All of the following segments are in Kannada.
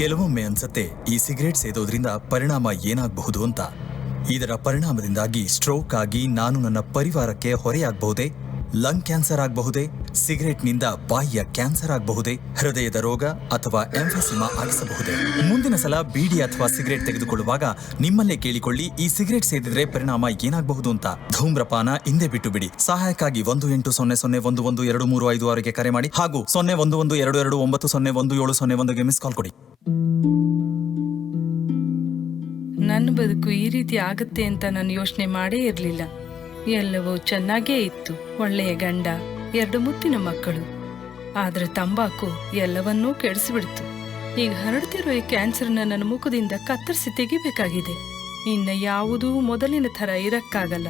ಕೆಲವೊಮ್ಮೆ ಅನ್ಸತ್ತೆ ಈ ಸಿಗರೇಟ್ ಸೇದೋದ್ರಿಂದ ಪರಿಣಾಮ ಏನಾಗಬಹುದು ಅಂತ. ಇದರ ಪರಿಣಾಮದಿಂದಾಗಿ ಸ್ಟ್ರೋಕ್ ಆಗಿ ನಾನು ನನ್ನ ಪರಿವಾರಕ್ಕೆ ಹೊರೆಯಾಗಬಹುದೇ, ಲಂಗ್ ಕ್ಯಾನ್ಸರ್ ಆಗಬಹುದೇ, ಸಿಗರೇಟ್ನಿಂದ ಬಾಯಿಯ ಕ್ಯಾನ್ಸರ್ ಆಗಬಹುದೇ, ಹೃದಯದ ರೋಗ ಅಥವಾ ಎಂಫೆಸಿಮಾ ಆಗಿಸಬಹುದೇ? ಮುಂದಿನ ಸಲ ಬೀಡಿ ಅಥವಾ ಸಿಗರೇಟ್ ತೆಗೆದುಕೊಳ್ಳುವಾಗ ನಿಮ್ಮಲ್ಲೇ ಕೇಳಿಕೊಳ್ಳಿ, ಈ ಸಿಗರೇಟ್ ಸೇದಿದ್ರೆ ಪರಿಣಾಮ ಏನಾಗಬಹುದು ಅಂತ. ಧೂಮ್ರಪಾನ ಹಿಂದೆ ಬಿಟ್ಟು ಬಿಡಿ. ಸಹಾಯಕ್ಕಾಗಿ 1800112356ಗೆ ಕರೆ ಮಾಡಿ ಹಾಗೂ 011229011701ಗೆ ಮಿಸ್ ಕಾಲ್ ಕೊಡಿ. ನನ್ನ ಬದುಕು ಈ ರೀತಿ ಆಗತ್ತೆ ಅಂತ ನಾನು ಯೋಚನೆ ಮಾಡೇ ಇರಲಿಲ್ಲ. ಎಲ್ಲವೂ ಚೆನ್ನಾಗೇ ಇತ್ತು. ಒಳ್ಳೆಯ ಗಂಡ, 2 ಮುತ್ತಿನ ಮಕ್ಕಳು. ಆದ್ರೆ ತಂಬಾಕು ಎಲ್ಲವನ್ನೂ ಕೆಡಿಸಿಬಿಡ್ತು. ಈಗ ಹರಡ್ತಿರೋ ಈ ಕ್ಯಾನ್ಸರ್ನ ನನ್ನ ಮುಖದಿಂದ ಕತ್ತರಿಸಿ ತೆಗಿಬೇಕಾಗಿದೆ. ಇನ್ನ ಯಾವುದೂ ಮೊದಲಿನ ಥರ ಇರಕ್ಕಾಗಲ್ಲ.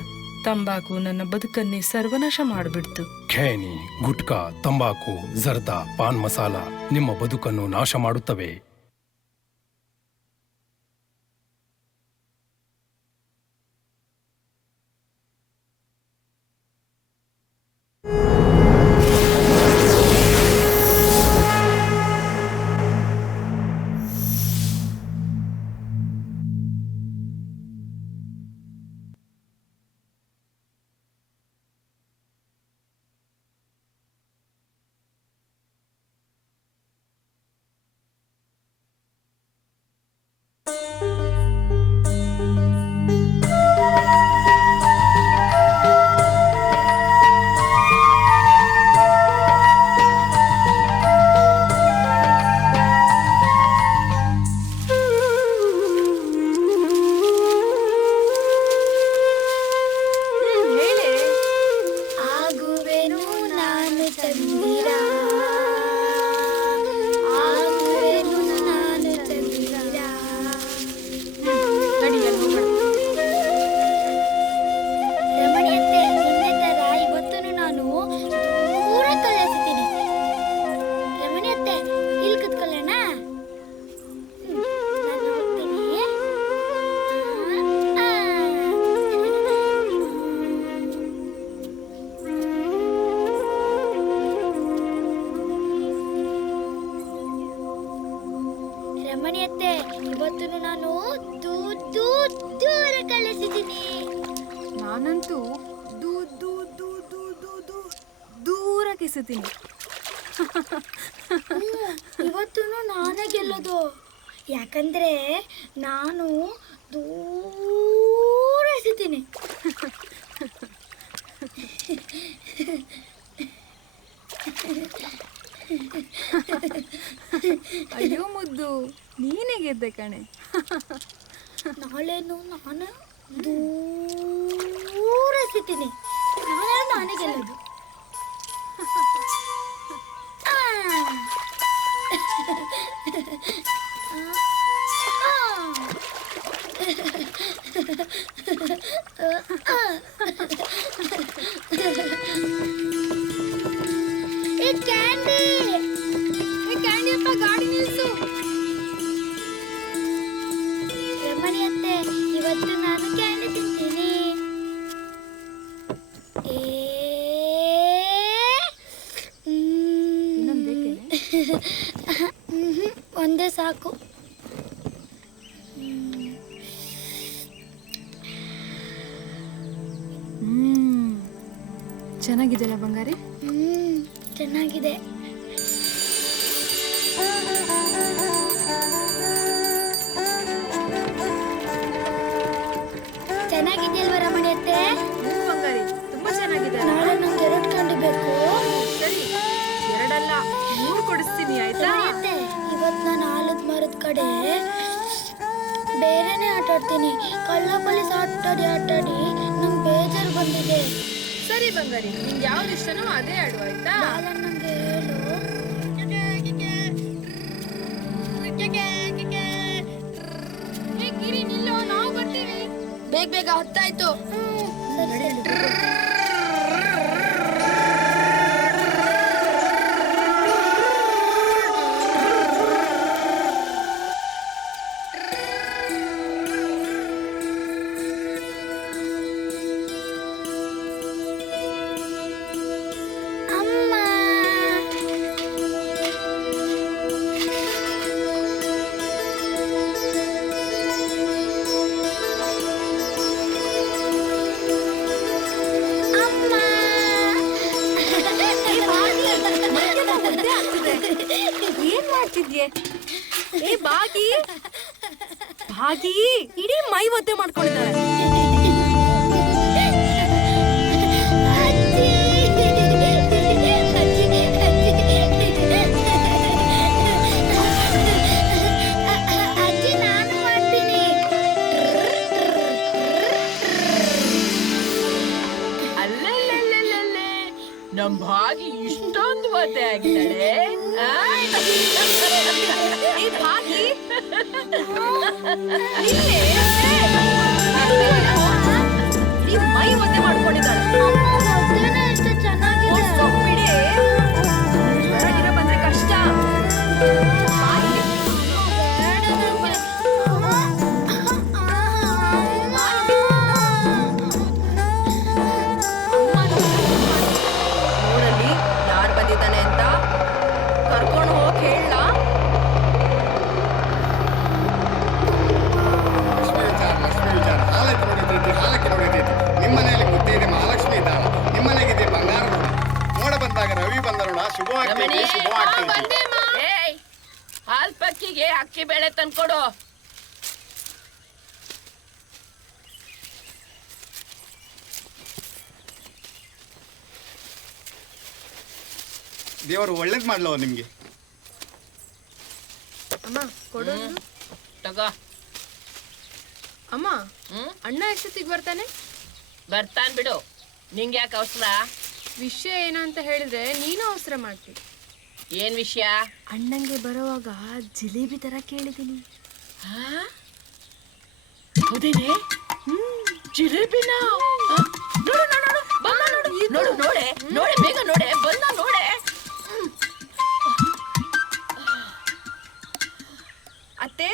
ತಂಬಾಕು ನನ್ನ ಬದುಕನ್ನೇ ಸರ್ವನಾಶ ಮಾಡಿಬಿಡ್ತು. ಖೇನಿ, ಗುಟ್ಕಾ, ತಂಬಾಕು, ಜರ್ದಾ, ಪಾನ್ ಮಸಾಲ ನಿಮ್ಮ ಬದುಕನ್ನು ನಾಶ ಮಾಡುತ್ತವೆ. ಇವತ್ತು ನಾನು ದೂರ ಕಳಿಸಿದ್ದೀನಿ. ನಾನಂತೂ ದೂರ ಕಿಸಿತೀನಿ. ಇವತ್ತು ನಾನೇ ಗೆಲ್ಲೋದು, ಯಾಕಂದ್ರೆ ನಾನು ದೂರ ಎಸಿತೀನಿ. ಅಯ್ಯೋ ಮುದ್ದು, ನೀನೇ ಗೆದ್ದೆ ಕಣೆ. ನಾಳೆನು ನಾನು ದೂರ ಎಸಿತೀನಿ. ನಾನೇ ಗೆಲ್ಲೋದು. ಕ್ಯಾಂಡಿ ಅಪ್ಪ, ಗಾಡಿ ನಿಲ್ಸು. ರಮಣಿ ಅತ್ತೆ, ಇವತ್ತು ನಾನು ಕ್ಯಾಂಡಿ ತಿಂತೀನಿ. ಒಂದೇ ಸಾಕು. ಚೆನ್ನಾಗಿದೆಯಲ್ಲ ಬಂಗಾರಿ? ಚೆನ್ನಾಗಿದೆ. ಚೆನ್ನಾಗಿದೆಯಲ್ವ ರಮಣಿ ಅತ್ತೆ? ಬಂಗಾರಿ, ತುಂಬಾ ಚೆನ್ನಾಗಿದೆ. ನಾಳೆ ನಂಗೆ 2 ಕ್ಯಾಂಡಿ ಬೇಕು. ಸರಿ, 2 ಅಲ್ಲ 3 ಕೊಡಿಸ್ತೀನಿ, ಆಯ್ತಾ? ಇವತ್ತು ನಾನು ಆಲದ ಮರದ ಕಡೆ ಬೇರೆನೆ ಆಟಾಡ್ತೀನಿ. ಕಳ್ಳ ಪೊಲೀಸ್ ಆಟಾಡಿ ನಂಗೆ ಬೇಜಾರು ಬಂದಿದೆ. ಸರಿ ಬಂಗಾರಿ, ನಿಂಗೆ ಯಾವ್ದು ಇಷ್ಟನೋ ಅದೇ ಆಡು, ಆಯ್ತಾ? ನಂಗೆ ಹೇಳು. ನಿಲ್ಲೋ, ನಾವು ಬರ್ತೀವಿ. ಬೇಗ ಹೊತ್ತಾಯ್ತು. ಏನ್ ಮಾಡ್ತಿದ್ಯೆ? ಏ ಭಾಗಿ, ಭಾಗಿ ಇಡೀ ಮೈ ಒದ್ದೆ ಮಾಡ್ಕೊಂಡಿದ್ದಾಳೆ. ಅಜ್ಜಿ ನಾನು ಮಾಡ್ತೀನಿ. ಅಲ್ಲೇ ನಮ್ ಭಾಗಿ ಇಷ್ಟೊಂದು ಒದ್ದೆ ಆಗಿದ್ದಾಳೆ. ಏ ಭಾಗಿ, ಇಡೀ ಮೈ ಒದ್ದೆ ಮಾಡ್ಕೊಂಡಿದ್ದಾಳೆ. ಒದ್ದೆನೇ ಎಷ್ಟು ಚೆನ್ನಾಗಿದೆ. ಬಿಡಿ, ಹೊರಗಿರೋ ಬಂದ್ರೆ ಕಷ್ಟ. ಭಾಗಿ, ನೋಡಲ್ಲಿ ಯಾರು ಬಂದಿದ್ದಾನೆ ಅಂತ ಕರ್ಕೊಂಡು ಹೋಗಿ ಹೇಳ. ಲಕ್ಷ್ಮೀ ವಿಚಾರ ಹಾಲಕ್ಕೆ ನೋಡಿದೈತಿ. ನಿಮ್ಮ ಮನೆಯಲ್ಲಿ ಮುದ್ದೆ ಇದೆ, ಮಹಾಲಕ್ಷ್ಮಿ ಇದ್ದಾಳ. ನಿಮ್ಮ ಮನೆಗಿದೆ ಬಂಗಾರ ನೋಡ ಬಂದಾಗ ರವಿ ಬಂದರೋಣ. ಶುಭವಾಗ್ತೈತಿ. ಏಯ್, ಹಾಲ್ ಪಕ್ಕಿಗೆ ಅಕ್ಕಿ ಬೇಳೆ ತಂದ್ಕೊಡು. ದೇವರು ಒಳ್ಳೇದ್ ಮಾಡ್ಲವ ನಿಮ್ಗೆ. ಅಮ್ಮ ಕೊಡು. ತಗೋ. ಅಮ್ಮ, ಅಣ್ಣ ಎಷ್ಟೊತ್ತಿಗೆ ಬರ್ತಾನೆ? ಬರ್ತಾನ್ ಬಿಡು, ನಿಂಗೆ ಯಾಕೆ ಅವಸರ? ವಿಷಯ ಏನಂತ ಹೇಳಿದ್ರೆ ನೀನು ಅವಸರ ಮಾಡ್ತಿ. ಏನ್ ವಿಷಯ? ಅಣ್ಣಂಗೆ ಬರುವಾಗ ಜಿಲೇಬಿ ತರ ಕೇಳಿದೀನಿ. ಹೌದೇನೆ? ಜಿಲೇಬಿನ? ನೋಡು ನೋಡು ನೋಡು, ಬಂದ ನೋಡು, ನೋಡು ನೋಡೆ, ನೋಡೆ ಬೇಗ ನೋಡೆ, ಬಂದ ನೋಡೆ. ಅತ್ತೆ,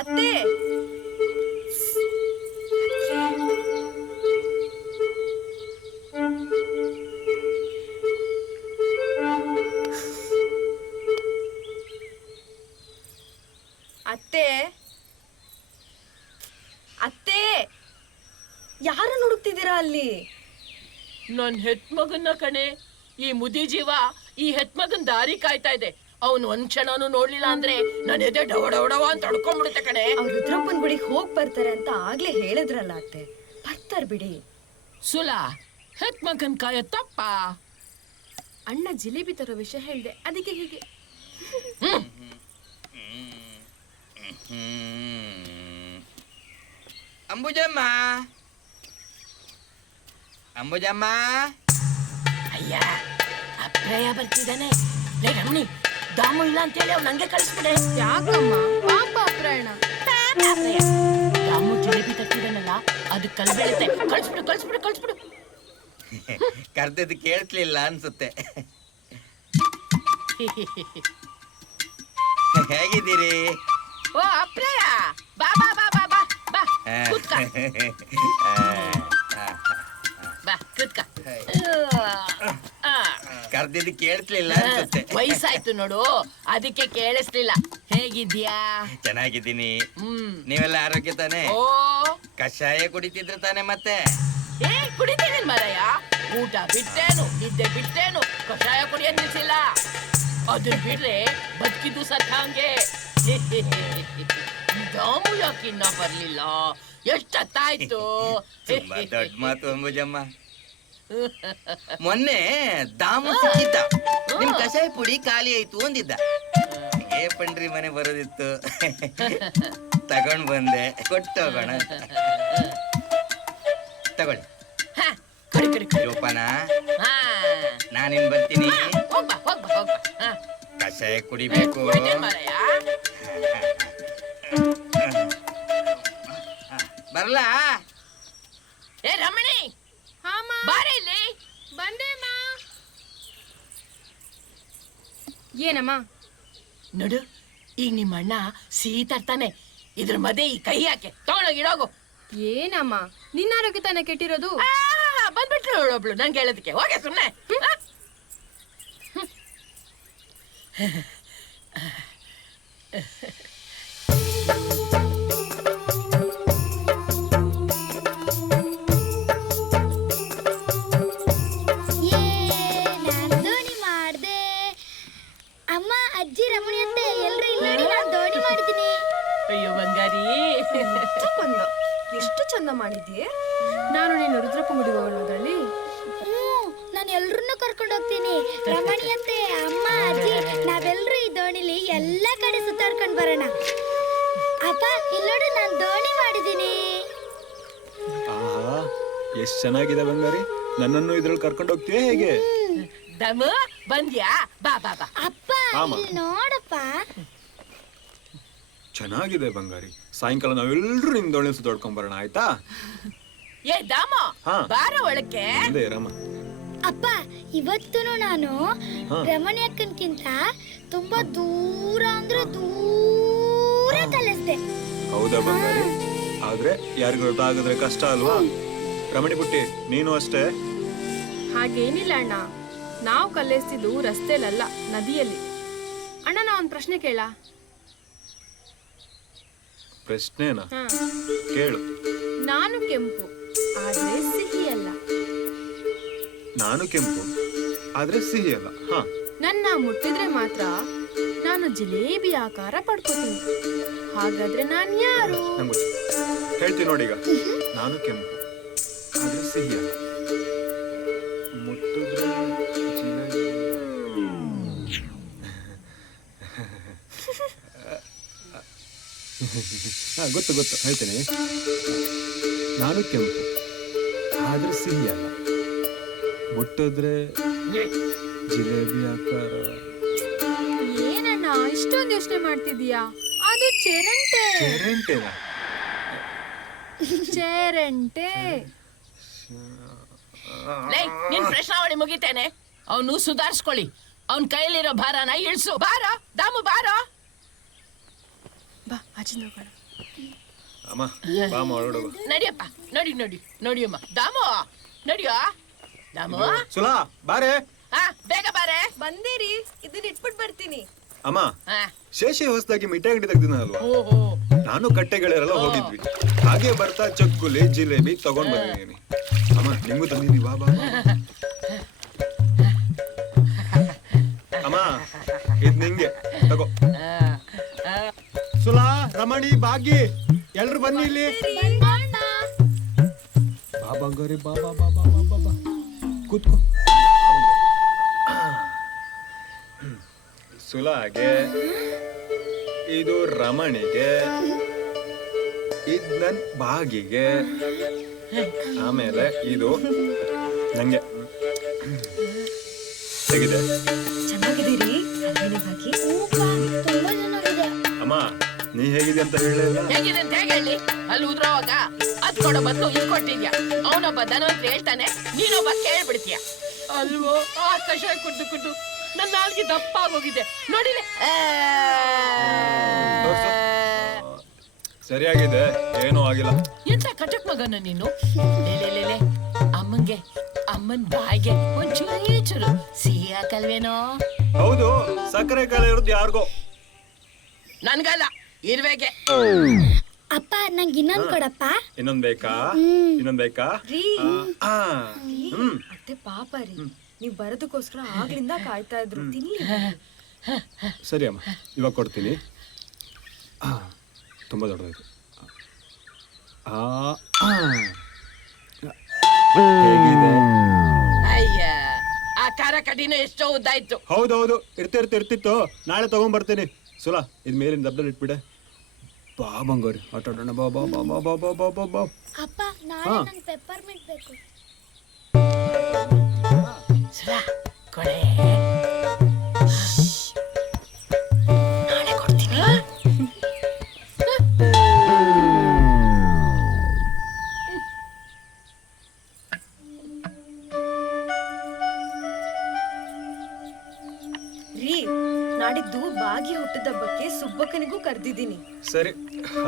ಅತ್ತೆ, ಅತ್ತೆ, ಅತ್ತೆ, ಯಾರು ಹುಡುಕ್ತಿದ್ದೀರಾ ಅಲ್ಲಿ? ನನ್ ಹೆತ್ ಮಗನ್ನ ಕಣೆ. ಈ ಮುದಿ ಜೀವ ಈ ಹೆತ್ ಮಗನ್ ದಾರಿ ಕಾಯ್ತಾ ಇದೆ. ಅವನು ಒಂದ್ ಕ್ಷಣನು ನೋಡ್ಲಿಲ್ಲ ಅಂದ್ರೆ ನನ್ನ ಎದೆ ಡವಡವಡವ ಅಂತ ತಡ್ಕೊಂಡ್ಬಿಡುತ್ತೆ ಕಣೆ. ಅವ್ರು ರುದ್ರಪ್ಪನ್ ಗುಡಿಗೆ ಹೋಗ್ ಬರ್ತಾರೆ ಅಂತ ಆಗ್ಲೇ ಹೇಳಿದ್ರಲ್ಲ ಅತ್ತೆ, ಬರ್ತಾರ ಬಿಡಿ. ಸುಲಾ, ಹೆತ್ ಮಗನ್ ಕಾಯ ತಪ್ಪ. ಅಣ್ಣ ಜಿಲೇಬಿ ತರೋ ವಿಷಯ ಹೇಳ್ದೆ, ಅದಕ್ಕೆ ಹೀಗೆ. ಅಂಬುಜಮ್ಮ, ಅಂಬುಜಮ್ಮ. ಅಯ್ಯ, ಅಪ್ರಯ ಬರ್ತಿದ್ದಾನೆ. ಲೇ ರಮಣಿ, ದಾಮು ಇಲ್ಲ ಅಂತೇಳಿ ಅವ್ನು ನಂಗೆ ಕಳಿಸ್ಬಿಡೆ. ಯಾಕಮ್ಮ ಪಾಪ ಅಪ್ರಾಯಣ? ದಾಮು ಜಿಲೇಬಿ ತರ್ತಿದ್ದಾನಲ್ಲ, ಅದು ಕಲ್ಬೀಳುತ್ತೆ. ಕಳಿಸ್ಬಿಡು ಕಳಿಸ್ಬಿಡು ಕಳಿಸ್ಬಿಡು. ಕರ್ದದ್ದು ಕೇಳಿಸ್ಲಿಲ್ಲ ಅನ್ಸುತ್ತೆ. ಹೇಗಿದ್ದೀರಿ? ಓ ಅಪ್ರಯ, ಬಾ ಬಾ ಬಾ ಬಾ ಬಾ ಬಾ ಕೂತ್ಕ. ಬಾ ಕೂತ್ಕ. ಕರ್ದಿದ್ದು ಕೇಳಿಸ್ಲಿಲ್ಲ ಅನ್ಸುತ್ತೆ. ವಯಸ್ಸಾಯ್ತು ನೋಡು, ಅದಕ್ಕೆ ಕೇಳಿಸ್ಲಿಲ್ಲ. ಹೇಗಿದ್ಯಾ? ಚೆನ್ನಾಗಿದ್ದೀನಿ. ನೀವೆಲ್ಲ ಆರೋಗ್ಯ ತಾನೆ? ಓ, ಕಷಾಯ ಕುಡಿತಿದ್ರೆ ತಾನೆ ಮತ್ತೆ? ಏ ಕುಡಿತೀನಿ ಮರಯ್ಯ. ಊಟ ಬಿಟ್ಟೇನು, ನಿದ್ದೆ ಬಿಟ್ಟೇನು, ಕಷಾಯ ಕುಡಿಯೋದ್ ನಿಲ್ಸಿಲ್ಲ. ಅದನ್ನ ಬಿಡ್ರೆ ಬದುಕಿದ್ದು ಸತ್ತಂಗೆ. ದಾಮು ಯಾಕಿನ್ನ ಬರ್ಲಿಲ್ಲ? ಎಷ್ಟೊತ್ತಾಯ್ತು? ತುಂಬಾ ದೊಡ್ಡ ಮಾತು ಅಂಬುಜಮ್ಮ. ಮೊನ್ನೆ ದಾಮು ಸಿಕ್ಕಿದ್ದ. ನಿಮ್ ಕಷಾಯ ಪುಡಿ ಖಾಲಿ ಆಯ್ತು ಅಂದಿದ್ದ. ಏ ಪಂಡ್ರಿ ಮನೆ ಬರೋದಿತ್ತು, ತಗೊಂಡ್ ಬಂದೆ, ಕೊಟ್ಟೋಗೋಣ. ತಗೊಳ್ಳಿ. ಹ, ಕುಡಿ ಕುಡಿ ಕುಡಿ. ಜೋಪಾನ. ಹಾ, ನಾನಿನ್ ಬರ್ತೀನಿ. ಹೋಗ್ಬಾ ಹೋಗ್ಬಾ ಹೋಗ್ಬಾ. ಹ, ಕಷಾಯ ಕುಡಿಬೇಕು. ಕುಡಿತೀನಿ ಮಾರಾಯ. ಬರ್ಲಾ? ಏ ರಮಣಿ, ಬಾರೆ ಇಲ್ಲಿ. ಬಂದೇಮ್ಮ. ಏನಮ್ಮ? ನೋಡು, ಈಗ ನಿಮ್ಮ ಅಣ್ಣ ಸಿಹಿ ತರ್ತಾನೆ. ಇದ್ರ ಮಧ್ಯೆ ಈ ಕೈ ಯಾಕೆ? ತಗೊಂಡೋಗಿಡೋಗು. ಏನಮ್ಮ, ನಿನ್ನ ಆರೋಗ್ಯ ತಾನೇ ಕೆಟ್ಟಿರೋದು. ಬಂದ್ಬಿಟ್ಲು ಒಬ್ಳು ನಂಗೆ ಹೇಳೋದಕ್ಕೆ. ಹೋಗೆ ಸುಮ್ಮನೆ. ತಗೊಂಡು ಎಷ್ಟು ಚಂದ ಮಾಡಿದ್ಯೆ. ನಾನು ನೀನು ರುದ್ರಪ್ಪ ಗುಡಿಗೆ ಹೋಗೋಣ ಅದರಲ್ಲಿ. ನಾನು ಎಲ್ರನ್ನೂ ಕರ್ಕೊಂಡು ಹೋಗ್ತೀನಿ. ರಮಣಿ ಅಂತೆ, ಅಮ್ಮ, ಅಜ್ಜಿ, ನಾವೆಲ್ಲರೂ ಈ ದೋಣಿಲಿ ಎಲ್ಲ ಕಡೆ ಸುತ್ತಾಡ್ಕೊಂಡು ಬರೋಣ. ಅಪ್ಪ ಇಲ್ಲೋಡು, ನಾನು ದೋಣಿ ಮಾಡಿದ್ದೀನಿ. ಆಹಾ ಎಷ್ಟ್ ಚೆನ್ನಾಗಿದೆ ಬಂಗಾರಿ. ನನ್ನನ್ನು ಇದ್ರಲ್ಲಿ ಕರ್ಕೊಂಡು ಹೋಗ್ತೀಯ ಹೇಗೆ? ದಮ ಬಂದ್ಯಾ? ಬಾ ಬಾ ಬಾ. ಅಪ್ಪ ಆಮ. ಇಲ್ಲಿ ನೋಡಪ್ಪ. ಚೆನ್ನಾಗಿದೆ ಬಂಗಾರಿ. ಸಾಯಂಕಾಲ ನಾವೆಲ್ಲರೂ ನಿಮ್ ದೋಣಿ ಸುತ್ತಾಡ್ಕೊಂಡ್ ಬರೋಣ ಆಯ್ತಾ? ಏ ದಾಮ, ಹಾ. ಬಾರ ಒಳಕ್ಕೆ. ಅದೇ ರಾಮ. ಅಪ್ಪ ಇವತ್ತು ನಾನು ಹಾ. ರಮಣಿ ಅಕ್ಕನ್ಕಿಂತ ತುಂಬಾ ದೂರ ಅಂದ್ರೆ ದೂರ ಕಲಿಸ್ದೆ. ಹೌದಾ ಬಂಗಾರಿ? ಆದ್ರೆ ಯಾರಿಗೂ ಗೊತ್ತಾಗಿದ್ರೆ ಕಷ್ಟ ಅಲ್ವಾ? ರಮಣಿ ಪುಟ್ಟಿ ನೀನು ಅಷ್ಟೇ. ಹಾಗೇನಿಲ್ಲ ಅಣ್ಣ, ನಾವು ಕಲಿಸ್ತಿದ್ದು ರಸ್ತೆಲಲ್ಲ, ನದಿಯಲ್ಲಿ. ಅಣ್ಣ ನಾ ಒಂದು ಪ್ರಶ್ನೆ ಕೇಳ. ಪ್ರಶ್ನೆನಾ? ಹಾ. ಕೇಳು. ನಾನು ಕೆಂಪು ಆದ್ರೆ ಸಿಹಿ ಅಲ್ಲ. ನಾನು ಕೆಂಪು ಆದ್ರೆ ಸಿಹಿ ಅಲ್ಲ. ಹಾ, ನನ್ನ ಮುಟ್ಟಿದ್ರೆ ಮಾತ್ರ ನಾನು ಜಿಲೇಬಿ ಆಕಾರ ಪಡ್ಕೋತೀನಿ. ಹಾಗಾದ್ರೆ ನಾನ್ ಯಾರು? ನಂಗೆ ಹೇಳ್ತೀನಿ ನೋಡೀಗ. ನಾನು ಕೆಂಪು ಆದ್ರೆ ಸಿಹಿ ಅಲ್ಲ. ಮುಟ್ಟಿದ್ರೆ ಜಿಲೇಬಿ. ಗೊತ್ತು ಗೊತ್ತು, ಹೇಳ್ತೀನಿ. ನಾನು ಕೆಂಪು ಆದ್ರೆ ಸಿಹಿ ಅಲ್ಲ. ಮುಟ್ಟಿದ್ರೆ ಜಿಲೇಬಿ ಆಕಾರ. ಏನಣ್ಣ ಇಷ್ಟೊಂದು ಯೋಚನೆ ಮಾಡ್ತಿದೀಯಾ? ಅದು ಚೆರಂಟೆ. ಚೆರಂಟೆನಾ? ಚೆರಂಟೆ. ಲೈ, ನಿನ್ ಪ್ರಶ್ನಾವಳಿ ಮುಗಿತೇನೆ. ಅವನು ಸುಧಾರಿಸ್ಕೊಳ್ಳಿ. ಅವನ್ ಕೈಯಲ್ಲಿರೋ ಭಾರನ ಇಳಿಸು. ಬಾರ ದಾಮು, ಬಾರ. ಬಾ ಆಚಿಂದ ಹೋಗೋಣ. ಅಮ್ಮ ಬಾ ಮಾಡೋಡು. ನಡಿಯಪ್ಪ, ನಡಿ ನಡಿ ನಡಿಯಮ್ಮ. ದಾಮು ನಡಿಯೋ. ದಾಮು, ಸುಲಾ ಬಾರೆ. ಹಾ ಬೇಗ ಬಾರೆ. ಬಂದೇರಿ, ಇದನ್ನ ಇಟ್ಬಿಟ್ಟು ಬರ್ತೀನಿ. ಅಮ್ಮ ಹಾ. ಶೇಷಿ ಹೊಸದಾಗಿ ಮಿಠಾಯಿ ಅಂಗಡಿ ತೆಗ್ದಿನಲ್ವಾ? ಓಹೋ, ನಾನು ಕಟ್ಟೆಗಳೆಲ್ಲ ಹೋಗಿದ್ವಿ. ಹಾಗೆ ಬರ್ತಾ ಚಕ್ಕುಲಿ ಜಿಲೇಬಿ ತಗೊಂಡ್ ಬಂದಿದ್ದೀನಿ. ಅಮ್ಮ ನಿಂಗೂ ತಂದಿದ್ದೀನಿ, ಬಾ ಬಾ ಬಾ. ಅಮ್ಮ ಇದ್ ನಿಂಗೆ ತಗೋ. ಸುಲಾ, ರಮಣಿ, ಭಾಗ್ಯ ಎಲ್ರು ಬನ್ನಿ ಇಲ್ಲಿ. ಬಾ ಬಂಗಾರಿ, ಬಾ ಬಾ ಬಾ ಬಾ ಬಾ ಬಾ. ಕೂತ್ಕೋ. ಸುಲಾಗೆ, ಇದು ರಮಣಿಗೆ, ಇದ್ ನನ್ ಭಾಗಿಗೆ, ಆಮೇಲೆ ಇದು ನಂಗೆ. ಹೇಗಿದೆ? ಚೆನ್ನಾಗಿದ್ದೀರಿ ಅಲ್ವೇನೆ ಭಾಗಿ? ತುಂಬಾ ಚೆನ್ನಾಗಿದೆ. ಅಮ್ಮ ನೀ ಹೇಗಿದೆ ಅಂತ ಹೇಳಿಲ್ಲ. ಹೇಗಿದೆ ಅಂತ ಹೇಗೆ ಹೇಳಿ? ಅಲ್ಲಿ ಉದ್ರೋವಾಗ ಅದ್ ಕೊಡೋ ಬದಲು ಇದು ಕೊಟ್ಟಿದ್ಯಾ. ಅವನೊಬ್ಬ ಧನವಂತ ಹೇಳ್ತಾನೆ, ನೀನೊಬ್ಬ ಕೇಳ್ಬಿಡ್ತೀಯ ಅಲ್ವೋ? ಆ ಕಷಾಯ ಕುಡ್ದು ಕುಡ್ದು ನನ್ನ ನಾಲ್ಗೆ ದಪ್ಪ ಆಗೋಗಿದೆ ನೋಡಿಲೆ. ಸರಿಯಾಗಿದೆ, ಏನೂ ಆಗಿಲ್ಲ. ಎಂತ ಕಟಕ್ ಮಗನ ನೀನು. ಲೇ ಅಮ್ಮಂಗೆ, ಅಮ್ಮನ್ ಬಾಯಿಗೆ ಒಂಚೂರೇ ಚೂರು ಸಿಹಿ ಹಾಕಲ್ವೇನೋ? ಹೌದು, ಸಕ್ಕರೆ ಕಾಲ ಇರೋದು ಯಾರಿಗೋ. ನನ್ಗಲ್ಲ, ಇರ್ವೇಗೆ. ಅಪ್ಪ ನಂಗೆ ಇನ್ನೊಂದು ಕೊಡಪ್ಪ. ಇನ್ನೊಂದ್ ಬೇಕಾ? ಇನ್ನೊಂದ್ ಬೇಕಾ? ರೀ, ಆ, ಹ್ಮ್. ಅತ್ತೆ ಪಾಪ ರೀ, ನೀವ್ ಬರೋದಕ್ಕೋಸ್ಕರ ಆಗ್ಲಿಂದ ಕಾಯ್ತಾ ಇದ್ರು. ತಿನ್ನಿ. ಸರಿ ಅಮ್ಮ, ಇವಾಗ ಕೊಡ್ತೀನಿ. ತುಂಬಾ ದೊಡ್ಡದಾಯ್ತು. ಹೇಗಿದೆ? ಅಯ್ಯ, ಆ ಖಾರ ಕಡಿನ ಎಷ್ಟೋ ಉದ್ದಾಯ್ತು. ಹೌದೌದು, ಇರ್ತಿತ್ತು. ನಾಳೆ ತಗೊಂಡ್ ಬರ್ತೀನಿ. ಸುಲಾ, ಇದ್ ಮೇಲಿನ ದಬ್ಬದಲ್ಲಿ ಇಟ್ಬಿಡೆ. ಬಾ ಬಂಗಾರಿ, ಆಟ ಆಡೋಣ. ಬಾ ಬಾ ಬಾ ಬಾ ಬಾ ಬಾ ಬಾ ಬಾ. ಅಪ್ಪ ನಾಳೆ ನಂಗೆ ಪೆಪ್ಪರ್ಮಿಂಟ್ ಬೇಕು. ಸುಲಾ, ಕೊಡೆ. ನಾಳೆ ಕೊಡ್ತೀನಿ. ರೀ, ನಾಡಿದ್ದು ಭಾಗಿ ಹುಟ್ಟಿದಬ್ಬಕ್ಕೆ ಸುಬ್ಬಕ್ಕನಿಗೂ ಕರ್ದಿದ್ದೀನಿ. ಸರಿ,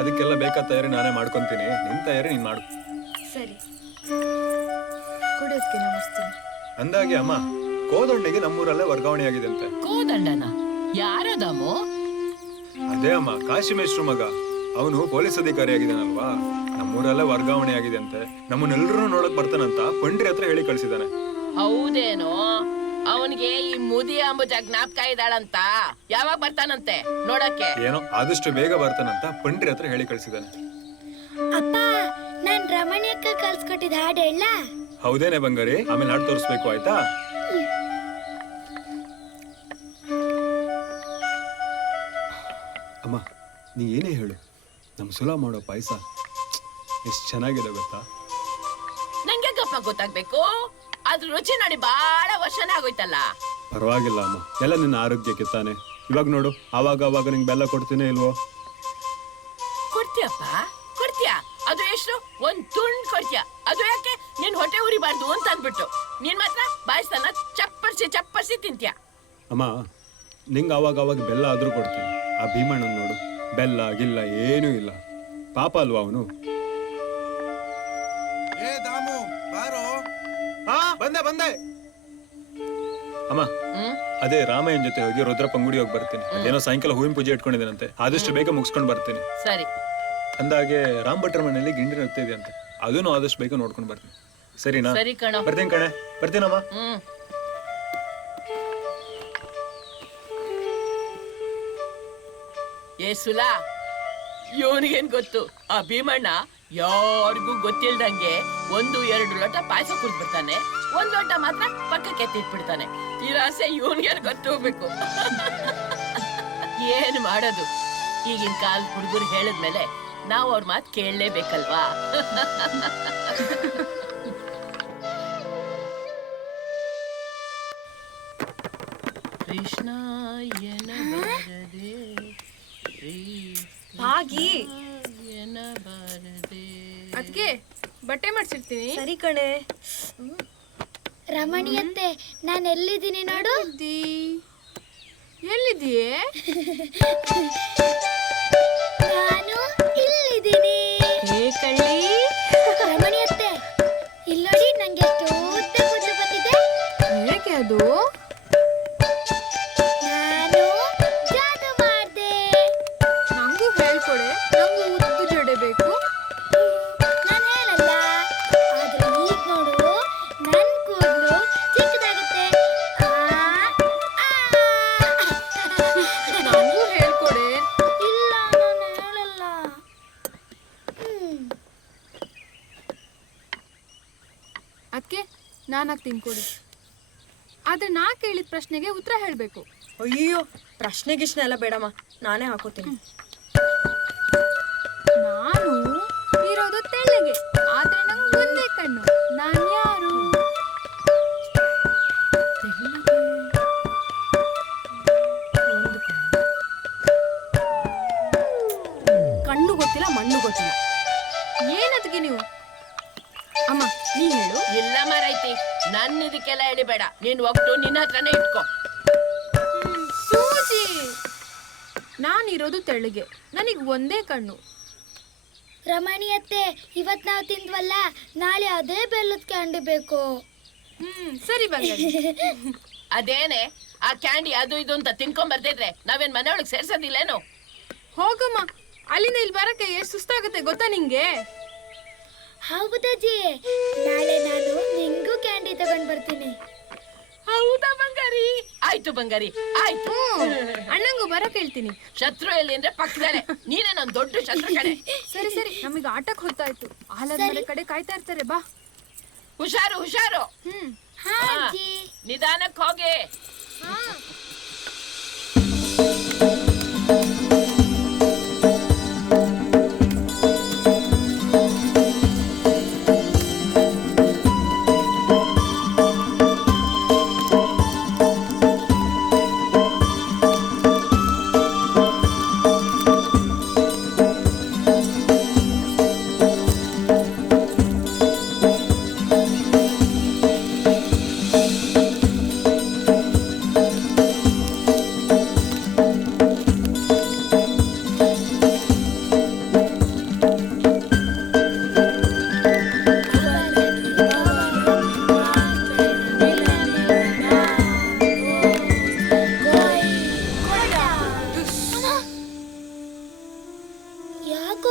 ಅದಕ್ಕೆಲ್ಲ ಬೇಕಾದ ತಯಾರಿ ನಾನೇ ಮಾಡ್ಕೊಂತೀನಿ. ನಿನ್ ತಯಾರಿ ನೀನ್ ಮಾಡು. ಸರಿ. ಕುಡಿಯೋದಕ್ಕೆ ನಮಸ್ತೀನಿ. ಅಂದಾಗೆ ಅಮ್ಮ, ಕೋದಂಡಿಗೆ ನಮ್ಮೂರಲ್ಲೇ ವರ್ಗಾವಣೆ ಆಗಿದೆ ಅಂತೆ. ಕೋದಂಡನ ಯಾರದಾಮು? ಅದೇ ಅಮ್ಮ, ಕಾಶಿ ಮೇಷ್ಟ್ರು ಮಗ. ಅವನು ಪೊಲೀಸ್ ಅಧಿಕಾರಿ ಆಗಿದ್ದಾನಲ್ವಾ, ನಮ್ಮೂರಲ್ಲೇ ವರ್ಗಾವಣೆ ಆಗಿದೆ ಅಂತೆ. ನಮ್ಮನ್ನೆಲ್ಲರೂ ನೋಡಕ್ ಬರ್ತಾನಂತ ಪಂಡ್ರಿ ಹತ್ರ ಹೇಳಿ ಕಳ್ಸಿದಾನೆ. ಹೌದೇನೋ? ಅವನಿಗೆ ಈ ಮುದಿ ಅಂಬುಜ ಜ್ಞಾಪಕ ಇದ್ದಾಳಂತ. ಯಾವಾಗ ಬರ್ತಾನಂತೆ ನೋಡಕ್ಕೆ? ಏನೋ ಆದಷ್ಟು ಬೇಗ ಬರ್ತಾನಂತ ಪಂಡ್ರಿ ಹತ್ರ ಹೇಳಿ ಕಳ್ಸಿದಾನೆ. ಅಪ್ಪ ನಾನ್ ರಮಣಿಯಕ್ಕ ಕಲ್ಸ್ಕೊಟ್ಟಿದ್ದ ಹಾಡು ಹೇಳ. ಹೌದೇನೆ ಬಂಗಾರಿ, ಆಮೇಲೆ ಹಾಡು ತೋರಿಸ್ಬೇಕು ಆಯ್ತಾ? ಅಮ್ಮ ನೀ ಏನೇ ಹೇಳು, ನಮ್ಮ ಸುಲಾ ಮಾಡೋ ಪಾಯಸ ಎಷ್ಟು ಚೆನ್ನಾಗಿದೆ ಗೊತ್ತಾ? ನಂಗೆ ಗಪ್ಪ ಗೊತ್ತಾಗ್ಬೇಕು, ಅದ್ರ ರುಚಿ ನೋಡಿ ಬಹಳ ವರ್ಷನೇ ಆಗೋಯ್ತಲ್ಲ. ಪರವಾಗಿಲ್ಲ ಅಮ್ಮ, ಎಲ್ಲ ನಿನ್ನ ಆರೋಗ್ಯಕ್ಕೆ ತಾನೆ. ಇವಾಗ ನೋಡು, ಅವಾಗ ನಿಂಗೆ ಬೆಲ್ಲ ಕೊಡ್ತೀನಿ ಇಲ್ವೋ? ಕೊಡ್ತೀಯಪ್ಪ, ಕೊಡ್ತೀಯಾ? ಅದು ಎಷ್ಟು? ಒಂದ್ ತುಂಡ್ ಕೊಡ್ತೀಯ. ಅದು ಯಾಕೆ? ನೀನ್ ಹೊಟ್ಟೆ ಉರಿಬಾರ್ದು ಅಂತ ಅಂದ್ಬಿಟ್ಟು ನೀನ್ ಮಾತ್ರ ಬಾಯಿಸ್ತಾನ ಚಪ್ಪರ್ಸಿ ತಿಂತೀಯ. ಅಮ್ಮ ನಿಂಗೆ ಅವಾಗ ಬೆಲ್ಲ ಆದ್ರೂ ಕೊಡ್ತೀನಿ. ಆ ಭೀಮಣ್ಣನ್ ನೋಡು, ಬೆಲ್ಲ ಗಿಲ್ಲ ಏನೂ ಇಲ್ಲ, ಪಾಪ ಅಲ್ವಾ ಅವನು. ಬಂದೆ ಅಮ್ಮ. ಅದೇ ರಾಮಯ್ಯನ ಜೊತೆ ಹೋಗಿ ರುದ್ರಪ್ಪ ಅಂಗಡಿ ಹೋಗಿ ಬರ್ತೀನಿ. ಅದೇನೋ ಸಾಯಂಕಾಲ ಹೂವಿನ ಪೂಜೆ ಇಟ್ಕೊಂಡಿದ್ದೇನಂತೆ, ಆದಷ್ಟು ಬೇಗ ಮುಗಿಸ್ಕೊಂಡು ಬರ್ತೀನಿ. ಸರಿ. ಅಂದಾಗೆ ರಾಮ್ ಭಟ್ರ ಮನೆಯಲ್ಲಿ ಗಿಂಡಿ ನಡ್ತಿದೆ ಅಂತೆ, ಅದನ್ನು ಆದಷ್ಟು ಬೇಗ ನೋಡ್ಕೊಂಡು ಬರ್ತೀನಿ. ಸರಿನಾ? ಸರಿ ಕಣ. ಬರ್ತೀನಿ ಕಣೆ, ಬರ್ತೀನಮ್ಮ. ಏ ಸುಲಾ, ಇವನಿಗೇನ್ ಗೊತ್ತು? ಆ ಭೀಮಣ್ಣ ಯಾರಿಗೂ ಗೊತ್ತಿಲ್ದಂಗೆ 1-2 ಲೋಟ ಪಾಯಸ ಕುಡ್ದ್ಬಿಡ್ತಾನೆ, 1 ಲೋಟ ಮಾತ್ರ ಪಕ್ಕಕ್ಕೆ ಎತ್ತಿಟ್ಬಿಡ್ತಾನೆ. ಈ ರಹಸ್ಯ ಇವನಿಗೇನ್ ಗೊತ್ತು ಹೋಗ್ಬೇಕು. ಏನ್ ಮಾಡೋದು? ಈಗಿನ ಕಾಲ ಹುಡುಗರು ಹೇಳಿದ್ಮೇಲೆ ನಾವು ಅವ್ರ ಮಾತು ಕೇಳಲೇಬೇಕಲ್ವಾ? ಕೃಷ್ಣ ಭಾಗಿ ಅದ್ಕೆ ಬಟ್ಟೆ ಮಾಡ್ಸಿರ್ತೀನಿ. ಸರಿ ಕಣೆ. ರಮಣಿಯತ್ತೆ, ನಾನು ಎಲ್ಲಿದ್ದೀನಿ ನೋಡು. ಎಲ್ಲಿದ್ದೀಯೇ? ನಾನು ಇಲ್ಲಿದ್ದೀನಿ. ಕಳ್ಳಿ. ರಮಣಿಯತ್ತೆ, ಇಲ್ಲೋಡಿ, ನಂಗೆ ಎಷ್ಟು ಉದ್ದ ಕೂದಲು ಬಂದಿದೆ. ಹೇಗೆ ಅದು? ನಾನು ಜಾದು ಮಾಡ್ದೆ. ನಂಗೂ ಹೇಳ್ಕೊಡೆ, ನಂಗೂ ಉದ್ದು ಜಡೆ ಬೇಕು. ನಾನು ಹೇಳಲ್ಲ, ಆದ್ರೆ ಈಗ ನೋಡು, ನನ್ ಕೂದಲು ಚಿಕ್ಕದಾಗುತ್ತೆ. ನಂಗೂ ಹೇಳ್ಕೊಡೆ. ಇಲ್ಲ, ನಾನು ಹೇಳಲ್ಲ. ಅದಕ್ಕೆ ನಾನಾಗಿ ತಿನ್ಕೊಡಿ. ಆದ್ರೆ ನಾ ಕೇಳಿದ ಪ್ರಶ್ನೆಗೆ ಉತ್ತರ ಹೇಳ್ಬೇಕು. ಅಯ್ಯೋ, ಪ್ರಶ್ನೆ ಗಿಶ್ನೆ ಎಲ್ಲ ಬೇಡಮ್ಮ, ನಾನೇ ಹಾಕೋತೀನಿ. ನಾನು ಇರೋದು ತೆಳ್ಳಗೆ, ಆದ್ರೆ ನಂಗೆ ಒಂದೇ ಕಣ್ಣು. ನಾನು ಯಾರು? ಕಣ್ಣು ಗೊತ್ತಿಲ್ಲ, ಮಣ್ಣು ಗೊತ್ತಿಲ್ಲ. ಏನದಕ್ಕೆ ನೀವು? ಅಮ್ಮ ನೀ ಹೇಳು. ಇಲ್ಲ ಮಾರೈತಿ, ನನ್ ಇದಕ್ಕೆಲ್ಲ ಹೇಳಿಬೇಡ. ನೀನ್ ಒಟ್ಟು ನಿನ್ನ ಹತ್ರನೇ ಇಟ್ಕೋ. ಸೂಜಿ, ನಾನಿರೋದು ತೆಳ್ಳಗೆ, ನನಗ್ ಒಂದೇ ಕಣ್ಣು. ರಮಣಿಯತ್ತೆ, ಇವತ್ ನಾವು ತಿಂದ್ವಲ್ಲ, ನಾಳೆ ಅದೇ ಬೆಲ್ಲದ ಕ್ಯಾಂಡಿ ಬೇಕು. ಸರಿ ಬಂಗಾರಿ. ಅದೇನೆ ಆ ಕ್ಯಾಂಡಿ ಅದು ಇದು ಅಂತ ತಿನ್ಕೊಂಡ್ ಬರ್ತಿದ್ರೆ ನಾವೇನ್ ಮನೆ ಒಳಗ್ ಸೇರ್ಸೋದಿಲ್ಲೇನು? ಹೋಗಮ್ಮ, ಅಲ್ಲಿಂದ ಇಲ್ಲಿ ಬರಕ್ಕೆ ಎಷ್ಟು ಸುಸ್ತಾಗುತ್ತೆ ಗೊತ್ತಾ ನಿಂಗೆ? ಹೌದಜ್ಜಿ, ನಾಳೆ ನಾನು ನಿಂಗೂ ಕ್ಯಾಂಡಿ ತಗೊಂಡ್ ಬರ್ತೀನಿ. ಹೌದಾ ಬಂಗಾರಿ? ಆಯ್ತು ಬಂಗಾರಿ, ಆಯ್ತು. ಅಣ್ಣಂಗೂ ಬರಕ್ ಹೇಳ್ತೀನಿ. ಶತ್ರು ಎಲ್ಲಿ ಅಂದ್ರೆ ಪಕ್ಕದಲ್ಲೇ, ನೀನೇ ನನ್ ದೊಡ್ಡ ಶತ್ರು ಕಡೆ. ಸರಿ ಸರಿ, ನಮಗೆ ಆಟಕ್ ಹೊತ್ತಾಯ್ತು. ಆಲದ ಮನೆ ಕಡೆ ಕಾಯ್ತಾ ಇರ್ತಾರೆ, ಬಾ. ಹುಷಾರು ಹುಷಾರು. ಹಾ ಅಜ್ಜಿ. ನಿಧಾನಕ್ಕೆ ಹೋಗಿ.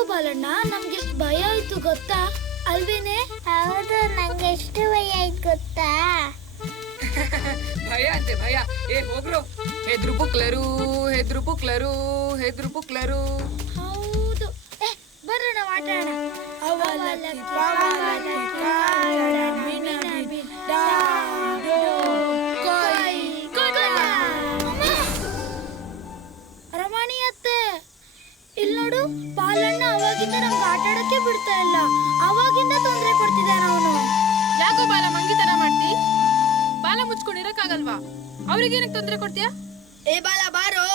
ಬಾಲಣ್ಣ, ನಮ್ಗೆ ಎಷ್ಟು ಭಯ ಆಯ್ತು ಗೊತ್ತಾ ಅಲ್ವೇನೆ? ಹೌದು, ನಂಗೆ ಎಷ್ಟು ಭಯ ಆಯ್ತು ಗೊತ್ತಾ? ಭಯ ಅಂತೆ ಭಯ. ಏ ಹೋಗ್ರು, ಹೆದ್ರು ಪುಕ್ಲರು ಹೆದ್ರು ಪುಕ್ಲರು ಹೆದ್ರು ಪುಕ್ಲರು. ಹೌದು, ಬರೋಣ ಆಟ ಆಡೋಣ. ರಮಣಿ ಅತ್ತೆ, ಇಲ್ಲಿ ನೋಡು, ಬಾಲಣ್ಣ ಅವಾಗಿಂದ ನಮ್ಗೆ ಆಟ ಆಡಕ್ಕೆ ಬಿಡ್ತಾ ಇಲ್ಲ. ಅವಾಗಿಂದ ತೊಂದರೆ ಕೊಡ್ತಿದ್ದಾನ ಅವನು. ಯಾಕೋ ಬಾಲ ಮಂಗಿ ತರ ಮಾಡ್ತಿ? ಬಾಲ ಮುಚ್ಕೊಂಡಿರಕ್ಕಾಗಲ್ವಾ? ಅವ್ರಿಗೇನಕ್ಕೆ ತೊಂದರೆ ಕೊಡ್ತೀಯಾ? ಏ ಬಾಲ ಬಾರೋ,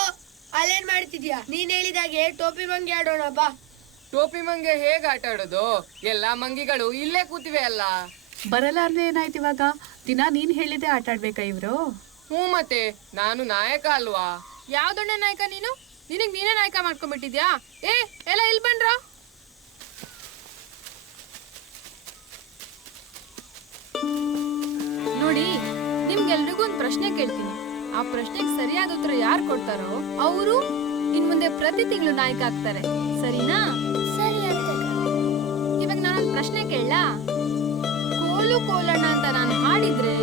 ಅಲ್ಲೇನ್ ಮಾಡ್ತಿದ್ಯಾ? ನೀನ್ ಹೇಳಿದಾಗೆ ಟೋಪಿ ಮಂಗಿ ಆಡೋಣ ಬಾ. ಟೋಪಿ ಮಂಗೆ ಹೇಗ್ ಆಟ ಆಡೋದು? ಎಲ್ಲಾ ಮಂಗಿಗಳು ಇಲ್ಲೇ ಕೂತಿವೆ ಅಲ್ಲ. ಬರಲಾರ್ದೆ ಏನಾಯ್ತು ಇವಾಗ? ದಿನ ನೀನ್ ಹೇಳಿದೆ ಆಟ ಆಡ್ಬೇಕಾ ಇವ್ರು? ಹ್ಞೂ ಮತ್ತೆ, ನಾನು ನಾಯಕ ಅಲ್ವಾ? ಯಾವ್ದಣ್ಣ ನಾಯಕ ನೀನು? ನಿನಗ್ ನೀನೇ ನಾಯಕ ಮಾಡ್ಕೊಂಡ್ಬಿಟ್ಟಿದ್ಯಾ? ಏ ಎಲ್ಲ ಇಲ್ಲಿ ಬನ್ರೋ. ನೋಡಿ, ನಿಮ್ಗೆಲ್ರಿಗೂ ಒಂದು ಪ್ರಶ್ನೆ ಕೇಳ್ತೀನಿ. ಆ ಪ್ರಶ್ನೆಗೆ ಸರಿಯಾದ ಉತ್ತರ ಯಾರು ಕೊಡ್ತಾರೋ ಅವರು ಇನ್ ಮುಂದೆ ಪ್ರತಿ ತಿಂಗಳು ನಾಯಕ ಆಗ್ತಾರೆ. ಸರಿನಾ? ಸರಿ ಅತ್ತೆ. ಇವಾಗ ನಾನೊಂದು ಪ್ರಶ್ನೆ ಕೇಳಲಾ? ಕೋಲು ಕೋಲಣ್ಣ ಅಂತ ನಾನು ಹಾಡಿದ್ರೆ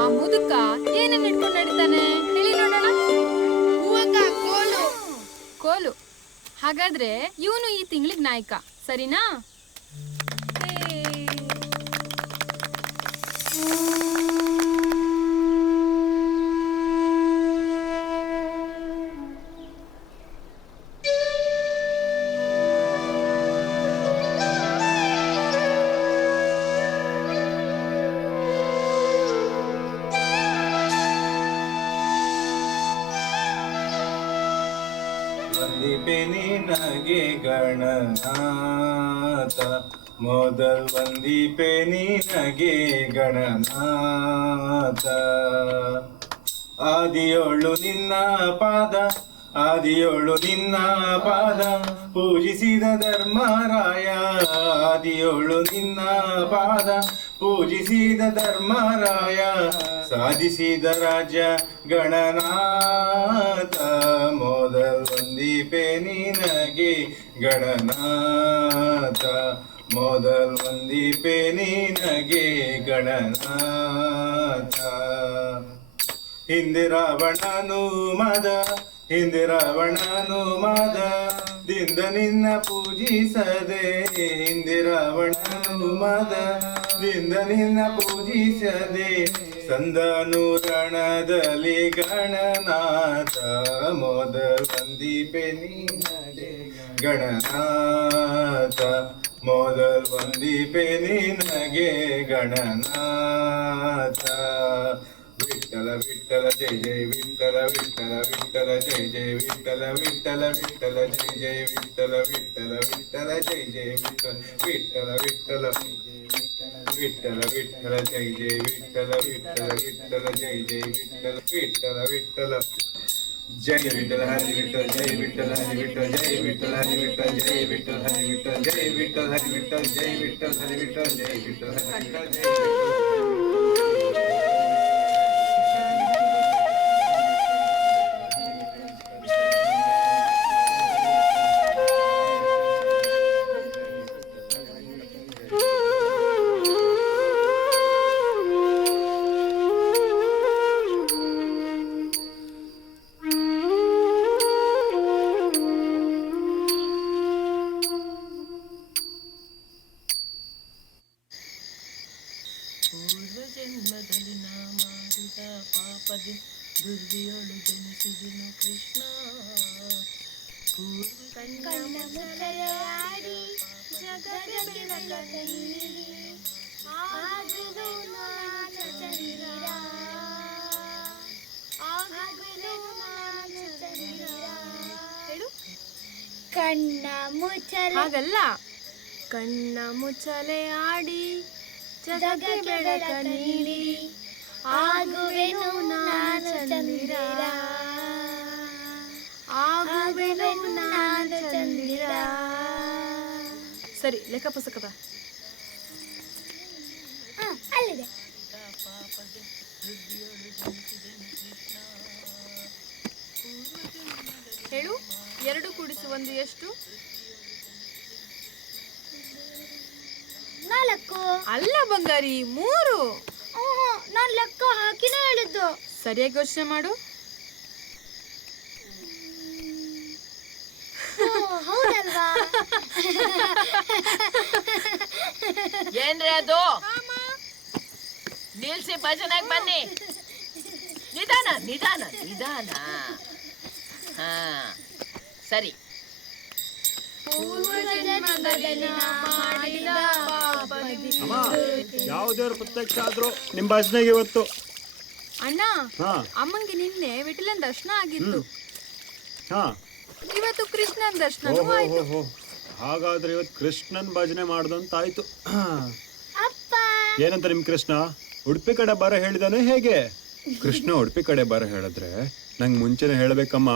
ಆ ಮುದುಕ ಏನನ್ನ ಇಟ್ಕೊಂಡು ನಡೀತಾನೆ ಹೇಳಿ ನೋಡೋಣ. ಕೋಲು. ಕೋಲು. ಹಾಗಾದ್ರೆ ಇವನು ಈ ತಿಂಗಳಿಗೆ ನಾಯಕ. ಸರಿನಾ? ವಂದಿಪೆ ನಿನಗೆ ಗಣನಾಥ, ಮೊದಲ್ ವಂದಿಪೆ ನಿನಗೆ ಗಣನಾಥ. ಆದಿಯೋಳು ನಿನ್ನ ಪಾದ, ಆದಿಯೋಳು ನಿನ್ನ ಪಾದ, ಪೂಜಿಸಿದ ಧರ್ಮರಾಯ. ಆದಿಯೋಳು ನಿನ್ನ ಪಾದ, ಪೂಜಿಸಿದ ಧರ್ಮರಾಯ, ಸಾಧಿಸಿದ ರಾಜ್ಯ ಗಣನಾಥ. ಮೊದಲ್ ವಂದಿಪೆ ನಿನಗೆ ಗಣನಾಥ, ಮೊದಲ್ ವಂದಿಪೆ ನಿನಗೆ ಗಣನಾಥ. ಹಿಂದೆ ರಾವಣನು ಮದ, ಹಿಂದೆ ರಾವಣನು ಮದ ದಿಂದ ನಿನ್ನ ಪೂಜಿಸದೆ. ಹಿಂದೆ ರಾವಣನು ಮದ ದಿಂದ ನಿನ್ನ ಪೂಜಿಸದೆ. ಸಂದನು ರಣದಲ್ಲಿ ಗಣನಾಥ, ಮೊದಲ್ ವಂದಿಪೆ ನಿನಗೆ ಗಣನಾಥ, ಮೊದಲ್ ವಂದಿಪೆ ನಿನಗೆ ಗಣನಾಥ. ವಿಠಲ ವಿಠಲ ಜಯ ಜಯ ವಿಠಲ, ವಿಠಲ ವಿಠಲ ಜಯ ಜಯ ವಿಠಲ, ವಿಠಲ ವಿಠಲ ಜಯ ಜಯ ವಿಠಲ, ವಿಠಲ ವಿಠಲ ಜಯ ಜಯ ವಿಠಲ, ವಿಠಲ ವಿಠಲ ವಿಠಲ ವಿಠಲ ಜಯ ಜಯ ವಿಠಲ, ವಿಠಲ ವಿಠಲ ಜಯ ಜಯ ವಿಠಲ, ವಿಠಲ ವಿಠಲ ಜಯ ವಿಠಲ. ಹರಿ ವಿಠಲ ಜಯ ವಿಠಲ, ಹರಿ ವಿಠಲ ಜಯ ವಿಠಲ, ಹರಿ ವಿಠಲ ಜಯ ವಿಠಲ, ಹರಿ ವಿಠಲ ಜಯ ವಿಠಲ, ಹರಿ ವಿಠಲ ಜಯ ವಿಠಲ, ಹರಿ ವಿಠಲ ಜಯ ವಿಠಲ, ಹರಿ ವಿಠಲ ಜಯ ವಿಠಲ. ಜನ್ಮದಲ್ಲಿ ನಾ ಮಾಡಿದ ಪಾಪದಿ ದುರ್ವಿಯೊಳು ಜನಿಸಿದನು ಕೃಷ್ಣ. ಕಣ್ಣ ಮುಚ್ಚಲೆಯಾಡಿ ಜಗದ ಬೆಳಕಲ್ಲಿ ಆಗುವೆನು ನಾನು ಚಂದಿರ, ಆಗುವೆನು ನಾನು ಚಂದಿರ. ಹೇಳು. ಕಣ್ಣ ಮುಚ್ಚಲೆ ಹಾಗಲ್ಲ. ಕಣ್ಣ ಮುಚ್ಚಲೆ ಆಡಿ ಜಗಕ್ಕೆ ಬೆಳಕ ನೀಡಿ ಆಗುವೆನು ನಾನು ಚಂದಿರ, ಆಗುವೆನು ನಾನು ಚಂದಿರ. ಸರಿ, ಲೆಕ್ಕ ಪುಸ್ತಕ ಬಾ. ಅಲ್ಲಿದೆ. ಹೇಳು. 2 ಕೂಡಿಸು 1 ಎಷ್ಟು? 4. ಅಲ್ಲ ಬಂಗಾರಿ, 3. ನಾನು ಲೆಕ್ಕ ಹಾಕಿನೇ ಹೇಳಿದ್ದು. ಸರಿಯಾಗಿ ಯೋಚನೆ ಮಾಡು. ಹೌದಲ್ವಾ? ಏನ್ರಿ ಅದು? ನಿಲ್ಸಿ ಭಜನೆಗೆ ಬನ್ನಿ. ನಿಧಾನ ನಿಧಾನ ನಿಧಾನ. ಹಾ ಸರಿ. ಯಾವ ದೇವ್ರ ಪ್ರತ್ಯಕ್ಷ ಆದ್ರು ನಿಮ್ ಭಜನೆಗೆ ಇವತ್ತು. ಅಣ್ಣ, ಹಾ ಅಮ್ಮಂಗೆ ನಿನ್ನೆ ವಿಠಲನ್ ದರ್ಶನ ಆಗಿತ್ತು. ಹಾ ಇವತ್ತು ಕೃಷ್ಣನ್ ದರ್ಶನ ಓಹೋ ಆಯ್ತು. ಹೋ ಹಾಗಾದ್ರೆ ಇವತ್ತು ಕೃಷ್ಣನ್ ಭಜನೆ ಮಾಡ್ದಂತ ಆಯ್ತು. ಏನಂತ ನಿಮ್ ಕೃಷ್ಣ ಉಡುಪಿ ಕಡೆ ಬರ ಹೇಳಿದಾನೆ ಹೇಗೆ? ಕೃಷ್ಣ ಉಡುಪಿ ಕಡೆ ಬರ ಹೇಳಿದ್ರೆ ನಂಗೆ ಮುಂಚೆನೆ ಹೇಳ್ಬೇಕಮ್ಮ.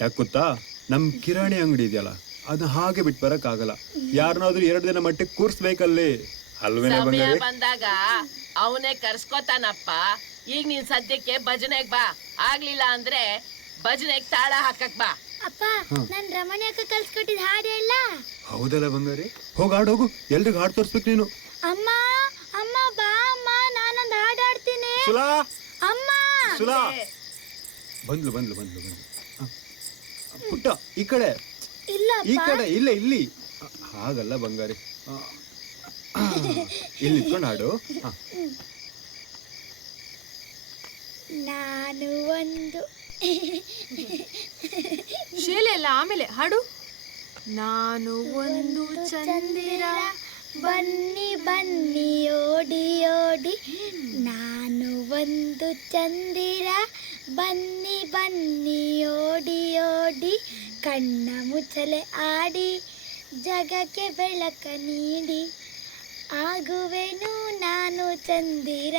ಯಾಕೆ ಗೊತ್ತಾ, ನಮ್ ಕಿರಾಣಿ ಅಂಗಡಿ ಇದೆಯಲ್ಲ ಅದನ್ನ ಹಾಗೆ ಬಿಟ್ಟು ಬರಕ್ ಆಗಲ್ಲ. ಯಾರನ್ನಾದ್ರೂ 2 ದಿನ ಮಟ್ಟಿಗೆ ಕೂರ್ಸ್ಬೇಕಲ್ಲಿ ಅಲ್ವೇನೆ ಸಮಯ ಬಂಗಾರಿ? ಬಂದಾಗ ಅವನೇ ಕರ್ಸ್ಕೊತಾನಪ್ಪ. ಈಗ ನೀನ್ ಸದ್ಯಕ್ಕೆ ಭಜನೆಗ್ ಬಾ. ಆಗ್ಲಿಲ್ಲ ಅಂದ್ರೆ ಭಜನೆಗ್ ತಾಳ ಹಾಕಕ್ ಬಾ. ಅಪ್ಪ, ನನ್ ರಮಣಿ ಅಕ್ಕ ಕಲ್ಸ್ಕೊಟ್ಟಿದ್ ಹಾಡು ಹೇಳ. ಹೌದಲ್ಲ ಬಂಗಾರಿ, ಹೋಗ್ ಹಾಡೋಗು. ಎಲ್ರಿಗೂ ಹಾಡು ತೋರ್ಸ್ಬೇಕು ನೀನು. ಅಮ್ಮ ಅಮ್ಮ ಬಾ ಅಮ್ಮ, ನಾನೊಂದ್ ಹಾಡು ಹಾಡ್ತೀನಿ. ಸುಲಾ ಅಮ್ಮ ಸುಲಾ ಬಂದ್ಲು ಬಂದ್ಲು ಬಂದ್ಲು ಬಂದ್ಲು. ಪುಟ್ಟ ಈ ಕಡೆ ಇಲ್ಲ ಈ ಕಡೆ ಇಲ್ಲ ಇಲ್ಲಿ. ಹಾಗಲ್ಲ ಬಂಗಾರಿ, ಇಲ್ಲಿ ನಿಂತ್ಕೊಂಡು ಹಾಡು. ನಾನು ಒಂದು ಶೀಲೆ ಎಲ್ಲ ಆಮೇಲೆ ಹಾಡು. ನಾನು ಒಂದು ಚಂದಿರ, ಬನ್ನಿ ಬನ್ನಿ ಓಡಿ ಓಡಿ. ನಾನು ಒಂದು ಚಂದಿರ, ಬನ್ನಿ ಬನ್ನಿ ಓಡಿ ಓಡಿ. ಕಣ್ಣ ಮುಚ್ಚಲೆ ಆಡಿ ಜಗಕ್ಕೆ ಬೆಳಕ ನೀಡಿ. ಆಗುವೆನು ನಾನು ಚಂದಿರ,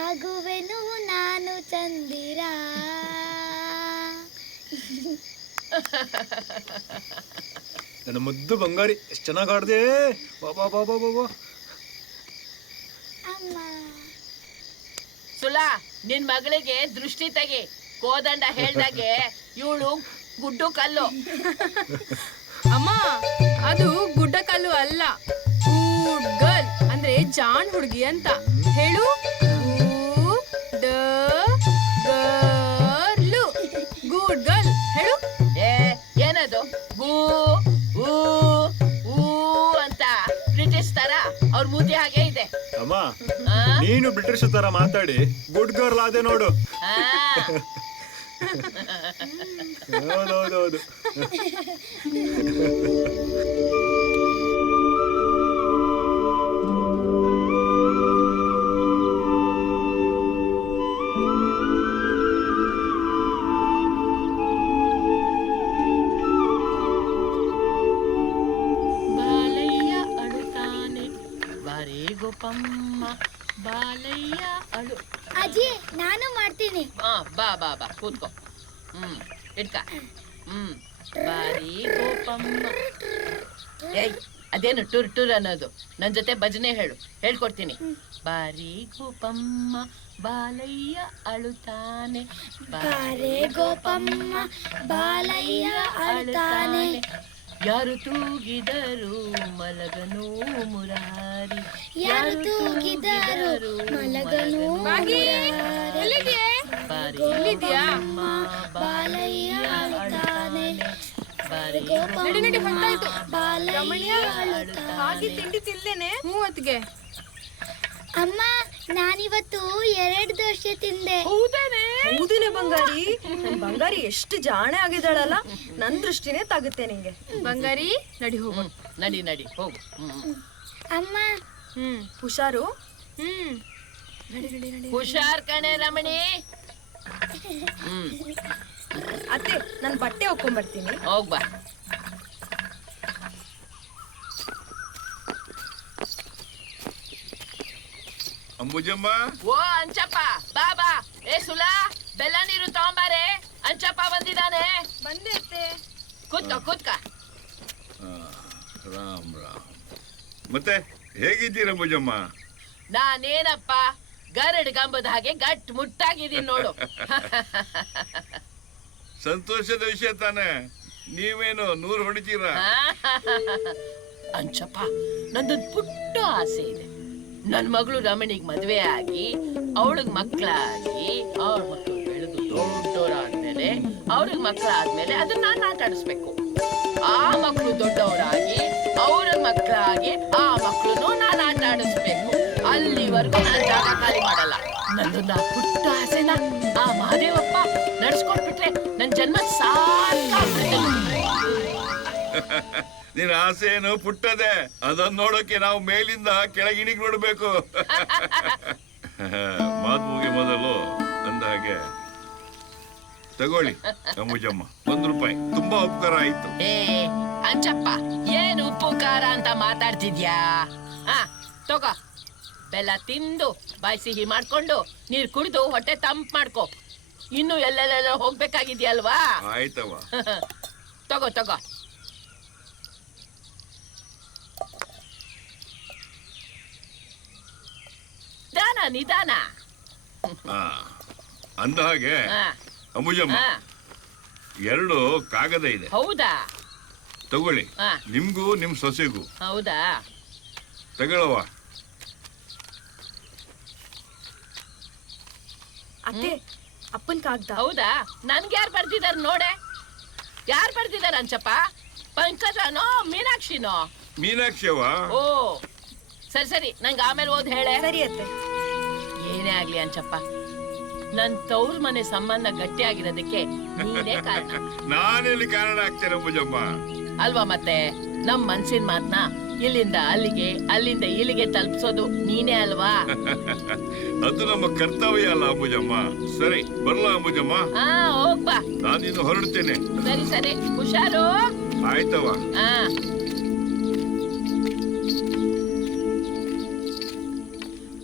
ಆಗುವೆನು ನಾನು ಚಂದಿರ. ನನ್ನ ಮುದ್ದು ಬಂಗಾರಿ, ಎಷ್ಟು ಚೆನ್ನಾಗಿ ಹಾಡ್ದೆ. ಬಾಬಾ ಬಾಬಾ ಬಾಬಾ. ಅಮ್ಮ ಸುಲಾ, ನಿನ್ ಮಗಳಿಗೆ ದೃಷ್ಟಿ ತೆಗಿ. ಕೋದಂಡ ಹೇಳ್ದಾಗೆ ಇವಳು ಗುಡ್ಡು ಕಲ್ಲು. ಅಮ್ಮ ಅದು ಗುಡ್ಡ ಕಲ್ಲು ಅಲ್ಲ, ಗೂಡ್ ಗರ್ಲ್ ಅಂದ್ರೆ ಜಾಣ್ ಹುಡುಗಿ ಅಂತ ಹೇಳು. ಗರ್ಲು ಗೂಡ್ ಗರ್ಲ್ ಹೇಳು. ಏನದು ಗೂ ಊ ಊ ಅಂತ ಬ್ರಿಟಿಷ್ ತರ ಅವ್ರ ಮೂತಿ ಹಾಗೆ ಇದೆ. ಅಮ್ಮ, ನೀನು ಬ್ರಿಟಿಷ್ ತರ ಮಾತಾಡಿ ಗುಡ್ ಗರ್ಲ್ ಆದೆ ನೋಡು. ಹೌದೌದೌದು. ಬಾಲಯ್ಯ ಅಳುತ್ತಾನೆ ಬಾರೇ ಗೋಪಮ್ಮ, ಬಾಲಯ್ಯ ಅಳು. ಅಜ್ಜಿ, ನಾನು ಮಾಡ್ತೀನಿ. ಬಾ ಬಾ ಬಾ ಕೂತ್ಕೋ. ಇಟ್ಕ. ಬಾರಿ ಗೋಪಮ್ಮ. ಏಯ್, ಅದೇನು ಟುರ್ ಟುರ್ ಅನ್ನೋದು? ನನ್ ಜೊತೆ ಭಜನೆ ಹೇಳು, ಹೇಳ್ಕೊಡ್ತೀನಿ. ಬಾರಿ ಗೋಪಮ್ಮ ಬಾಲಯ್ಯ ಅಳುತ್ತಾನೆ, ಬಾರೆ ಗೋಪಮ್ಮ ಬಾಲಯ್ಯ ಅಳುತ್ತಾನೆ. ಯಾರು ತೂಗಿದರು ಮಲಗನು ಮುರಾರಿ, ಯಾರು ತೂಗಿದರು ಮಲಗನು ಮುರಾರಿ. ಬಾರಿ ಗೋಪಮ್ಮ ಬಾಲಯ್ಯ ಅಳುತ್ತಾನೆ, ಬಾರಿ ಗೋಪಮ್ಮ ಬಾಲಯ್ಯ ಅಳುತ್ತಾನೆ. ಹಾಗೆ ತಿಂಡಿ ತಿಂದೇನೆ ಮೂವತ್ತಿಗೆ. ಅಮ್ಮ, ನಾನಿವತ್ತು 2 ದೋಸೆ ತಿಂದೆ. ಹೌದೇನೆ ಬಂಗಾರಿ, ಬಂಗಾರಿ ಎಷ್ಟು ಜಾಣೆ ಆಗಿದ್ದಾಳಲ್ಲ. ನನ್ ದೃಷ್ಟಿನೇ ತಾಗುತ್ತೆ ನಿಂಗೆ. ಬಂಗಾರಿ ನಡಿ ಹೋಗು. ನಡಿ ನಡಿ ಹೋಗು. ಅಮ್ಮ, ಹುಷಾರು. ನಡಿ ನಡಿ ನಡಿ. ಹುಷಾರ್ ಕಣೆ ರಮಣಿ. ಅತ್ತೆ, ನನ್ ಬಟ್ಟೆ ಒಕ್ಕೊಂಬರ್ತೀನಿ. ಹೋಗ್ಬಾ. ಅಂಬುಜಮ್ಮ, ಓ ಅಂಚಪ್ಪ, ಬಾ ಬಾ. ಏ ಸುಲಾ, ಬೆಲ್ಲ ನೀರು ತಗೊಂಬಾರೆ. ಅಂಚಪ್ಪ ಬಂದಿದ್ದಾನೆ. ಬಂದೆ ಅತ್ತೆ. ಕೂತ್ಕ ಕೂತ್ಕ. ರಾಮ್ ರಾಮ್. ಮತ್ತೆ ಹೇಗಿದ್ದೀರ ಅಂಬುಜಮ್ಮ? ನಾನೇನಪ್ಪ, ಗರಡ್ ಗಂಬದ ಹಾಗೆ ಗಟ್ ಮುಟ್ಟಾಗಿದ್ದೀನಿ ನೋಡು. ಸಂತೋಷದ ವಿಷಯ ತಾನೆ. ನೀವೇನು 100 ಹೊಡಿತೀರಾ? ಅಂಚಪ್ಪ, ನಂದೊಂದು ಪುಟ್ಟ ಆಸೆ ಇದೆ. ನನ್ ಮಗಳು ರಮಣಿಗ್ ಮದ್ವೆ ಆಗಿ ಅವಳಿಗೆ ಮಕ್ಕಳಾಗಿ ಅವ್ರ ಮಕ್ಕಳು ಬೆಳೆದು ದೊಡ್ಡವರಾದ್ಮೇಲೆ ಅವ್ರಿಗೆ ಮಕ್ಕಳಾದ್ಮೇಲೆ ಅದನ್ನ ನಾನು ಆಟ ಆಡಿಸ್ಬೇಕು. ಆ ಮಕ್ಕಳು ದೊಡ್ಡವರಾಗಿ ಅವ್ರ ಮಕ್ಕಳಾಗಿ ಆ ಮಕ್ಕಳು ನಾನು ಆಟ ಆಡಿಸ್ಬೇಕು. ಅಲ್ಲಿವರೆಗೂ ನಾನು ಜಾಗ ಖಾಲಿ ಮಾಡಲ್ಲ. ನನ್ನ ಪುಟ್ಟ ಆಸೆನ ಆ ಮಹಾದೇವಪ್ಪ ನಡ್ಸ್ಕೊಟ್ಬಿಟ್ರೆ ನನ್ ಜನ್ಮ ಸಾಕಾಗ್ಬಿಡುತ್ತೆ. ನಿನ್ನ ಆಸೆ ಏನು ಪುಟ್ಟದೆ, ಅದನ್ನ ನೋಡೋಕೆ ನಾವು ಮೇಲಿಂದ ಕೆಳಗಿಣಿಗೆ ನೋಡ್ಬೇಕು. ಮಾತುಗೆ ಮೊದಲು ಅಂದ ಹಾಗೆ ತಗೊಳ್ಳಿ ಅಂಬುಜಮ್ಮ, ₹1. ತುಂಬಾ ಉಪಕಾರ ಆಯ್ತು. ಏ ಅಂಚಪ್ಪ, ಏನು ಉಪ್ಪು ಖಾರ ಅಂತ ಮಾತಾಡ್ತಿದ್ಯಾ? ತಗೋ, ಬೆಲ್ಲ ತಿಂದು ಬಾಯಿ ಸಿಹಿ ಮಾಡ್ಕೊಂಡು ನೀರ್ ಕುಡಿದು ಹೊಟ್ಟೆ ತಂಪ್ ಮಾಡ್ಕೊ. ಇನ್ನು ಎಲ್ಲೆಲ್ಲ ಹೋಗ್ಬೇಕಾಗಿದ್ಯಲ್ವಾ? ಆಯ್ತವ. ತಗೋ ತಗೋ. ನಿಧಾನ. ಅಂದ ಹಾಗೆ ಅಂಬುಜಮ್ಮ, 2 ಕಾಗದ ಇದೆ. ಹೌದಾ? ತಗೊಳ್ಳಿ, ನಿಮ್ಗೂ ನಿಮ್ ಸೊಸೆಗೂ. ಹೌದಾ? ತಗೊಳ್ಳವ. ಅತ್ತೆ, ಅಪ್ಪನ್ ಕಾಗ್ದ. ಹೌದಾ? ನನ್ಗೆ ಯಾರು ಬರ್ದಿದಾರ ನೋಡೆ? ಯಾರು ಬರ್ದಿದಾರ ಅಂಚಪ್ಪ? ಪಂಕಜನೋ ಮೀನಾಕ್ಷಿನೋ? ಮೀನಾಕ್ಷಿಯವ. ಓ ಸರಿ ಸರಿ, ನಂಗೆ ಆಮೇಲೆ ಓದ್ ಹೇಳೆ. ಸರಿ ಅತ್ತೆ. ಏನೇ ಆಗ್ಲಿ ಅಂಚಪ್ಪ, ನನ್ ತವ್ರ ಮನೆ ಸಂಬಂಧ ಗಟ್ಟಿಯಾಗಿರೋದಕ್ಕೆ ನೀನೇ ಕಾರಣ. ನಾನೆಲ್ಲಿ ಕಾರಣ ಆಗ್ತೇನೆ ಅಂಬುಜಮ್ಮ? ಅಲ್ವಾ ಮತ್ತೆ? ನಮ್ ಮನ್ಸಿನ ಮಾತ್ನ ಇಲ್ಲಿಂದ ಅಲ್ಲಿಗೆ, ಅಲ್ಲಿಂದ ಇಲ್ಲಿಗೆ ತಲುಪಿಸೋದು ನೀನೇ ಅಲ್ವಾ? ಅದು ನಮ್ಮ ಕರ್ತವ್ಯ ಅಲ್ಲ ಅಂಬುಜಮ್ಮ. ಸರಿ, ಬರ್ಲಾ ಅಂಬುಜಮ್ಮ? ಹೋಗ್ಬಾ. ನಾನಿನ್ನು ಹೊರಡ್ತೇನೆ. ಸರಿ ಸರಿ, ಹುಷಾರು. ಆಯ್ತವ.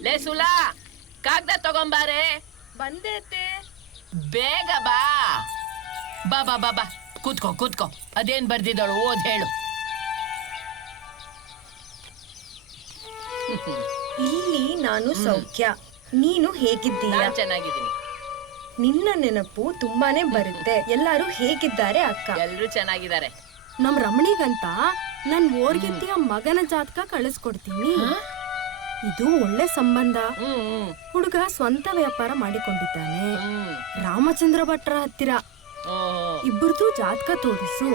ಲೇ ಸುಲಾ, ಕಾಗ್ದ ತಗೊಂಬಾರೆ. ಬಂದೆ ಅತ್ತೆ. ಬೇಗ ಬಾ. ಬಾ ಬಾ ಬಾ ಬಾ, ಕೂತ್ಕೋ ಕೂತ್ಕೋ. ಅದೇನ್ ಬರ್ದಿದ್ದಾಳು ಓದ್ ಹೇಳು. ಇಲ್ಲಿ ನಾನು ಸೌಖ್ಯ, ನೀನು ಹೇಗಿದ್ದೀಯಾ? ಚೆನ್ನಾಗಿದ್ದೀನಿ. ನಿನ್ನ ನೆನಪು ತುಂಬಾನೇ ಬರುತ್ತೆ. ಎಲ್ಲರೂ ಹೇಗಿದ್ದಾರೆ ಅಕ್ಕ? ಎಲ್ರು ಚೆನ್ನಾಗಿದ್ದಾರೆ. ನಮ್ ರಮಣಿಗಂತ ನನ್ ಓರ್ಗೆತ್ತಿಯ ಮಗನ ಜಾತಕ ಕಳಿಸ್ಕೊಡ್ತೀನಿ. ಇದು ಒಳ್ಳೆ ಸಂಬಂಧ. ಹುಡುಗ ಸ್ವಂತ ವ್ಯಾಪಾರ ಮಾಡಿಕೊಂಡಿದ್ದಾನೆ. ರಾಮಚಂದ್ರ ಭಟ್ರ ಹತ್ತಿರ. ಇಬ್ಬರದು ಜಾತಕ ತೋರಿಸು.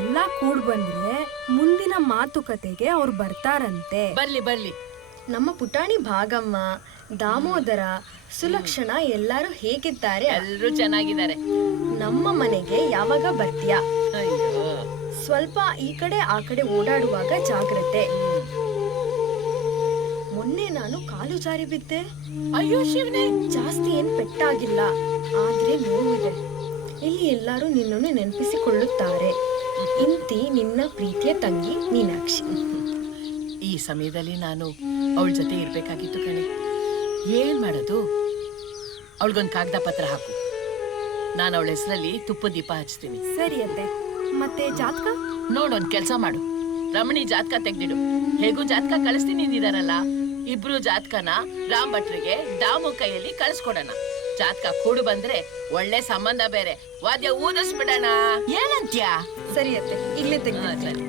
ಎಲ್ಲ ಕೂಡ್ ಬಂದ್ರೆ ಮುಂದಿನ ಮಾತುಕತೆಗೆ ಅವ್ರು ಬರ್ತಾರಂತೆ. ಬರ್ಲಿ ಬರ್ಲಿ. ನಮ್ಮ ಪುಟಾಣಿ ಭಾಗಮ್ಮ, ದಾಮೋದರ, ಸುಲಕ್ಷಣ ಎಲ್ಲರೂ ಹೇಗಿದ್ದಾರೆ? ಎಲ್ರು ಚೆನ್ನಾಗಿದ್ದಾರೆ. ನಮ್ಮ ಮನೆಗೆ ಯಾವಾಗ ಬರ್ತೀಯಾ? ಸ್ವಲ್ಪ ಈ ಕಡೆ ಆ ಕಡೆ ಓಡಾಡುವಾಗ ಜಾಗ್ರತೆ. ಮೊನ್ನೆ ನಾನು ಕಾಲು ಜಾರಿ ಬಿದ್ದೆ. ಅಯ್ಯೋ ಶಿವನೇ. ಜಾಸ್ತಿ ಏನ್ ಪೆಟ್ಟಾಗಿಲ್ಲ, ಆದ್ರೆ ನೋವಿದೆ. ಇಲ್ಲಿ ಎಲ್ಲರೂ ನಿನ್ನನ್ನು ನೆನಪಿಸಿಕೊಳ್ಳುತ್ತಾರೆ. ಇಂತಿ ನಿನ್ನ ಪ್ರೀತಿಯ ತಂಗಿ ಮೀನಾಕ್ಷಿ. ಈ ಸಮಯದಲ್ಲಿ ನಾನು ಅವಳ ಜೊತೆ ಇರ್ಬೇಕಾಗಿತ್ತು ಕಣೆ. ಏನ್ ಮಾಡೋದು? ಅವಳಿಗೊಂದು ಕಾಗದ ಪತ್ರ ಹಾಕು. ನಾನು ಅವಳ ಹೆಸರಲ್ಲಿ ತುಪ್ಪ ದೀಪ ಹಚ್ತೀನಿ. ಸರಿ ಅತ್ತೆ. ಮತ್ತೆ ಜಾತಕ ನೋಡೊಂದ್ ಕೆಲ್ಸ ಮಾಡು, ರಮಣಿ ಜಾತಕ ತೆಗ್ದಿಡು. ಹೇಗೂ ಜಾತಕ ಕಳಿಸ್ತೀನಿ ಅಂದಿದಾರಲ್ಲ, ಇಬ್ರು ಜಾತಕನ ರಾಮ್ ಭಟ್ರಿಗೆ ದಾಮು ಕೈಯಲ್ಲಿ ಕಳಿಸ್ಕೊಡೋಣ. ಜಾತಕ ಕೂಡು ಬಂದ್ರೆ ಒಳ್ಳೆ ಸಂಬಂಧ ಬೇರೆ. ವಾದ್ಯ ಊದಿಸ್ಬಿಡೋಣ. ಏನಂತ್ಯ? ಸರಿ ಅತ್ತೆ, ಇಲ್ಲೇ ತೆಗ್ದ. ಸರಿ.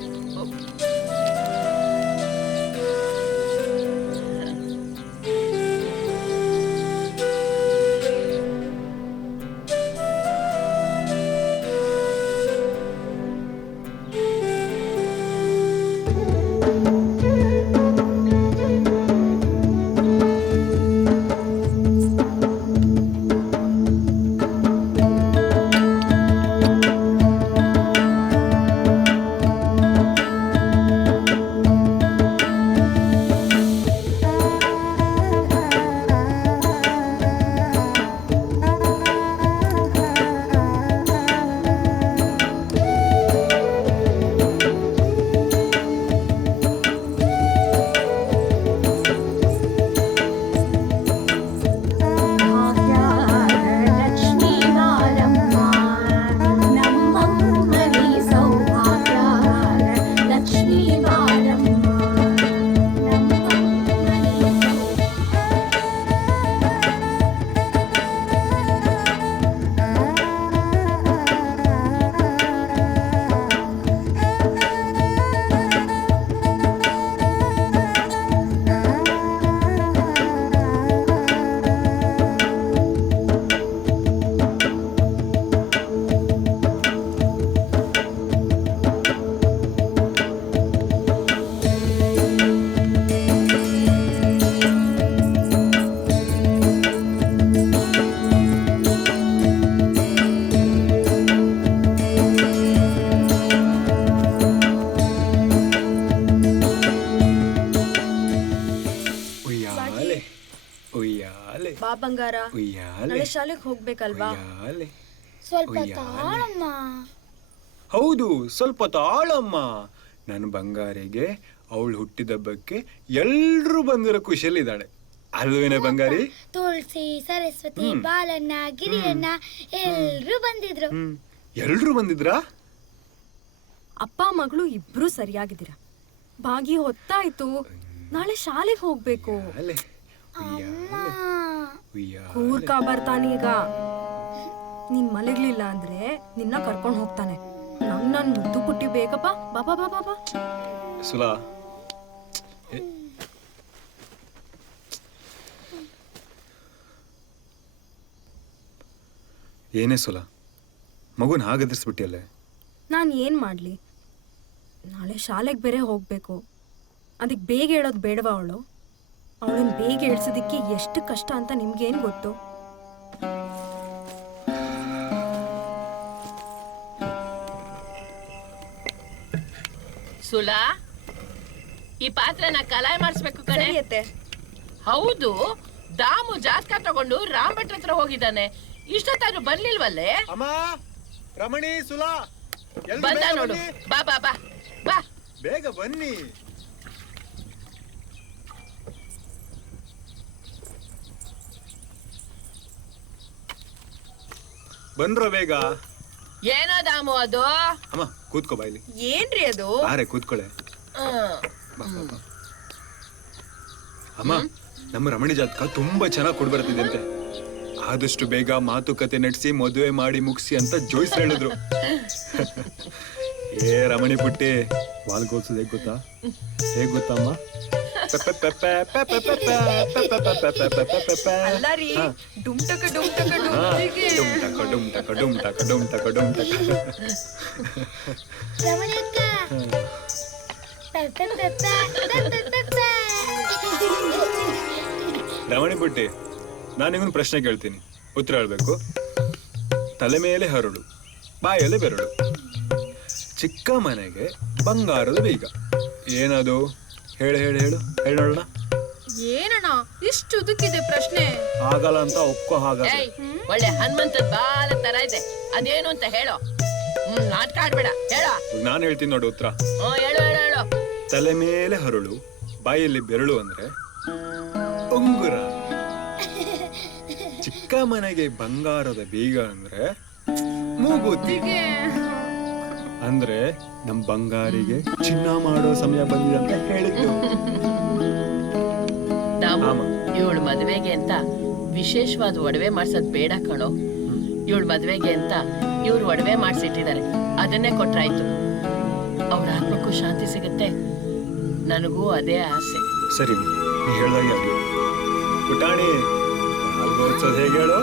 ಬಂಗಾರ, ಉಯ್ಯಾಲೆ ನಾಳೆ ಶಾಲೆಗೆ ಹೋಗ್ಬೇಕಲ್ವಾ? ಉಯ್ಯಾಲೆ. ಸ್ವಲ್ಪ ತಾಳಮ್ಮ. ಹೌದು, ಸ್ವಲ್ಪ ತಾಳಮ್ಮ. ನನ್ನ ಬಂಗಾರಿಗೆ ಅವಳು ಹುಟ್ಟಿದಬ್ಬಕ್ಕೆ ಎಲ್ರೂ ಬಂದಿರೋ ಖುಷಿಯಲ್ಲಿದ್ದಾಳೆ ಅಲ್ವೇನೆ ಬಂಗಾರಿ? ತುಳಸಿ, ಸರಸ್ವತಿ, ಬಾಲಣ್ಣ, ಗಿರಿಯಣ್ಣ ಎಲ್ರೂ ಬಂದಿದ್ರು. ಎಲ್ರೂ ಬಂದಿದ್ರಾ? ಅಪ್ಪ ಮಗಳು ಇಬ್ರು ಸರಿಯಾಗಿದ್ದೀರಾ. ಭಾಗಿ ಹೊತ್ತಾಯ್ತು, ನಾಳೆ ಶಾಲೆಗೆ ಹೋಗ್ಬೇಕು. ಕೂರ್ಕ ಬರ್ತಾನೀಗ. ನೀನ್ ಮಲಗ್ಲಿಲ್ಲ ಅಂದ್ರೆ ನಿನ್ನ ಕರ್ಕೊಂಡು ಹೋಗ್ತಾನೆ. ನನ್ ಮುದ್ದು ಪುಟ್ಟಿ ಬೇಕಪ್ಪ, ಬಾಬಾ ಬಾಬಾ ಬಾ. ಸುಲಾ, ಏನೇ ಸುಲಾ, ಮಗುನ ಹಾಗದ್ರಿಸ್ಬಿಟ್ಟಿಯಲ್ಲೇ. ನಾನು ಏನ್ ಮಾಡ್ಲಿ? ನಾಳೆ ಶಾಲೆಗೆ ಬೇರೆ ಹೋಗ್ಬೇಕು. ಅದಕ್ಕೆ ಬೇಗ ಹೇಳೋದು ಬೇಡವಾ? ಅವಳನ್ನ ಬೇಗ ಹೇಳ್ಸೋದಿಕ್ಕೆ ಎಷ್ಟು ಕಷ್ಟ ಅಂತ ನಿಮ್ಗೇನ್ ಗೊತ್ತು? ಸುಲಾ, ಈ ಪಾತ್ರೆನ ಕಲಾಯಿ ಮಾಡಿಸ್ಬೇಕು ಕಣೆ. ಹೌದು, ದಾಮು ಜಾತಕ ತಗೊಂಡು ರಾಮ್ ಭಟ್ರ ಹತ್ರ ಹೋಗಿದ್ದಾನೆ. ಇಷ್ಟೊತ್ತಾದ್ರೂ ಬರ್ಲಿಲ್ವಲ್ಲೇ? ಅಮ್ಮ, ರಮಣಿ, ಸುಲಾ ಬಂದ ನೋಡು. ಬಾ ಬಾ ಬಾ ಬಾ, ಬೇಗ ಬನ್ನಿ. ಬಂದ್ರ ಬೇಗ. ಏನೋ ದಾಮು ಅದು? ಅಮ್ಮ ಕೂತ್ಕೋ ಬಾಯ್ಲಿ. ಏನ್ರಿ ಅದು? ಬಾರೆ ಕೂತ್ಕೊಳ್ಳೆ. ಅಮ್ಮ, ನಮ್ಮ ರಮಣಿ ಜಾತಕ ತುಂಬಾ ಚೆನ್ನಾಗಿ ಕೊಡ್ ಬರ್ತಿದೆ ಅಂತೆ. ಆದಷ್ಟು ಬೇಗ ಮಾತುಕತೆ ನಡೆಸಿ ಮದುವೆ ಮಾಡಿ ಮುಗಿಸಿ ಅಂತ ಜೋಯಿಸ್ ಹೇಳಿದ್ರು. ಏ ರಮಣಿ ಪುಟ್ಟಿ, ವಾಲ್ಗೋಲ್ಸೋದು ಹೇಗ್ ಗೊತ್ತಾ? ಹೇಗ್ ಗೊತ್ತಮ್ಮ? ಅಲ್ಲ ರೀ, ಡುಮ್ಟಕ ಡುಮ್ಟಕ ಡುಮ್ಟಕ ಡುಮ್ಟಕ ಡುಮ್ಟಕ ಡುಮ್ಟಕ ಡುಮ್ಟಕ. ರಮಣಿ ಅಕ್ಕ, ರಮಣಿ ಪುಟ್ಟಿ, ನಾನಿಗೊಂದು ಪ್ರಶ್ನೆ ಕೇಳ್ತೀನಿ, ಉತ್ತರ ಹೇಳ್ಬೇಕು. ತಲೆ ಮೇಲೆ ಹರಳು, ಬಾಯಲ್ಲಿ ಬೆರಳು, ಚಿಕ್ಕ ಮನೆಗೆ ಬಂಗಾರದ ಬೀಗ, ಏನದು? ಹೇಳು ಹೇಳು ಹೇಳು ಹೇಳು ನೋಡೋಣ. ಏನಣ್ಣ ಇಷ್ಟು ಉದುಕಿದೆ ಪ್ರಶ್ನೆ? ಆಗಲ್ಲ ಅಂತ ಒಪ್ಕೋ. ಹಾಗಾದ್ರೆ ಒಳ್ಳೆ ಹನುಮಂತದ ಬಾಲ ತರ ಇದೆ, ಅದೇನು ಅಂತ ಹೇಳೋ. ನಾಟಕ ಆಡ್ಬೇಡ, ಹೇಳ. ನಾನು ಹೇಳ್ತೀನಿ ನೋಡು ಉತ್ತರ. ಹೇಳು ಹೇಳು ಹೇಳು. ತಲೆ ಮೇಲೆ ಹರಳು, ಬಾಯಲ್ಲಿ ಬೆರಳು ಅಂದ್ರೆ ಉಂಗುರ. ಚಿಕ್ಕ ಮನೆಗೆ ಬಂಗಾರದ ಬೀಗ ಅಂದ್ರೆ ಮೂಗುತಿ. ಅಂದ್ರೆ ನಮ್ ಬಂಗಾರಿಗೆ ಚಿನ್ನ ಮಾಡೋ ಸಮಯ ಬಂದಿದೆ ಅಂತ ಹೇಳಿದ್ದು. ಇವಳು ಮದ್ವೆಗೆ ಅಂತ ವಿಶೇಷವಾದ ಒಡವೆ ಮಾಡ್ಸೋದ್ ಬೇಡ ಕಣೋ. ಇವಳು ಮದ್ವೆಗೆ ಅಂತ ಇವ್ರು ಒಡವೆ ಮಾಡ್ಸಿಟ್ಟಿದ್ದಾರೆ, ಅದನ್ನೇ ಕೊಟ್ರಾಯ್ತು. ಅವ್ರ ಆತ್ಮಕ್ಕೂ ಶಾಂತಿ ಸಿಗುತ್ತೆ, ನನಗೂ ಅದೇ ಆಸೆ. ಸರಿ, ನೀ ಹೇಳ್ದಾಗೆ ಆಗ್ಲಿ. ಪುಟಾಣಿ, ಹಾಲ್ಗೋಲ್ಸೋದು ಹೇಗೆ ಹೇಳು?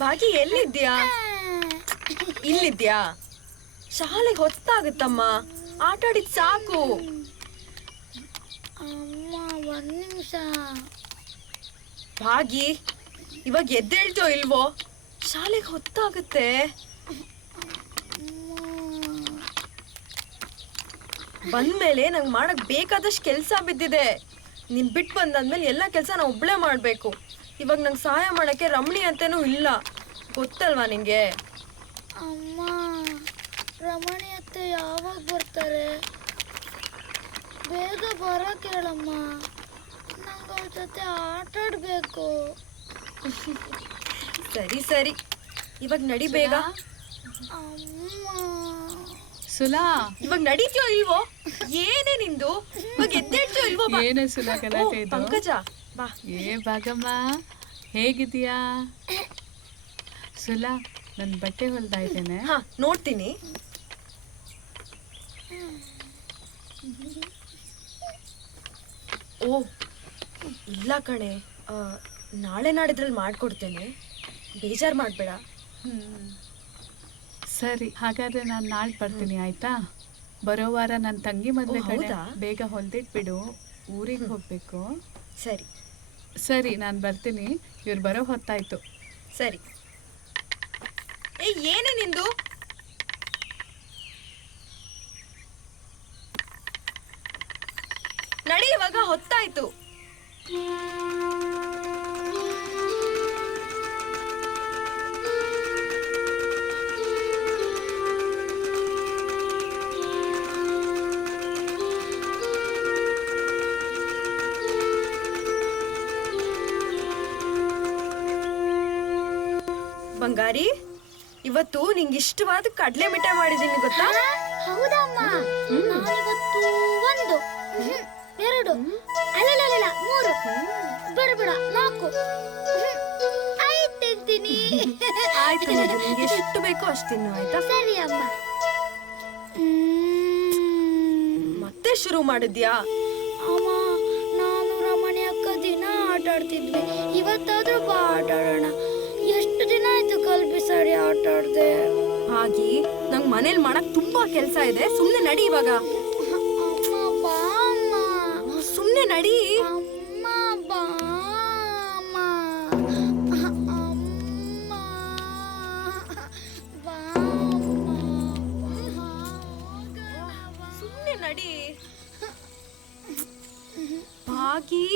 ಭಾಗಿ, ಎಲ್ಲಿದ್ಯಾ? ಇಲ್ಲಿದ್ಯಾ? ಶಾಲೆಗೆ ಹೊತ್ತಾಗುತ್ತಮ್ಮ, ಆಟ ಆಡಿದ್ ಸಾಕು. ಅಮ್ಮ, ಒಂದ್ ನಿಮಿಷ. ಭಾಗಿ, ಇವಾಗ ಎದ್ದೇಳ್ತೋ ಇಲ್ವೋ? ಶಾಲೆಗೆ ಹೊತ್ತಾಗುತ್ತೆ. ಬಂದ್ಮೇಲೆ ನಂಗೆ ಮಾಡಕ್ ಬೇಕಾದಷ್ಟು ಕೆಲಸ ಬಿದ್ದಿದೆ. ನೀನ್ ಬಿಟ್ಟು ಬಂದಾದ್ಮೇಲೆ ಎಲ್ಲ ಕೆಲಸ ನಾ ಒಬ್ಳೆ ಮಾಡ್ಬೇಕು. ಇವಾಗ ನಂಗೆ ಸಹಾಯ ಮಾಡಕ್ಕೆ ರಮಣಿ ಅಂತನೂ ಇಲ್ಲ. ಗೊತ್ತಲ್ವಾ ನಿಂಗೆ? ಅಮ್ಮ, ರಮಣಿ ಅತ್ತೆ ಯಾವಾಗ ಬರ್ತಾರೆ? ಬೇಗ ಬರಕ್ಕೆ ಹೇಳಮ್ಮ, ನಂಗೆ ಅವ್ರ ಜೊತೆ ಆಟ ಆಡ್ಬೇಕು. ಸರಿ ಸರಿ, ಇವಾಗ ನಡಿ ಬೇಗ. ಸುಲಾ, ಇವಾಗ ನಡೀತೀಯೋ ಇಲ್ವೋ? ಏನೇ ನಿಂದು? ಇವಾಗ ಎದ್ದೇಳ್ತೀಯೋ ಇಲ್ವೋ? ಬಾ. ಏನೇ ಸುಲಾ ಗಲಾಟೆ ಇದು? ಪಂಕಜ ಬಾ. ಭಾಗಮ್ಮ, ಹೇಗಿದೀಯಾ? ಸುಲಾ, ನನ್ನ ಬಟ್ಟೆ ಹೊಲ್ದಾ ಇದ್ದೇನೆ. ಹಾ, ನೋಡ್ತೀನಿ. ಓ ಇಲ್ಲ ಕಣೆ, ನಾಳೆ ನಾಡಿದ್ರಲ್ಲಿ ಮಾಡ್ಕೊಡ್ತೇನೆ, ಬೇಜಾರು ಮಾಡಬೇಡ. ಸರಿ, ಹಾಗಾದ್ರೆ ನಾನು ನಾಳೆ ಬರ್ತೀನಿ, ಆಯ್ತಾ? ಬರೋ ವಾರ ನನ್ನ ತಂಗಿ ಮದುವೆ ಕಡೆ ಹೌದಾ? ಬೇಗ ಹೊಲ್ದಿಟ್ಬಿಡು, ಊರಿಗೆ ಹೋಗ್ಬೇಕು. ಸರಿ ಸರಿ, ನಾನು ಬರ್ತೀನಿ. ಇವ್ರು ಬರೋ ಹೊತ್ತಾಯ್ತು. ಸರಿ. ಏನೇ ನಿಂದು? ನಡಿ, ಇವಾಗ ಹೊತ್ತಾಯ್ತು. ಬಂಗಾರಿ, ಇವತ್ತು ನಿಂಗೆ ಇಷ್ಟವಾದ ಕಡಲೆ ಮಿಠಾಯಿ ಮಾಡಿದ್ದೀನಿ, ಗೊತ್ತಾ? ಹೌದಮ್ಮ, ನಾನಿವತ್ತು 1, 2, ಅಲ್ಲಲ್ಲ 3, ಬೇಡ 4, 5 ತಿಂತೀನಿ. ಆಯ್ತು, ನಿಂಗೆ ಎಷ್ಟು ಬೇಕೋ ಅಷ್ಟು ತಿನ್ನು, ಆಯ್ತಾ? ಸರಿ ಅಮ್ಮ. ಮತ್ತೆ ಶುರು ಮಾಡಿದ್ಯಾ? ಅಮ್ಮ, ನಾನು ರಮಣಿ ಅಕ್ಕ ದಿನ ಆಟ ಆಡ್ತಿದ್ವಿ, ಇವತ್ತಾದ್ರೂ ಬಾ ಆಟ ಆಡೋಣ. ಎಷ್ಟು ದಿನ ಆಯ್ತು ಕಲ್ಪಿಸಾಡಿ ಆಟ ಆಡ್ದೆ. ಹಾಗೆ ನಂಗೆ ಮನೇಲಿ ಮಾಡಕ್ ತುಂಬಾ ಕೆಲಸ ಇದೆ, ಸುಮ್ನೆ ನಡಿ ಇವಾಗ. ಅಮ್ಮ ಬಾ ಅಮ್ಮ. ಸುಮ್ನೆ ನಡಿ. ಅಮ್ಮ ಬಾ ಅಮ್ಮ. ಅಮ್ಮ ಬಾ ಅಮ್ಮ. ಸುಮ್ನೆ ನಡಿ. ಭಾಗಿ,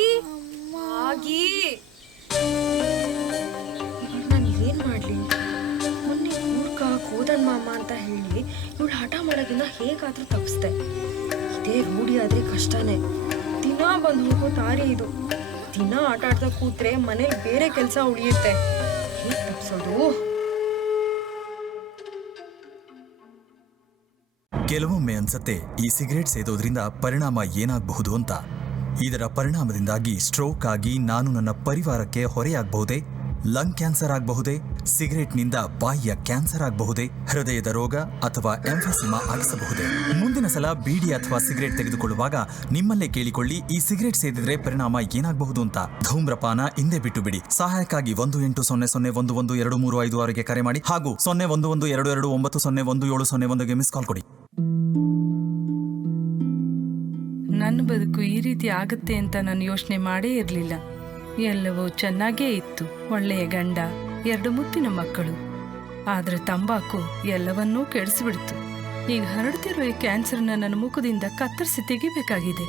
ಭಾಗಿ, ನಾನು ಏನ್ ಮಾಡ್ಲಿ? ಮೊನ್ನೆ ಮೂರ್ಖ ಕೋದನ್ ಮಾಮ ಅಂತ ಹೇಳಿ ಇವಳು ಹಠ ಮಾಡೋದನ್ನ ಹೇಗಾದ್ರೂ ತಪ್ಪಿಸ್ದೆ. ಇದೇ ರೂಢಿ ಆದ್ರೆ ಕಷ್ಟನೇ. ದಿನ ಬಂದು ಹೋಗೋ ದಾರಿ ಇದು. ದಿನ ಆಟ ಆಡ್ತಾ ಕೂತ್ರೆ ಮನೇಲಿ ಬೇರೆ ಕೆಲಸ ಉಳಿಯುತ್ತೆ. ಹೇಗೆ ತಪ್ಪಿಸೋದು? ಕೆಲವೊಮ್ಮೆ ಅನ್ಸತ್ತೆ ಈ ಸಿಗರೇಟ್ ಸೇದೋದ್ರಿಂದ ಪರಿಣಾಮ ಏನಾಗಬಹುದು ಅಂತ. ಇದರ ಪರಿಣಾಮದಿಂದಾಗಿ ಸ್ಟ್ರೋಕ್ ಆಗಿ ನಾನು ನನ್ನ ಪರಿವಾರಕ್ಕೆ ಹೊರೆಯಾಗಬಹುದೇ? ಲಂಗ್ ಕ್ಯಾನ್ಸರ್ ಆಗಬಹುದೇ? ಸಿಗರೇಟ್ನಿಂದ ಬಾಯಿಯ ಕ್ಯಾನ್ಸರ್ ಆಗಬಹುದೇ? ಹೃದಯದ ರೋಗ ಅಥವಾ ಎಂಫೆಸಿಮಾ ಆಗಿಸಬಹುದೇ? ಮುಂದಿನ ಸಲ ಬೀಡಿ ಅಥವಾ ಸಿಗರೇಟ್ ತೆಗೆದುಕೊಳ್ಳುವಾಗ ನಿಮ್ಮಲ್ಲೇ ಕೇಳಿಕೊಳ್ಳಿ, ಈ ಸಿಗರೇಟ್ ಸೇದಿದ್ರೆ ಪರಿಣಾಮ ಏನಾಗಬಹುದು ಅಂತ. ಧೂಮ್ರಪಾನ ಹಿಂದೆ ಬಿಟ್ಟು ಬಿಡಿ. ಸಹಾಯಕ್ಕಾಗಿ 1800112356ಗೆ ಕರೆ ಮಾಡಿ ಹಾಗೂ 011229011701ಗೆ ಮಿಸ್ ಕಾಲ್ ಕೊಡಿ. ನನ್ನ ಬದುಕು ಈ ರೀತಿ ಆಗುತ್ತೆ ಅಂತ ನಾನು ಯೋಚನೆ ಮಾಡೇ ಇರಲಿಲ್ಲ. ಎಲ್ಲವೂ ಚೆನ್ನಾಗೇ ಇತ್ತು. ಒಳ್ಳೆಯ ಗಂಡ, 2 ಮುತ್ತಿನ ಮಕ್ಕಳು. ಆದ್ರೆ ತಂಬಾಕು ಎಲ್ಲವನ್ನೂ ಕೆಡಿಸಿಬಿಡ್ತು. ಈಗ ಹರಡ್ತಿರೋ ಈ ಕ್ಯಾನ್ಸರ್ನ ನನ್ನ ಮುಖದಿಂದ ಕತ್ತರಿಸಿ ತೆಗಿಬೇಕಾಗಿದೆ.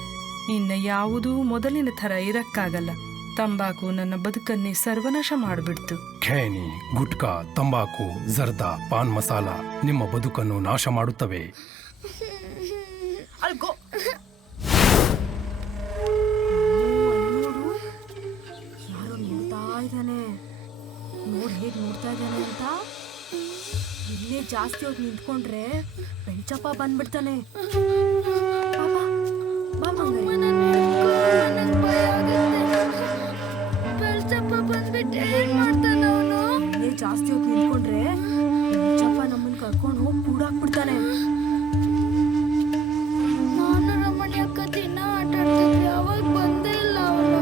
ಇನ್ನು ಯಾವುದೂ ಮೊದಲಿನ ಥರ ಇರಕ್ಕಾಗಲ್ಲ. ತಂಬಾಕು ನನ್ನ ಬದುಕನ್ನೇ ಸರ್ವನಾಶ ಮಾಡಿಬಿಡ್ತು. ಖೇಣಿ, ಗುಟ್ಕಾ, ತಂಬಾಕು, ಜರ್ದಾ, ಪಾನ್ ಮಸಾಲ ನಿಮ್ಮ ಬದುಕನ್ನು ನಾಶ ಮಾಡುತ್ತವೆ. ಅಲ್ಗೋ. ಯಾರೋ ನೋಡ್ತಾ ಇದ್ದಾನೆ. ನೋಡಿ ಹೇಗೆ ನೋಡ್ತಾ ಇದ್ದಾನೆ ಅಂತ. ಇಲ್ಲೇ ಜಾಸ್ತಿ ಹೊತ್ತು ನಿಂತ್ಕೊಂಡ್ರೆ ಬೆಂಚಪ್ಪ ಬಂದ್ಬಿಡ್ತಾನೆ. ಬಾಬಾ ಬಾ ಮಂಗರಿ. ಬೆಳ್ಚಪ್ಪ ಬಂದ್ಬಿಟ್ಟು ಏನ್ ಮಾಡ್ತಾನ ಅವನು? ಇಲ್ಲೇ ಜಾಸ್ತಿ ಹೊತ್ತು ನಿಂತ್ಕೊಂಡ್ರೆ ಬೆಂಚಪ್ಪ ನಮ್ಮನ್ನ ಕರ್ಕೊಂಡು ಹೋಗಿ ಕೂಡಾಕ್ಬಿಡ್ತಾನೆ. ನಾನು ರಮಣಿ ಅಕ್ಕ ದಿನ ಆಟ ಆಡ್ತಿದ್ವಿ, ಅವಾಗ ಬಂದೇ ಇಲ್ಲ ಅವನು.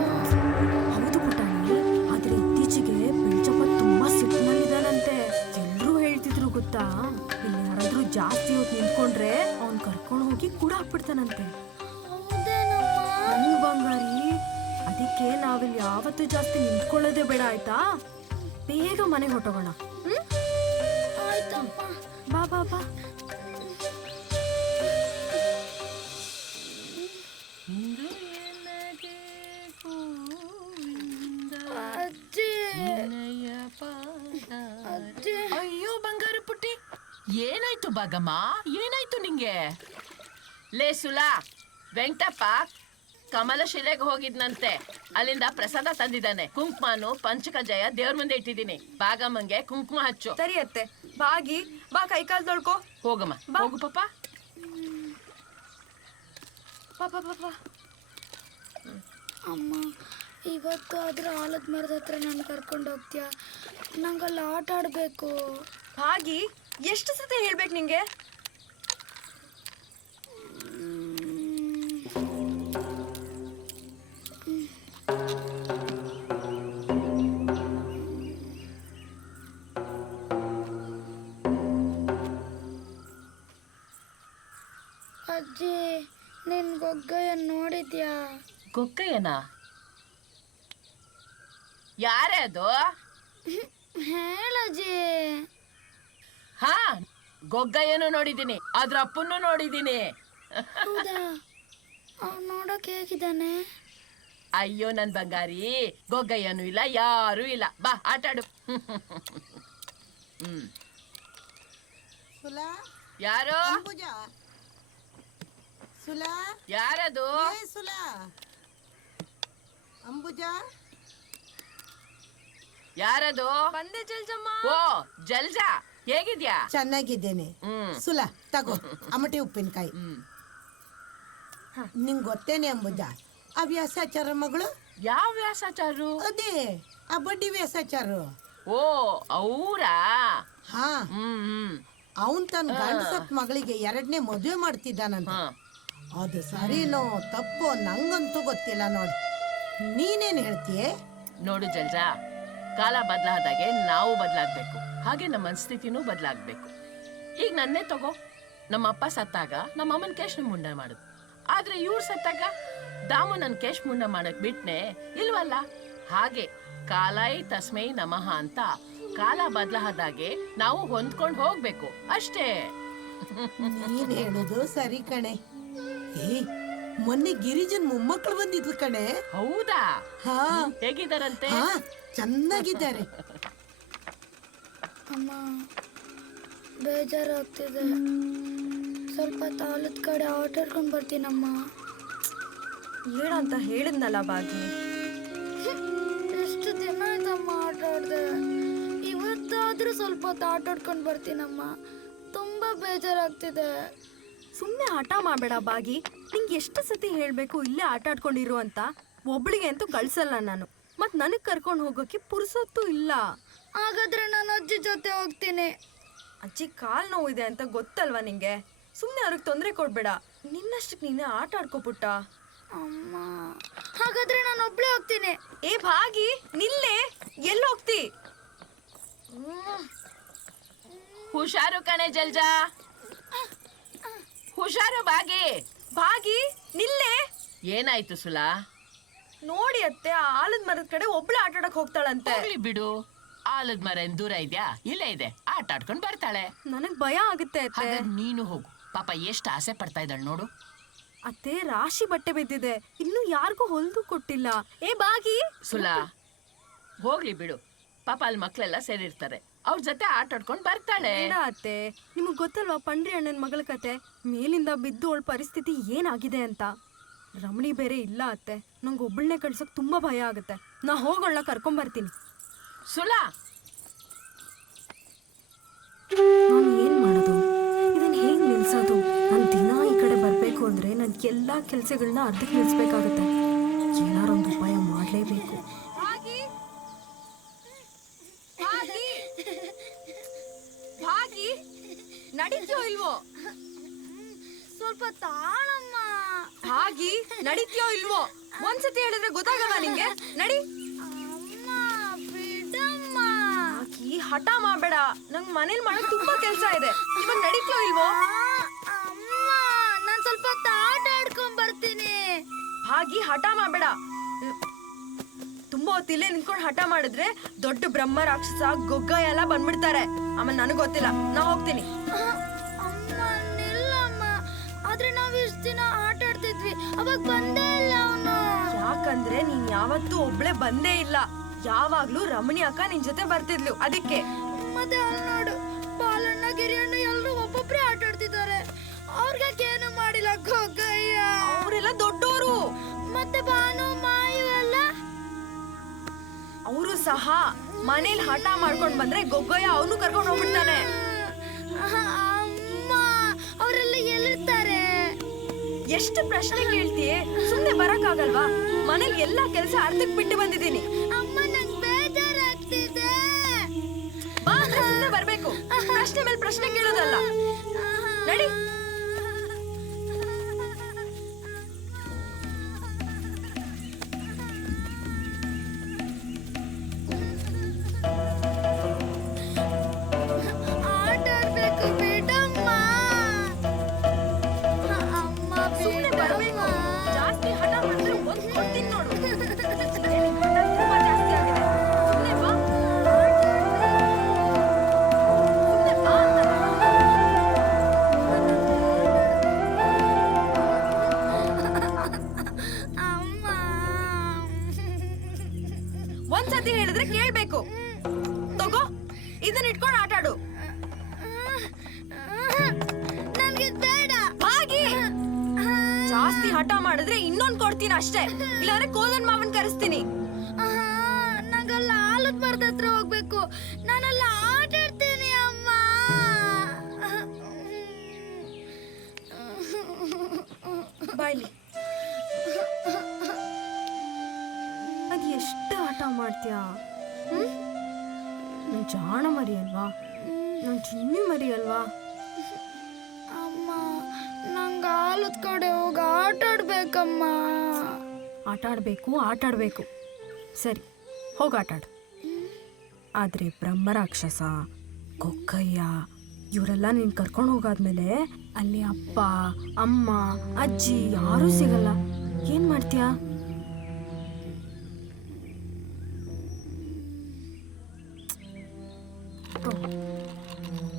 ಹೌದು ಪುಟಾಣಿ, ಆದ್ರೆ ಇತ್ತೀಚೆಗೆ ಬೆಂಚಪ್ಪ ತುಂಬಾ ಸಿಟ್ಟಿನಲ್ಲಿದ್ದಾನಂತೆ. ಎಲ್ರೂ ಹೇಳ್ತಿದ್ರು ಗೊತ್ತಾ, ಇಲ್ಲಿ ಯಾರಾದ್ರೂ ಜಾಸ್ತಿ ಹೊತ್ತು ನಿಂತ್ಕೊಂಡ್ರೆ ಅವ್ನ್ ಕರ್ಕೊಂಡು ಹೋಗಿ ಕೂಡ ಹಾಕ್ಬಿಡ್ತಾನಂತೆ. ಹ್ಞೂ ಬಂಗಾರಿ, ಅದಕ್ಕೆ ನಾವಿಲ್ಲಿ ಯಾವತ್ತೂ ಜಾಸ್ತಿ ನಿಂತ್ಕೊಳ್ಳೋದೇ ಬೇಡ, ಆಯ್ತಾ? ಬೇಗ ಮನೆಗೆ ಹೊಟ್ಟೋಗೋಣ. ಆಯ್ತಮ್ಮ. ಬಾ ಬಾ ಬಾ. ಅಜ್ಜಿ, ಅಜ್ಜಿ ಭಾಗಮ್ಮ ಏನಾಯ್ತು ನಿಂಗೆ? ಲೇ ಸುಲಾ, ವೆಂಕಟಪ್ಪ ಕಮಲಶಿಲೆಗೆ ಹೋಗಿದ್ನಂತೆ. ಅಲ್ಲಿಂದ ಪ್ರಸಾದ ತಂದಿದ್ದಾನೆ. ಕುಂಕುಮನು ಪಂಚಕಜಯ ದೇವ್ರ ಮುಂದೆ ಇಟ್ಟಿದ್ದೀನಿ. ಭಾಗಮ್ಮಂಗೆ ಕುಂಕುಮ ಹಚ್ಚು. ಸರಿ ಅತ್ತೆ. ಭಾಗಿ ಬಾ, ಕೈ ಕಾಲು ತೊಳ್ಕೊ. ಹೋಗಮ್ಮ, ಹೋಗು ಪಾಪ. ಅಮ್ಮ, ಇವತ್ತು ಆದ್ರೆ ಆಲದ ಮರದ ಹತ್ರ ನಾನು ಕರ್ಕೊಂಡು ಹೋಗ್ತೀಯಾ? ನಂಗಲ್ಲಿ ಆಟ ಆಡಬೇಕು. ಭಾಗಿ, ಎಷ್ಟು ಸತಿ ಹೇಳ್ಬೇಕು ನಿಂಗೆ? ಅಜ್ಜಿ, ನಿನ್ ಗೊಗ್ಗಯ್ಯನ್ ನೋಡಿದ್ಯಾ? ಗೊಕ್ಕಯ್ಯನ? ಯಾರೇ ಅದು? ಹೇಳಜ್ಜಿ. ಹಾ, ಗೊಗ್ಗಯ್ಯನು ನೋಡಿದ್ದೀನಿ, ಅದ್ರ ಅಪ್ಪನ್ನು ನೋಡಿದ್ದೀನಿ. ಹೌದಾ? ಅವ್ನು ನೋಡಕ್ ಹೇಗಿದ್ದಾನೆ? ಅಯ್ಯೋ ನನ್ ಬಂಗಾರಿ, ಗೊಗ್ಗಯ್ಯನು ಇಲ್ಲ, ಯಾರೂ ಇಲ್ಲ. ಬಾ ಆಟಾಡು. ಯಾರು? ಯಾರದು? ಅಂಬುಜಾ, ಯಾರದು? ಬಂದೆ ಜಲ್ಜಮ್ಮ. ಓ ಜಲ್ಜಾ, ಹೇಗಿದ್ಯಾ? ಚೆನ್ನಾಗಿದ್ದೇನೆ. ಸುಲಾ ತಗೋ ಅಮಟೆ ಉಪ್ಪಿನಕಾಯಿ. ನಿಂಗ್ ಗೊತ್ತೇನೆ ಅಂಬುಜಾ, ಆ ವ್ಯಾಸಾಚಾರ ಮಗಳು. ಯಾವ ವ್ಯಾಸಾಚಾರು? ಅದೇ ಆ ಬಡ್ಡಿ ವ್ಯಾಸಾಚಾರ. ಓ ಅವರಾ? ಹಾ, ಅವನ್ ತನ್ನ ಗಂಡ ಸತ್ ಮಗಳಿಗೆ 2ನೇ ಮದುವೆ ಮಾಡ್ತಿದ್ದಾನಂತ. ಅದು ಸರಿನೋ ತಪ್ಪೋ ನಂಗಂತೂ ಗೊತ್ತಿಲ್ಲ ನೋಡಿ. ನೀನೇನ್ ಹೇಳ್ತೀಯ? ನೋಡು ಜಲ್ಜಾ, ಕಾಲ ಬದಲಾದಾಗೆ ನಾವು ಬದಲಾಗ್ಬೇಕು, ಹಾಗೆ ನಮ್ಮ ಮನಸ್ಥಿತಿನೂ ಬದಲಾಗ್ಬೇಕು. ಈಗ ನನ್ನೇ ತಗೋ, ನಮ್ಮ ಅಪ್ಪ ಸತ್ತಾಗ ನಮ್ಮ ಅಮ್ಮನ ಕೇಶ್ ಮುಂಡ ಮಾಡುದು, ಆದ್ರೆ ಇವ್ರು ಸತ್ತಾಗ ದಾಮು ನನ್ ಕೇಶ್ ಮುಂಡ ಮಾಡಕ್ ಬಿಟ್ನೆ ಇಲ್ವಲ್ಲ. ಹಾಗೆ ಕಾಲಾಯಿ ತಸ್ಮೈ ನಮಃ ಅಂತ ಕಾಲ ಬದಲಾದಾಗೆ ನಾವು ಹೊಂದ್ಕೊಂಡು ಹೋಗ್ಬೇಕು ಅಷ್ಟೇ. ನೀನ್ ಹೇಳುದು ಸರಿ ಕಣೆ. ಮೊನ್ನೆ ಗಿರಿಜನ್ ಮೊಮ್ಮಕ್ಕಳು ಬಂದಿದ್ಲು ಕಣೆ. ಹೌದಾ? ಹಾ, ಹೇಗಿದ್ದಾರಂತೆ? ಹಾ, ಚೆನ್ನಾಗಿದ್ದಾರೆ. ಅಮ್ಮ, ಬೇಜಾರಾಗ್ತಿದೆ. ಸ್ವಲ್ಪ ತಾಲದ ಕಡೆ ಆಟ ಆಡ್ಕೊಂಡು ಬರ್ತೀನಮ್ಮ. ಏನಂತ ಹೇಳಿದ್ನಲ್ಲ ಭಾಗಿ. ಎಷ್ಟು ದಿನ ಆಯ್ತಮ್ಮ ಆಟ ಆಡ್ದೆ. ಇವತ್ತಾದ್ರೂ ಸ್ವಲ್ಪ ಹೊತ್ತು ಆಟ ಆಡ್ಕೊಂಡು ಬರ್ತೀನಮ್ಮ. ತುಂಬಾ ಬೇಜಾರಾಗ್ತಿದೆ. ಸುಮ್ಮನೆ ಹಠ ಮಾಡಬೇಡ ಭಾಗಿ. ನಿಂಗೆ ಎಷ್ಟು ಸತಿ ಹೇಳಬೇಕು ಇಲ್ಲೇ ಆಟ ಆಡ್ಕೊಂಡಿರು ಅಂತ. ಒಬ್ಳಿಗೆ ಅಂತೂ ಕಳ್ಸಲ್ಲ ನಾನು. ಮತ್ತು ನನಗೆ ಕರ್ಕೊಂಡು ಹೋಗೋಕ್ಕೆ ಪುರ್ಸೊತ್ತು ಇಲ್ಲ. ಹಾಗಾದ್ರೆ ನಾನು ಅಜ್ಜಿ ಜೊತೆ ಹೋಗ್ತೀನಿ. ಅಜ್ಜಿ ಕಾಲು ನೋವಿದೆ ಅಂತ ಗೊತ್ತಲ್ವಾ ನಿಂಗೆ? ಸುಮ್ಮನೆ ಅವ್ರಿಗೆ ತೊಂದರೆ ಕೊಡಬೇಡ. ನಿನ್ನಷ್ಟಕ್ಕೆ ನೀನೇ ಆಟ ಆಡ್ಕೊಪುಟ್ಟ. ಅಮ್ಮ, ಹಾಗಾದ್ರೆ ನಾನು ಒಬ್ಳೇ ಹೋಗ್ತೀನಿ. ಏ ಭಾಗಿ, ನಿಲ್ಲೆ, ಎಲ್ಲಿ ಹೋಗ್ತಿ? ಹುಷಾರು ಕಣೆ ಜಲ್ಜಾ, ಹುಷಾರು. ಭಾಗಿ, ಭಾಗಿ ನಿಲ್ಲೆ. ಏನಾಯ್ತು ಸುಲಾ? ನೋಡಿ ಅತ್ತೆ, ಆ ಆಲದ ಮರದ ಕಡೆ ಒಬ್ಳೆ ಆಟ ಆಡಕ್ ಹೋಗ್ತಾಳಂತೆ. ಹೋಗ್ಲಿ ಬಿಡು, ಆಲದ ಮರ ಏನ್ ದೂರ ಇದ್ಯಾ? ಇಲ್ಲೇ ಇದೆ, ಆಟ ಆಡ್ಕೊಂಡು ಬರ್ತಾಳೆ. ನನಗ್ ಭಯ ಆಗುತ್ತೆ ಅತ್ತೆ. ನೀನು ಹೋಗು, ಪಾಪ ಎಷ್ಟು ಆಸೆ ಪಡ್ತಾ ಇದ್ದಾಳೆ ನೋಡು. ಅತ್ತೆ, ರಾಶಿ ಬಟ್ಟೆ ಬಿದ್ದಿದೆ, ಇನ್ನು ಯಾರಿಗೂ ಹೊಲ್ದು ಕೊಟ್ಟಿಲ್ಲ. ಏ ಭಾಗಿ. ಸುಲಾ, ಹೋಗ್ಲಿ ಬಿಡು, ಪಾಪ ಅಲ್ಲಿ ಮಕ್ಳೆಲ್ಲ ಸೇರಿರ್ತಾರೆ, ಅವ್ರ ಜೊತೆ ಆಟ ಆಡ್ಕೊಂಡು ಬರ್ತಾಳೆ. ಬೇಡ ಅತ್ತೆ, ನಿಮಗ್ ಗೊತ್ತಲ್ವಾ ಪಂಡ್ರಿ ಅಣ್ಣನ ಮಗಳ ಕತೆ. ಮೇಲಿಂದ ಬಿದ್ದು ಅವಳ ಪರಿಸ್ಥಿತಿ ಏನಾಗಿದೆ ಅಂತ. ರಮಣಿ ಬೇರೆ ಇಲ್ಲ ಅತ್ತೆ. ನಂಗೆ ಒಬ್ಬಳನ್ನೇ ಕಳ್ಸೋಕೆ ತುಂಬಾ ಭಯ ಆಗುತ್ತೆ. ನಾ ಹೋಗೋಳ್ನ ಕರ್ಕೊಂಬರ್ತೀನಿ. ಸುಲಾ, ನಾನು ಏನ್ ಮಾಡೋದು? ಇದನ್ನ ಹೇಗೆ ನಿಲ್ಸೋದು? ನಾನು ದಿನ ಈ ಕಡೆ ಬರಬೇಕು ಅಂದ್ರೆ ನನ್ನ ಎಲ್ಲ ಕೆಲಸಗಳನ್ನ ಅರ್ಧಕ್ಕೆ ನಿಲ್ಲಿಸ್ಬೇಕಾಗತ್ತೆ. ಏನಾರೊಂದು ಉಪಾಯ ಮಾಡಲೇಬೇಕು. ಭಾಗಿ, ನಡೀತೀಯೋ ಇಲ್ವೋ? ಸ್ವಲ್ಪ ತಾಳಮ್ಮ. ಭಾಗಿ, ನಡೀತೀಯೋ ಇಲ್ವೋ? ಒಂದ್ಸತಿ ಹೇಳಿದ್ರೆ ಗೊತ್ತಾಗಲ್ಲ ನಿಂಗೆ? ನಡಿ. ಅಮ್ಮ, ಬಿಡಮ್ಮ. ಭಾಗಿ, ಹಠ ಮಾಡಬೇಡ. ನಂಗೆ ಮನೇಲಿ ಮಾಡೋ ತುಂಬಾ ಕೆಲಸ ಇದೆ. ಇವಾಗ ನಡೀತೀಯೋ ಇಲ್ವೋ? ಅಮ್ಮ, ನಾನು ಸ್ವಲ್ಪ ಆಟ ಆಡ್ಕೊಂಡ್ ಬರ್ತೀನಿ. ಭಾಗಿ, ಹಠ ಮಾಡಬೇಡ. ತುಂಬಾ ಹೊತ್ತಿಲ್ಲೇ ನಿಂತ್ಕೊಂಡು ಹಠ ಮಾಡಿದ್ರೆ ದೊಡ್ಡ ಬ್ರಹ್ಮ ರಾಕ್ಷಸ ಗೊಗ್ಗ ಎಲ್ಲ ಬಂದ್ಬಿಡ್ತಾರೆ. ಆಮೇಲೆ ನನಗೆ ಗೊತ್ತಿಲ್ಲ, ನಾ ಹೋಗ್ತೀನಿ. ಅಮ್ಮ, ನಿಲ್ಲಮ್ಮ. ಆದ್ರೆ ನಾವ್ ಇಷ್ಟ ದಿನ ಆಟ ಆಡ್ತಿದ್ವಿ, ಅವಾಗ ಬಂದೇ ಇಲ್ಲ ಅವನು. ಯಾಕಂದ್ರೆ ನೀನ್ ಯಾವತ್ತೂ ಒಬ್ಳೆ ಬಂದೇ ಇಲ್ಲ. ಯಾವಾಗ್ಲೂ ರಮಣಿ ಅಕ್ಕ ನಿನ್ ಜೊತೆ ಬರ್ತಿದ್ಲು, ಅದಕ್ಕೆ. ಮತ್ತೆ ಅಲ್ಲಿ ನೋಡು, ಬಾಲಣ್ಣ ಗಿರಿಯಣ್ಣ ಎಲ್ರು ಒಬ್ಬ ಒಬ್ರೇ ಆಟ ಆಡ್ತಿದ್ದಾರೆ. ಅವ್ರಿಗೆ ಏನು ಮಾಡಿಲ್ಲ ಗೊಗ್ಗಯ್ಯ. ಅವರೆಲ್ಲ ದೊಡ್ಡೋರು. ಮತ್ತೆ ಭಾನು ಮಾಯು ಎಲ್ಲ ಅವರು ಸಹ ಮನೇಲಿ ಹಠ ಮಾಡ್ಕೊಂಡ್ ಬಂದ್ರೆ ಗೊಗ್ಗಯ್ಯ ಅವನು ಕರ್ಕೊಂಡು ಹೋಗ್ಬಿಡ್ತಾನೆ. ಅಮ್ಮ ಅವರೆಲ್ಲ ಎಲ್ಲಿರ್ತಾರೆ? ಎಷ್ಟು ಪ್ರಶ್ನೆ ಕೇಳ್ತೀಯ? ಸುಮ್ನೆ ಬರಕ್ಕಾಗಲ್ವಾ? ಮನೇಲಿ ಎಲ್ಲಾ ಕೆಲಸ ಅರ್ಧಕ್ ಬಿಟ್ಟು ಬಂದಿದ್ದೀನಿ. ಅಮ್ಮ ನಂಗೆ ಬೇಜಾರಾಗ್ತಿದೆ. ಬಾ ಅಂದ್ರೆ ಸುಮ್ನೆ ಬರ್ಬೇಕು. ಪ್ರಶ್ನೆ ಮೇಲೆ ಪ್ರಶ್ನೆ ಕೇಳೋದಲ್ಲ. ನಡಿ. ಆಟ ಆಡ್ಬೇಕು ಬಿಡಮ್ಮ. ಅಮ್ಮ ಸುಮ್ನೆ ಬರ್ಬೇಕು. ಜಾಸ್ತಿ ಹಠ ಮಾಡಿದ್ರೆ ಒಂದ್ ಕೊಡ್ತೀನಿ ನೋಡು. ತುಂಬಾ ಜಾಸ್ತಿ ಆಗಿದೆ. ಸುಮ್ನೆ ಬಾ. ಸುಮ್ನೆ ಬಾ ಅಂತಾನೆ. ಅಮ್ಮ ಒಂದ್ಸತಿ ಹೇಳಿದ್ರೆ ಕೇಳ್ಬೇಕು. ತಗೋ ಇದನ್ನ ಇಟ್ಕೊಂಡು ಆಟ ಆಡು. ನನ್ಗೆ ಬೇಡ. ಹಾಗೆ ಜಾಸ್ತಿ ಹಠ ಮಾಡಿದ್ರೆ ಇನ್ನೊಂದ್ ಕೊಡ್ತೀನಿ ಅಷ್ಟೇ. ಇಲ್ಲಾಂದ್ರೆ ಕೋದನ್ ಮಾವನ್ ಕರೆಸ್ತೀನಿ. ನಂಗಲ್ಲ ಆಲದ ಮರದ ಹತ್ರ ಹೋಗ್ಬೇಕು. ನಾನೆಲ್ಲ ಆಟ ಆಡ್ತೀನಿ ಅಮ್ಮ. ಬಾಯ್ಲಿ. ಅದ್ ಎಷ್ಟು ಆಟ ಮಾಡ್ತೀಯ? ನನ್ ಜಾಣ ಮರಿ ಅಲ್ವಾ? ನನ್ ಚಿನ್ನಿ ಮರಿ ಅಲ್ವಾ? ಅಮ್ಮ ನಂಗೆ ಆಲದ ಕಡೆ ಹೋಗಿ ಆಟ ಆಡ್ಬೇಕಮ್ಮ. ಆಟ ಆಡಬೇಕು. ಸರಿ, ಹೋಗಿ ಆಟ ಆಡು. ಆದರೆ ಬ್ರಹ್ಮರಾಕ್ಷಸ, ಗೊಗ್ಗಯ್ಯ ಇವರೆಲ್ಲ ನೀನು ಕರ್ಕೊಂಡು ಹೋಗಾದ್ಮೇಲೆ ಅಲ್ಲಿ ಅಪ್ಪ, ಅಮ್ಮ, ಅಜ್ಜಿ ಯಾರೂ ಸಿಗಲ್ಲ. ಏನು ಮಾಡ್ತೀಯಾ?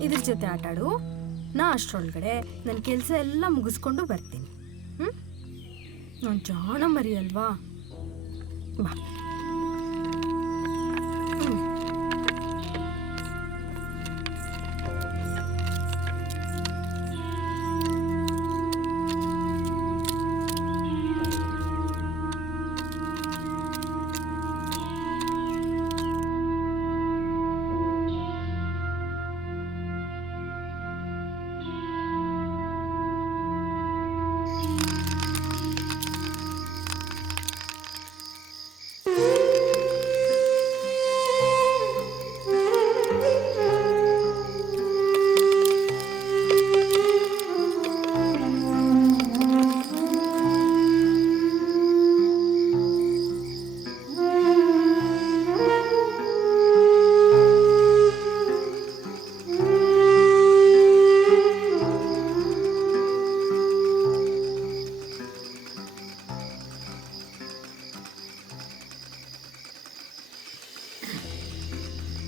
ಇದ್ರ ಜೊತೆ ಆಟ ಆಡು. ನಾ ಅಷ್ಟರೊಳಗಡೆ ನನ್ನ ಕೆಲಸ ಎಲ್ಲ ಮುಗಿಸ್ಕೊಂಡು ಬರ್ತೀನಿ. ನಾನು ಜಾಣ ಮರಿ ಅಲ್ವಾ? ಬಾ.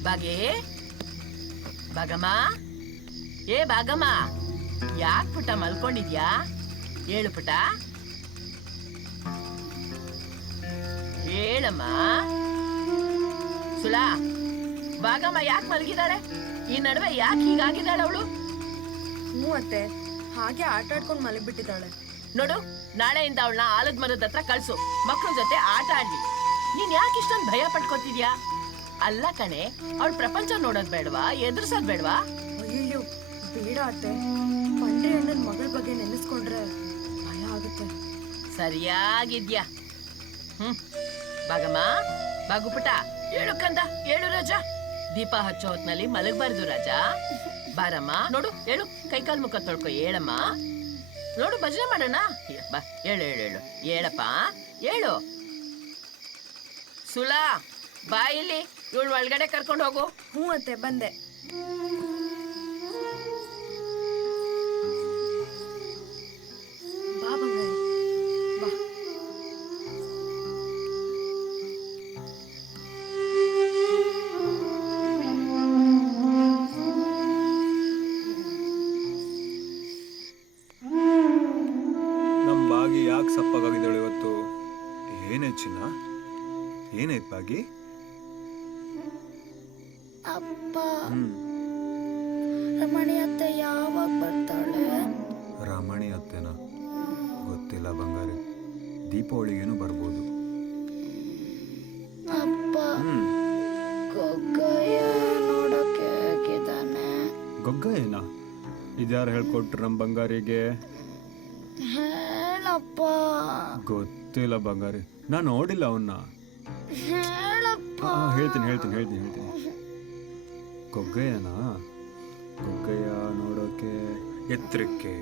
ಬಾಗೆ ಬಾಗಮ್ಮ, ಏ ಬಾಗಮ್ಮ, ಯಾಕೆ ಪುಟ್ಟ ಮಲ್ಕೊಂಡಿದ್ಯಾ? ಹೇಳು ಪುಟ್ಟ, ಹೇಳಮ್ಮ. ಸುಳಾ, ಬಾಗಮ್ಮ ಯಾಕೆ ಮಲಗಿದಾಳೆ? ಈ ನಡುವೆ ಯಾಕೆ ಹೀಗಾಗಿದ್ದಾಳೆ ಅವಳು? ಹ್ಞೂ ಅತ್ತೆ, ಹಾಗೆ ಆಟ ಆಡ್ಕೊಂಡು ಮಲಗಿಬಿಟ್ಟಿದ್ದಾಳೆ. ನೋಡು, ನಾಳೆಯಿಂದ ಅವಳನ್ನ ಆಲದ ಮರದ ಹತ್ರ ಕಳ್ಸು, ಮಕ್ಕಳ ಜೊತೆ ಆಟ ಆಡ್ಲಿ. ನೀನ್ ಯಾಕೆ ಇಷ್ಟೊಂದು ಭಯ ಪಡ್ಕೋತಿದ್ಯಾ? ಅಲ್ಲ ಕಣೆ, ಅವಳ ಪ್ರಪಂಚ ನೋಡೋದ್ ಬೇಡವಾ? ಎದುರ್ಸೋದ್ ಬೇಡವಾ? ಅಯ್ಯೋ ಬೇಡ ಅತ್ತೆ, ಪಂಡ್ರಿ ಅಣ್ಣನ ಮಗಳ ಬಗ್ಗೆ ನೆನೆಸ್ಕೊಂಡ್ರೆ ಭಯ ಆಗುತ್ತೆ. ಸರಿಯಾಗಿದ್ಯಾ. ಬಾಗಮ್ಮ, ಬಾಗು ಪುಟ, ಹೇಳು ಕಂದ, ಹೇಳು ರಾಜ. ದೀಪ ಹಚ್ಚೋ ಹೊತ್ನಲ್ಲಿ ಮಲಗಬಾರ್ದು ರಾಜ. ಬಾರಮ್ಮ, ನೋಡು, ಹೇಳು, ಕೈಕಾಲ್ ಮುಖ ತೊಳ್ಕೊ, ಹೇಳಮ್ಮ. ನೋಡು, ಭಜನೆ ಮಾಡೋಣ. ಬಾ, ಹೇಳು ಹೇಳು ಹೇಳು, ಹೇಳಪ್ಪ, ಹೇಳು. ಸುಳಾ, ಬಾ ಇಲ್ಲಿ, ಇವಳು ಒಳಗಡೆ ಕರ್ಕೊಂಡು ಹೋಗು. ಹ್ಞೂ ಅತ್ತೆ, ಬಂದೆ. ಬಾ ಬಂಗಾರಿ, ಬಾ. ನಮ್ಮ ಬಾಗಿ ಯಾಕೆ ಸಪ್ಪಗಾಗಿದ್ದಾಳೆ ಇವತ್ತು? ಏನಾಯ್ತು ಚಿನ್ನ? ಏನಾಯ್ತು ಬಾಗಿ? ಅಪ್ಪ, ರಮಣಿ ಅತ್ತೆ ಯಾವಾಗ ಬರ್ತಾಳೆ? ರಮಣಿ ಅತ್ತೆನಾ? ಗೊತ್ತಿಲ್ಲ ಬಂಗಾರಿ, ದೀಪಾವಳಿಗೇನು ಬರ್ಬೋದು. ಅಪ್ಪ ಗೊಗ್ಗಯ್ಯ ನೋಡಕ್ಕೆ ಹೇಗಿದ್ದಾನೆ? ಗೊಗ್ಗಯ್ಯನಾ? ಇದ್ಯಾರು ಹೇಳ್ಕೊಟ್ರು ನಮ್ಮ ಬಂಗಾರಿಗೆ? ಹೇಳಪ್ಪ. ಗೊತ್ತಿಲ್ಲ ಬಂಗಾರಿ, ನಾನು ನೋಡಿಲ್ಲ ಅವನ್ನ. ಹೇಳಪ್ಪ. ಹೇಳ್ತೀನಿ. ಗೊಗ್ಗಯ್ಯನಾ? ಗೊಗ್ಗಯ್ಯ ನೋಡೋಕೆ ಎತ್ತರಕ್ಕೆ,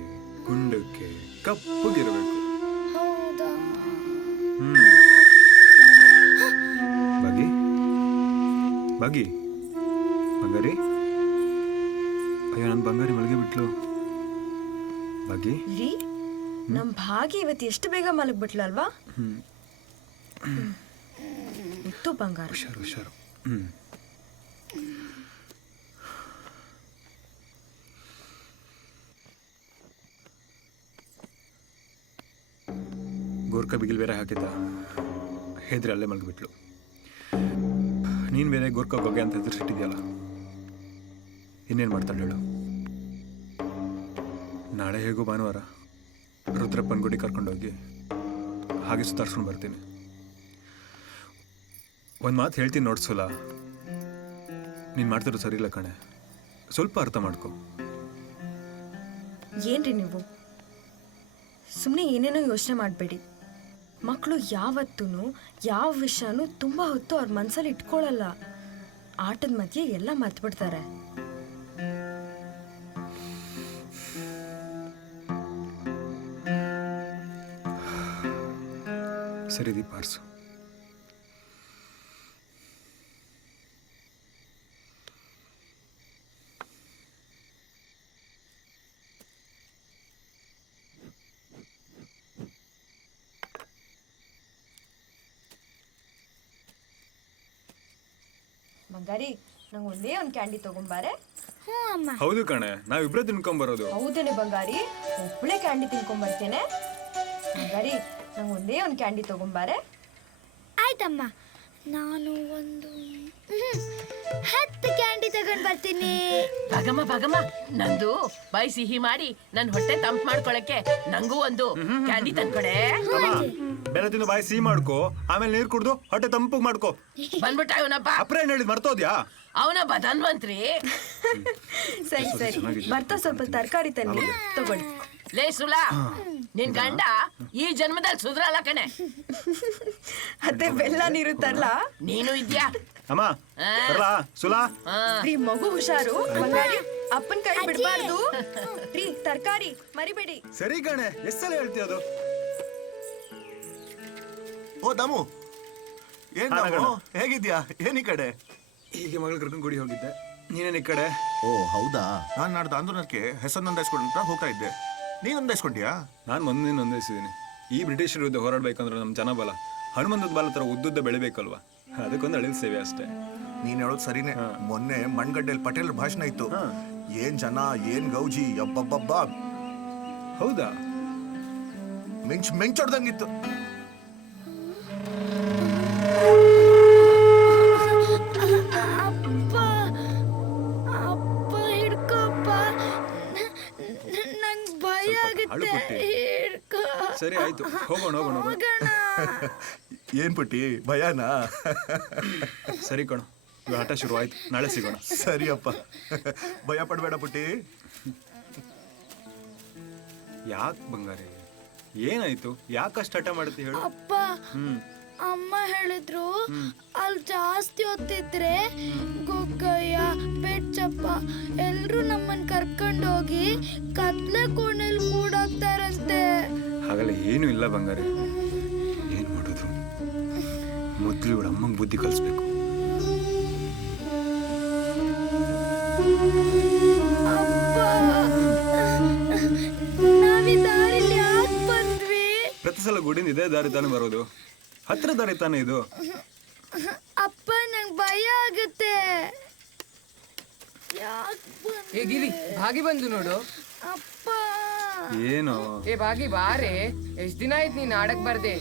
ಗುಂಡಕ್ಕೆ, ಕಪ್ಪಗಿರ್ಬೇಕು. ಹೌದಾ? ಬಾಗಿ ಬಂಗಾರಿ, ಅಯ್ಯೋ ನನ್ನ ಬಂಗಾರಿ ಮಲಗಿ ಬಿಟ್ಲು. ಬಾಗಿ ರೀ, ನಮ್ ಭಾಗಿ ಇವತ್ತು ಎಷ್ಟು ಬೇಗ ಮಲಗ್ಬಿಟ್ಲಲ್ವಾ? ಇತ್ತು ಬಂಗಾರ. ಹುಷಾರು. ಗೋರ್ಕ ಬಿಗಿಲ್ ಬೇರೆ ಹಾಕಿದ್ದ, ಹೆದ್ರಿ ಅಲ್ಲೇ ಮಲಗಿಬಿಟ್ಲು. ನೀನ್ ಬೇರೆ ಗೋರ್ಕ ಗೊಗ್ಗೆ ಅಂತ ಹೆದರ್ಸಿಟ್ಟಿದ್ಯಲ್ಲ, ಇನ್ನೇನು ಮಾಡ್ತಾಳೆ ಹೇಳು? ನಾಳೆ ಹೇಗೋ ಭಾನುವಾರ, ರುದ್ರಪ್ಪನ ಗುಡಿ ಕರ್ಕೊಂಡೋಗಿ ಹಾಗೆ ಸುತ್ತಾಡ್ಸ್ಕೊಂಡು ಬರ್ತೀನಿ. ಒಂದು ಮಾತು ಹೇಳ್ತೀನಿ ನೋಡ್ಸೋಲ್ಲ, ನೀನು ಮಾಡ್ತಿರೋ ಸರಿ ಇಲ್ಲ ಕಣೆ, ಸ್ವಲ್ಪ ಅರ್ಥ ಮಾಡ್ಕೊ. ಏನ್ರಿ ನೀವು ಸುಮ್ಮನೆ ಏನೇನೋ ಯೋಚನೆ ಮಾಡಬೇಡಿ. ಮಕ್ಕಳು ಯಾವತ್ತೂ ಯಾವ ವಿಷಯನೂ ತುಂಬ ಹೊತ್ತು ಅವ್ರ ಮನಸ್ಸಲ್ಲಿ ಇಟ್ಕೊಳ್ಳಲ್ಲ. ಆಟದ ಮಧ್ಯೆ ಎಲ್ಲ ಮರ್ತ್ಬಿಡ್ತಾರೆ. ಸರಿ ದೀಪ ಆರ್ಸು. ಬಂಗಾರಿ, ನಂಗೆ ಒಂದೇ ಒಂದು ಕ್ಯಾಂಡಿ ತಗೊಂಬಾರೆ. ಹ್ಞೂ ಅಮ್ಮ. ಹೌದು ಕಣೆ, ನಾವಿಬ್ರೇ ತಿನ್ಕೊಂಬರೋದು. ಹೌದೇನೆ ಬಂಗಾರಿ, ಒಬ್ಬಳೇ ಕ್ಯಾಂಡಿ ತಿನ್ಕೊಂಬರ್ತೇನೆ. ಬಂಗಾರಿ, ನಂಗೆ ಒಂದೇ ಒಂದು ಕ್ಯಾಂಡಿ ತಗೊಂಬಾರೆ. ಆಯ್ತಮ್ಮ, ನಾನು ಒಂದು 10 ಕ್ಯಾಂಡಿ ತಗೊಂಡ್ ಬರ್ತೀನಿ. ಭಾಗಮ್ಮ, ನಂದು ಬಾಯಿ ಸಿಹಿ ಮಾಡಿ ನನ್ ಹೊಟ್ಟೆ ತಂಪು ಮಾಡ್ಕೊಳಕ್ಕೆ ನಂಗೂ ಒಂದು ಕ್ಯಾಂಡಿ ತಂದ್ಕೊಡೆ. ಬೆಲ್ಲ ತಿಂದು ಬಾಯಿ ಸಿಹಿ ಮಾಡ್ಕೋ, ಆಮೇಲೆ ನೀರು ಕುಡ್ದು ಹೊಟ್ಟೆ ತಂಪು ಮಾಡ್ಕೋ. ಬಂದ್ಬಿಟ್ಟ ಅವನಪ್ಪ. ಅಪ್ರ ಏನ್ ಹೇಳಿದ್ ಮರ್ತೋದ್ಯಾ? ಅವನಪ್ಪ ಧನ್ವಂತ್ರಿ. ಸರಿ, ಬರ್ತಾ ಸ್ವಲ್ಪ ತರಕಾರಿ ತನ್ನಿ, ತಗೊಳ್ಳಿ. ಲೇ ಸುಲಾ, ನಿನ್ ಗಂಡ ಈ ಜನ್ಮದಲ್ಲಿ ಸುಧಾರಲ್ಲ ಕಣೆ. ಅದೇ ಬೆಲ್ಲ ನೀರು ತರ್ಲ? ನೀನು ಇದ್ಯಾ ಅಮ್ಮ? ಸುಲಾ ರೀ, ಮಗು ಹುಷಾರು. ಬಂಗಾರಿ, ಅಪ್ಪನ ಕೈ ಬಿಡಬಾರ್ದು ರೀ. ತರಕಾರಿ ಮರಿಬೇಡಿ. ಸರಿ ಕಣೆ, ಎಷ್ಟೆಲ್ಲ ಹೇಳ್ತೀಯ ಅದು? ಓ ದಾಮು, ಏನ್ ದಾಮು, ಹೇಗಿದ್ಯಾ? ಏನ್ ಈ ಕಡೆ? ಹೀಗೆ ಮಗಳ ಕರ್ಕೊಂಡು ಗುಡಿ ಹೋಗಿದ್ದೆ, ನೀನೇನ್ ಈ ಕಡೆ? ಓ ಹೌದಾ, ನಾನ್ ನಾಡ್ದು ಆಂದೋಲನಕ್ಕೆ ಹೆಸರು ನೋಂದಾಯಿಸ್ಕೊಂಡ ಹೋಗ್ತಾ ಇದ್ದೆ. ನೀನ್ ನೋಂದಾಯಿಸ್ಕೊಂಡ್ಯಾ? ನಾನು ಮೊನ್ನೆ ನೋಂದಾಯಿಸಿದ್ದೀನಿ. ಈ ಬ್ರಿಟಿಷರ ವಿರುದ್ಧ ಹೋರಾಡ್ಬೇಕಂದ್ರೆ ನಮ್ಮ ಜನಬಲ ಹನುಮಂತದ ಬಾಲ ತರ ಉದ್ದುದ್ದ ಬೆಳಿಬೇಕಲ್ವಾ, ಅದಕ್ಕೊಂದು ಅಳಿಲ್ ಸೇವೆ ಅಷ್ಟೇ. ನೀನ್ ಹೇಳೋದು ಸರಿನೇ. ಮೊನ್ನೆ ಮಣ್ಗಡ್ಡೆಯಲ್ಲಿ ಪಟೇಲ್ ಭಾಷಣ ಇತ್ತು. ಏನ್ ಜನ, ಏನ್ ಗೌಜಿ, ಅಬ್ಬಬ್ಬಬ್ಬಾ. ಹೌದಾ? ಮಿಂಚೊಡ್ದಂಗಿತ್ತು. ಅಪ್ಪ ಹಿಡ್ಕೊಪ್ಪ, ನಂಗೆ ಭಯ ಆಗುತ್ತೆ. ಸರಿ ಆಯ್ತು, ಹೋಗೋಣ. ಏನ್ ಪುಟ್ಟಿ, ಭಯನಾ? ಸರಿ ಕಣೋ, ಇವಾಗ ಆಟ ಶುರು ಆಯ್ತು, ನಾಳೆ ಸಿಗೋಣ. ಸರಿಯಪ್ಪ, ಭಯ ಪಡ್ಬೇಡ ಪುಟ್ಟಿ. ಯಾಕೆ ಬಂಗಾರಿ, ಏನಾಯ್ತು? ಯಾಕಷ್ಟು ಹಠ ಮಾಡ್ತಿ ಹೇಳು? ಅಪ್ಪ, ಅಮ್ಮ ಹೇಳಿದ್ರು ಅಲ್ಲಿ ಜಾಸ್ತಿ ಹೊತ್ತಿದ್ರೆ ಗೊಗ್ಗಯ್ಯ, ಪೆಚ್ಚಪ್ಪ ಎಲ್ರು ನಮ್ಮನ್ ಕರ್ಕೊಂಡೋಗಿ ಕತ್ಲೆ ಕೋಣೆಲ್ ಕೂಡೋಗ್ತಾರಂತೆ. ಹಾಗಲ್ಲ ಏನೂ ಇಲ್ಲ ಬಂಗಾರಿ. ಏನ್ ಮಾಡೋದು? ಮೊದ್ಲು ಇವಳು ಅಮ್ಮಂಗೆ ಬುದ್ಧಿ ಕಲಿಸ್ಬೇಕು. ನಾವೀ ದಾರಿಲಿ ಯಾಕೆ ಬಂದ್ವಿ? ಪ್ರತಿ ಸಲ ಗುಡಿಯಿಂದ ಇದೇ ದಾರಿ ತಾನೇ ಬರೋದು, ಹತ್ರ ದಾರಿ ತಾನೇ ಇದು. ಅಪ್ಪ, ನಂಗೆ ಭಯ ಆಗುತ್ತೆ. ಏ ಗಿಲಿ, ಭಾಗಿ ಬಂದು ನೋಡು. ಅಪ್ಪ, ಏನು? ಏ ಭಾಗಿ ಬಾರೆ, ಎಷ್ಟ್ ದಿನ ಆಯ್ತು ನೀನ್ ಆಡಕ್ ಬರ್ದೆ,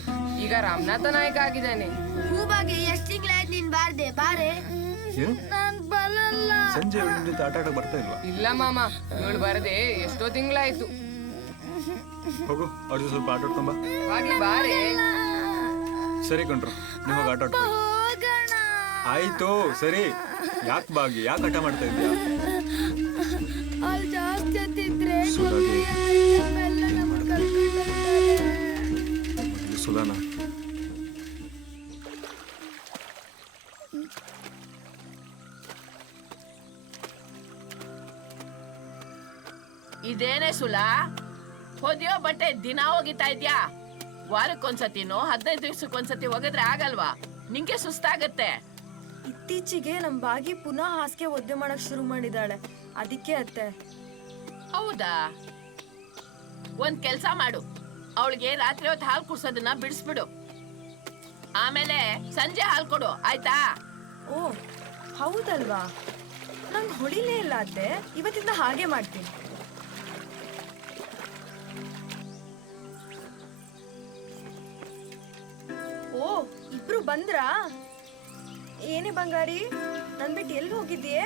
ಈಗ ರಾಮನಾಥ ನಾಯಕ ಆಗಿದ್ದಾನೆ. ಹೂ ಭಾಗಿ, ಎಷ್ಟ್ ತಿಂಗಳಾಯ್ತು ನೀನ್ ಬಾರ್ದೆ, ಬಾರೆ. ಏನು ನಾನ್ ಬರಲ್ಲ. ಸಂಜೆ ಇವಳ ಜೊತೆ ಆಟ ಆಡಕ್ ಬರ್ತಾ ಇಲ್ವಾ? ಇಲ್ಲ ಮಾಮ, ಇವಳು ಬರದೆ ಎಷ್ಟೋ ತಿಂಗಳಾಯ್ತು. ಹೋಗು ಅವ್ರ ಜೊತೆ ಸ್ವಲ್ಪ ಆಟ ಆಡ್ಕೊಂಬ. ಹಾಗೆ ಬಾರೆ. ಸರಿ ಕಣ್ರು, ನೀವು ಆಟ ಆಡ್ಕೊ. ಆಯ್ತು ಸರಿ. ಯಾಕೆ ಬಾಗಿ, ಯಾಕೆ ಆಟ ಮಾಡ್ತಾ ಇದ್ಯಾ? ಅಲ್ಲಿ ಜಾಸ್ತಿ ಹೊತ್ತಿದ್ರೆ ಸುಧಾಗೆ ಎಲ್ಲ ನಮ್ಮನ್ನ ಕರ್ಕೊಂಡು ಹೋಗ್ತಾರೆ. ಸುಧಾನ ಇದೇನೇ ಸುಲಾ, ಹೊದಿಯೋ ಬಟ್ಟೆ ದಿನ ಒಗಿತಾ ಇದ್ಯಾ? ವಾರಕ್ಕೊಂದ್ಸತಿನೋ 15 ದಿವ್ಸಕ್ಕೊಂದ್ಸತಿ ಒಗದ್ರೆ ಆಗಲ್ವಾ? ನಿಂಗೆ ಸುಸ್ತಾಗತ್ತೆ. ಇತ್ತೀಚೆಗೆ ನಮ್ ಬಾಗಿ ಪುನಃ ಹಾಸಿಗೆ ಒದ್ದೆ ಮಾಡಕ್ ಶುರು ಮಾಡಿದಾಳೆ, ಅದಕ್ಕೆ ಅತ್ತೆ. ಹೌದಾ? ಒಂದ್ ಕೆಲ್ಸ ಮಾಡು, ಅವಳಿಗೆ ರಾತ್ರಿ ಹೊತ್ತು ಹಾಲು ಕುಡ್ಸೋದನ್ನ ಬಿಡಿಸ್ಬಿಡು. ಆಮೇಲೆ ಸಂಜೆ ಹಾಲು ಕೊಡು, ಆಯ್ತಾ? ಓ ಹೌದಲ್ವಾ, ನಂಗೆ ಹೊಳಿಲೇ ಇಲ್ಲ ಅತ್ತೆ. ಇವತ್ತಿಂದ ಹಾಗೆ ಮಾಡ್ತೀನಿ. ಓ ಇಬ್ರು ಬಂದ್ರಾ? ಏನೇ ಬಂಗಾರಿ, ನನ್ ಬಿಟ್ಟು ಎಲ್ಲಿ ಹೋಗಿದ್ದೀಯೇ?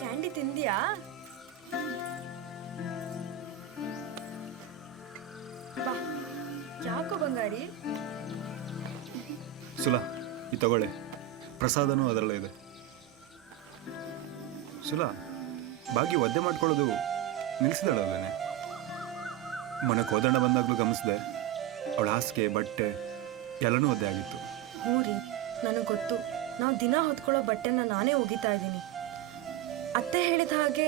ಕ್ಯಾಂಡಿ ತಿಂದ್ಯಾ? ಬಾ. ಯಾಕೋ ಬಂಗಾರಿ? ಸುಲಾ ಈ ತಗೊಳ್ಳೆ, ಪ್ರಸಾದನೂ ಅದರಲ್ಲೇ ಇದೆ. ಸುಲಾ ಬಾಗಿ ಒದ್ದೆ ಮಾಡ್ಕೊಳ್ಳೋದು ನಿಲ್ಸಿದಾಳಲ್ಲೇನೆ. ಮೊನ್ನೆ ಕೋದಂಡ ಬಂದಾಗ್ಲೂ ಗಮನಿಸಿದೆ, ಅವಳ ಹಾಸಿಗೆ ಬಟ್ಟೆ ಎಲ್ಲನೂ ಒದ್ದೆ ಆಗಿತ್ತು. ಹ್ಞೂ ರೀ, ನನಗೆ ಗೊತ್ತು. ನಾವು ದಿನ ಹೊತ್ಕೊಳ್ಳೋ ಬಟ್ಟೆನ ನಾನೇ ಒಗಿತಾ ಇದ್ದೀನಿ. ಅತ್ತೆ ಹೇಳಿದ ಹಾಗೆ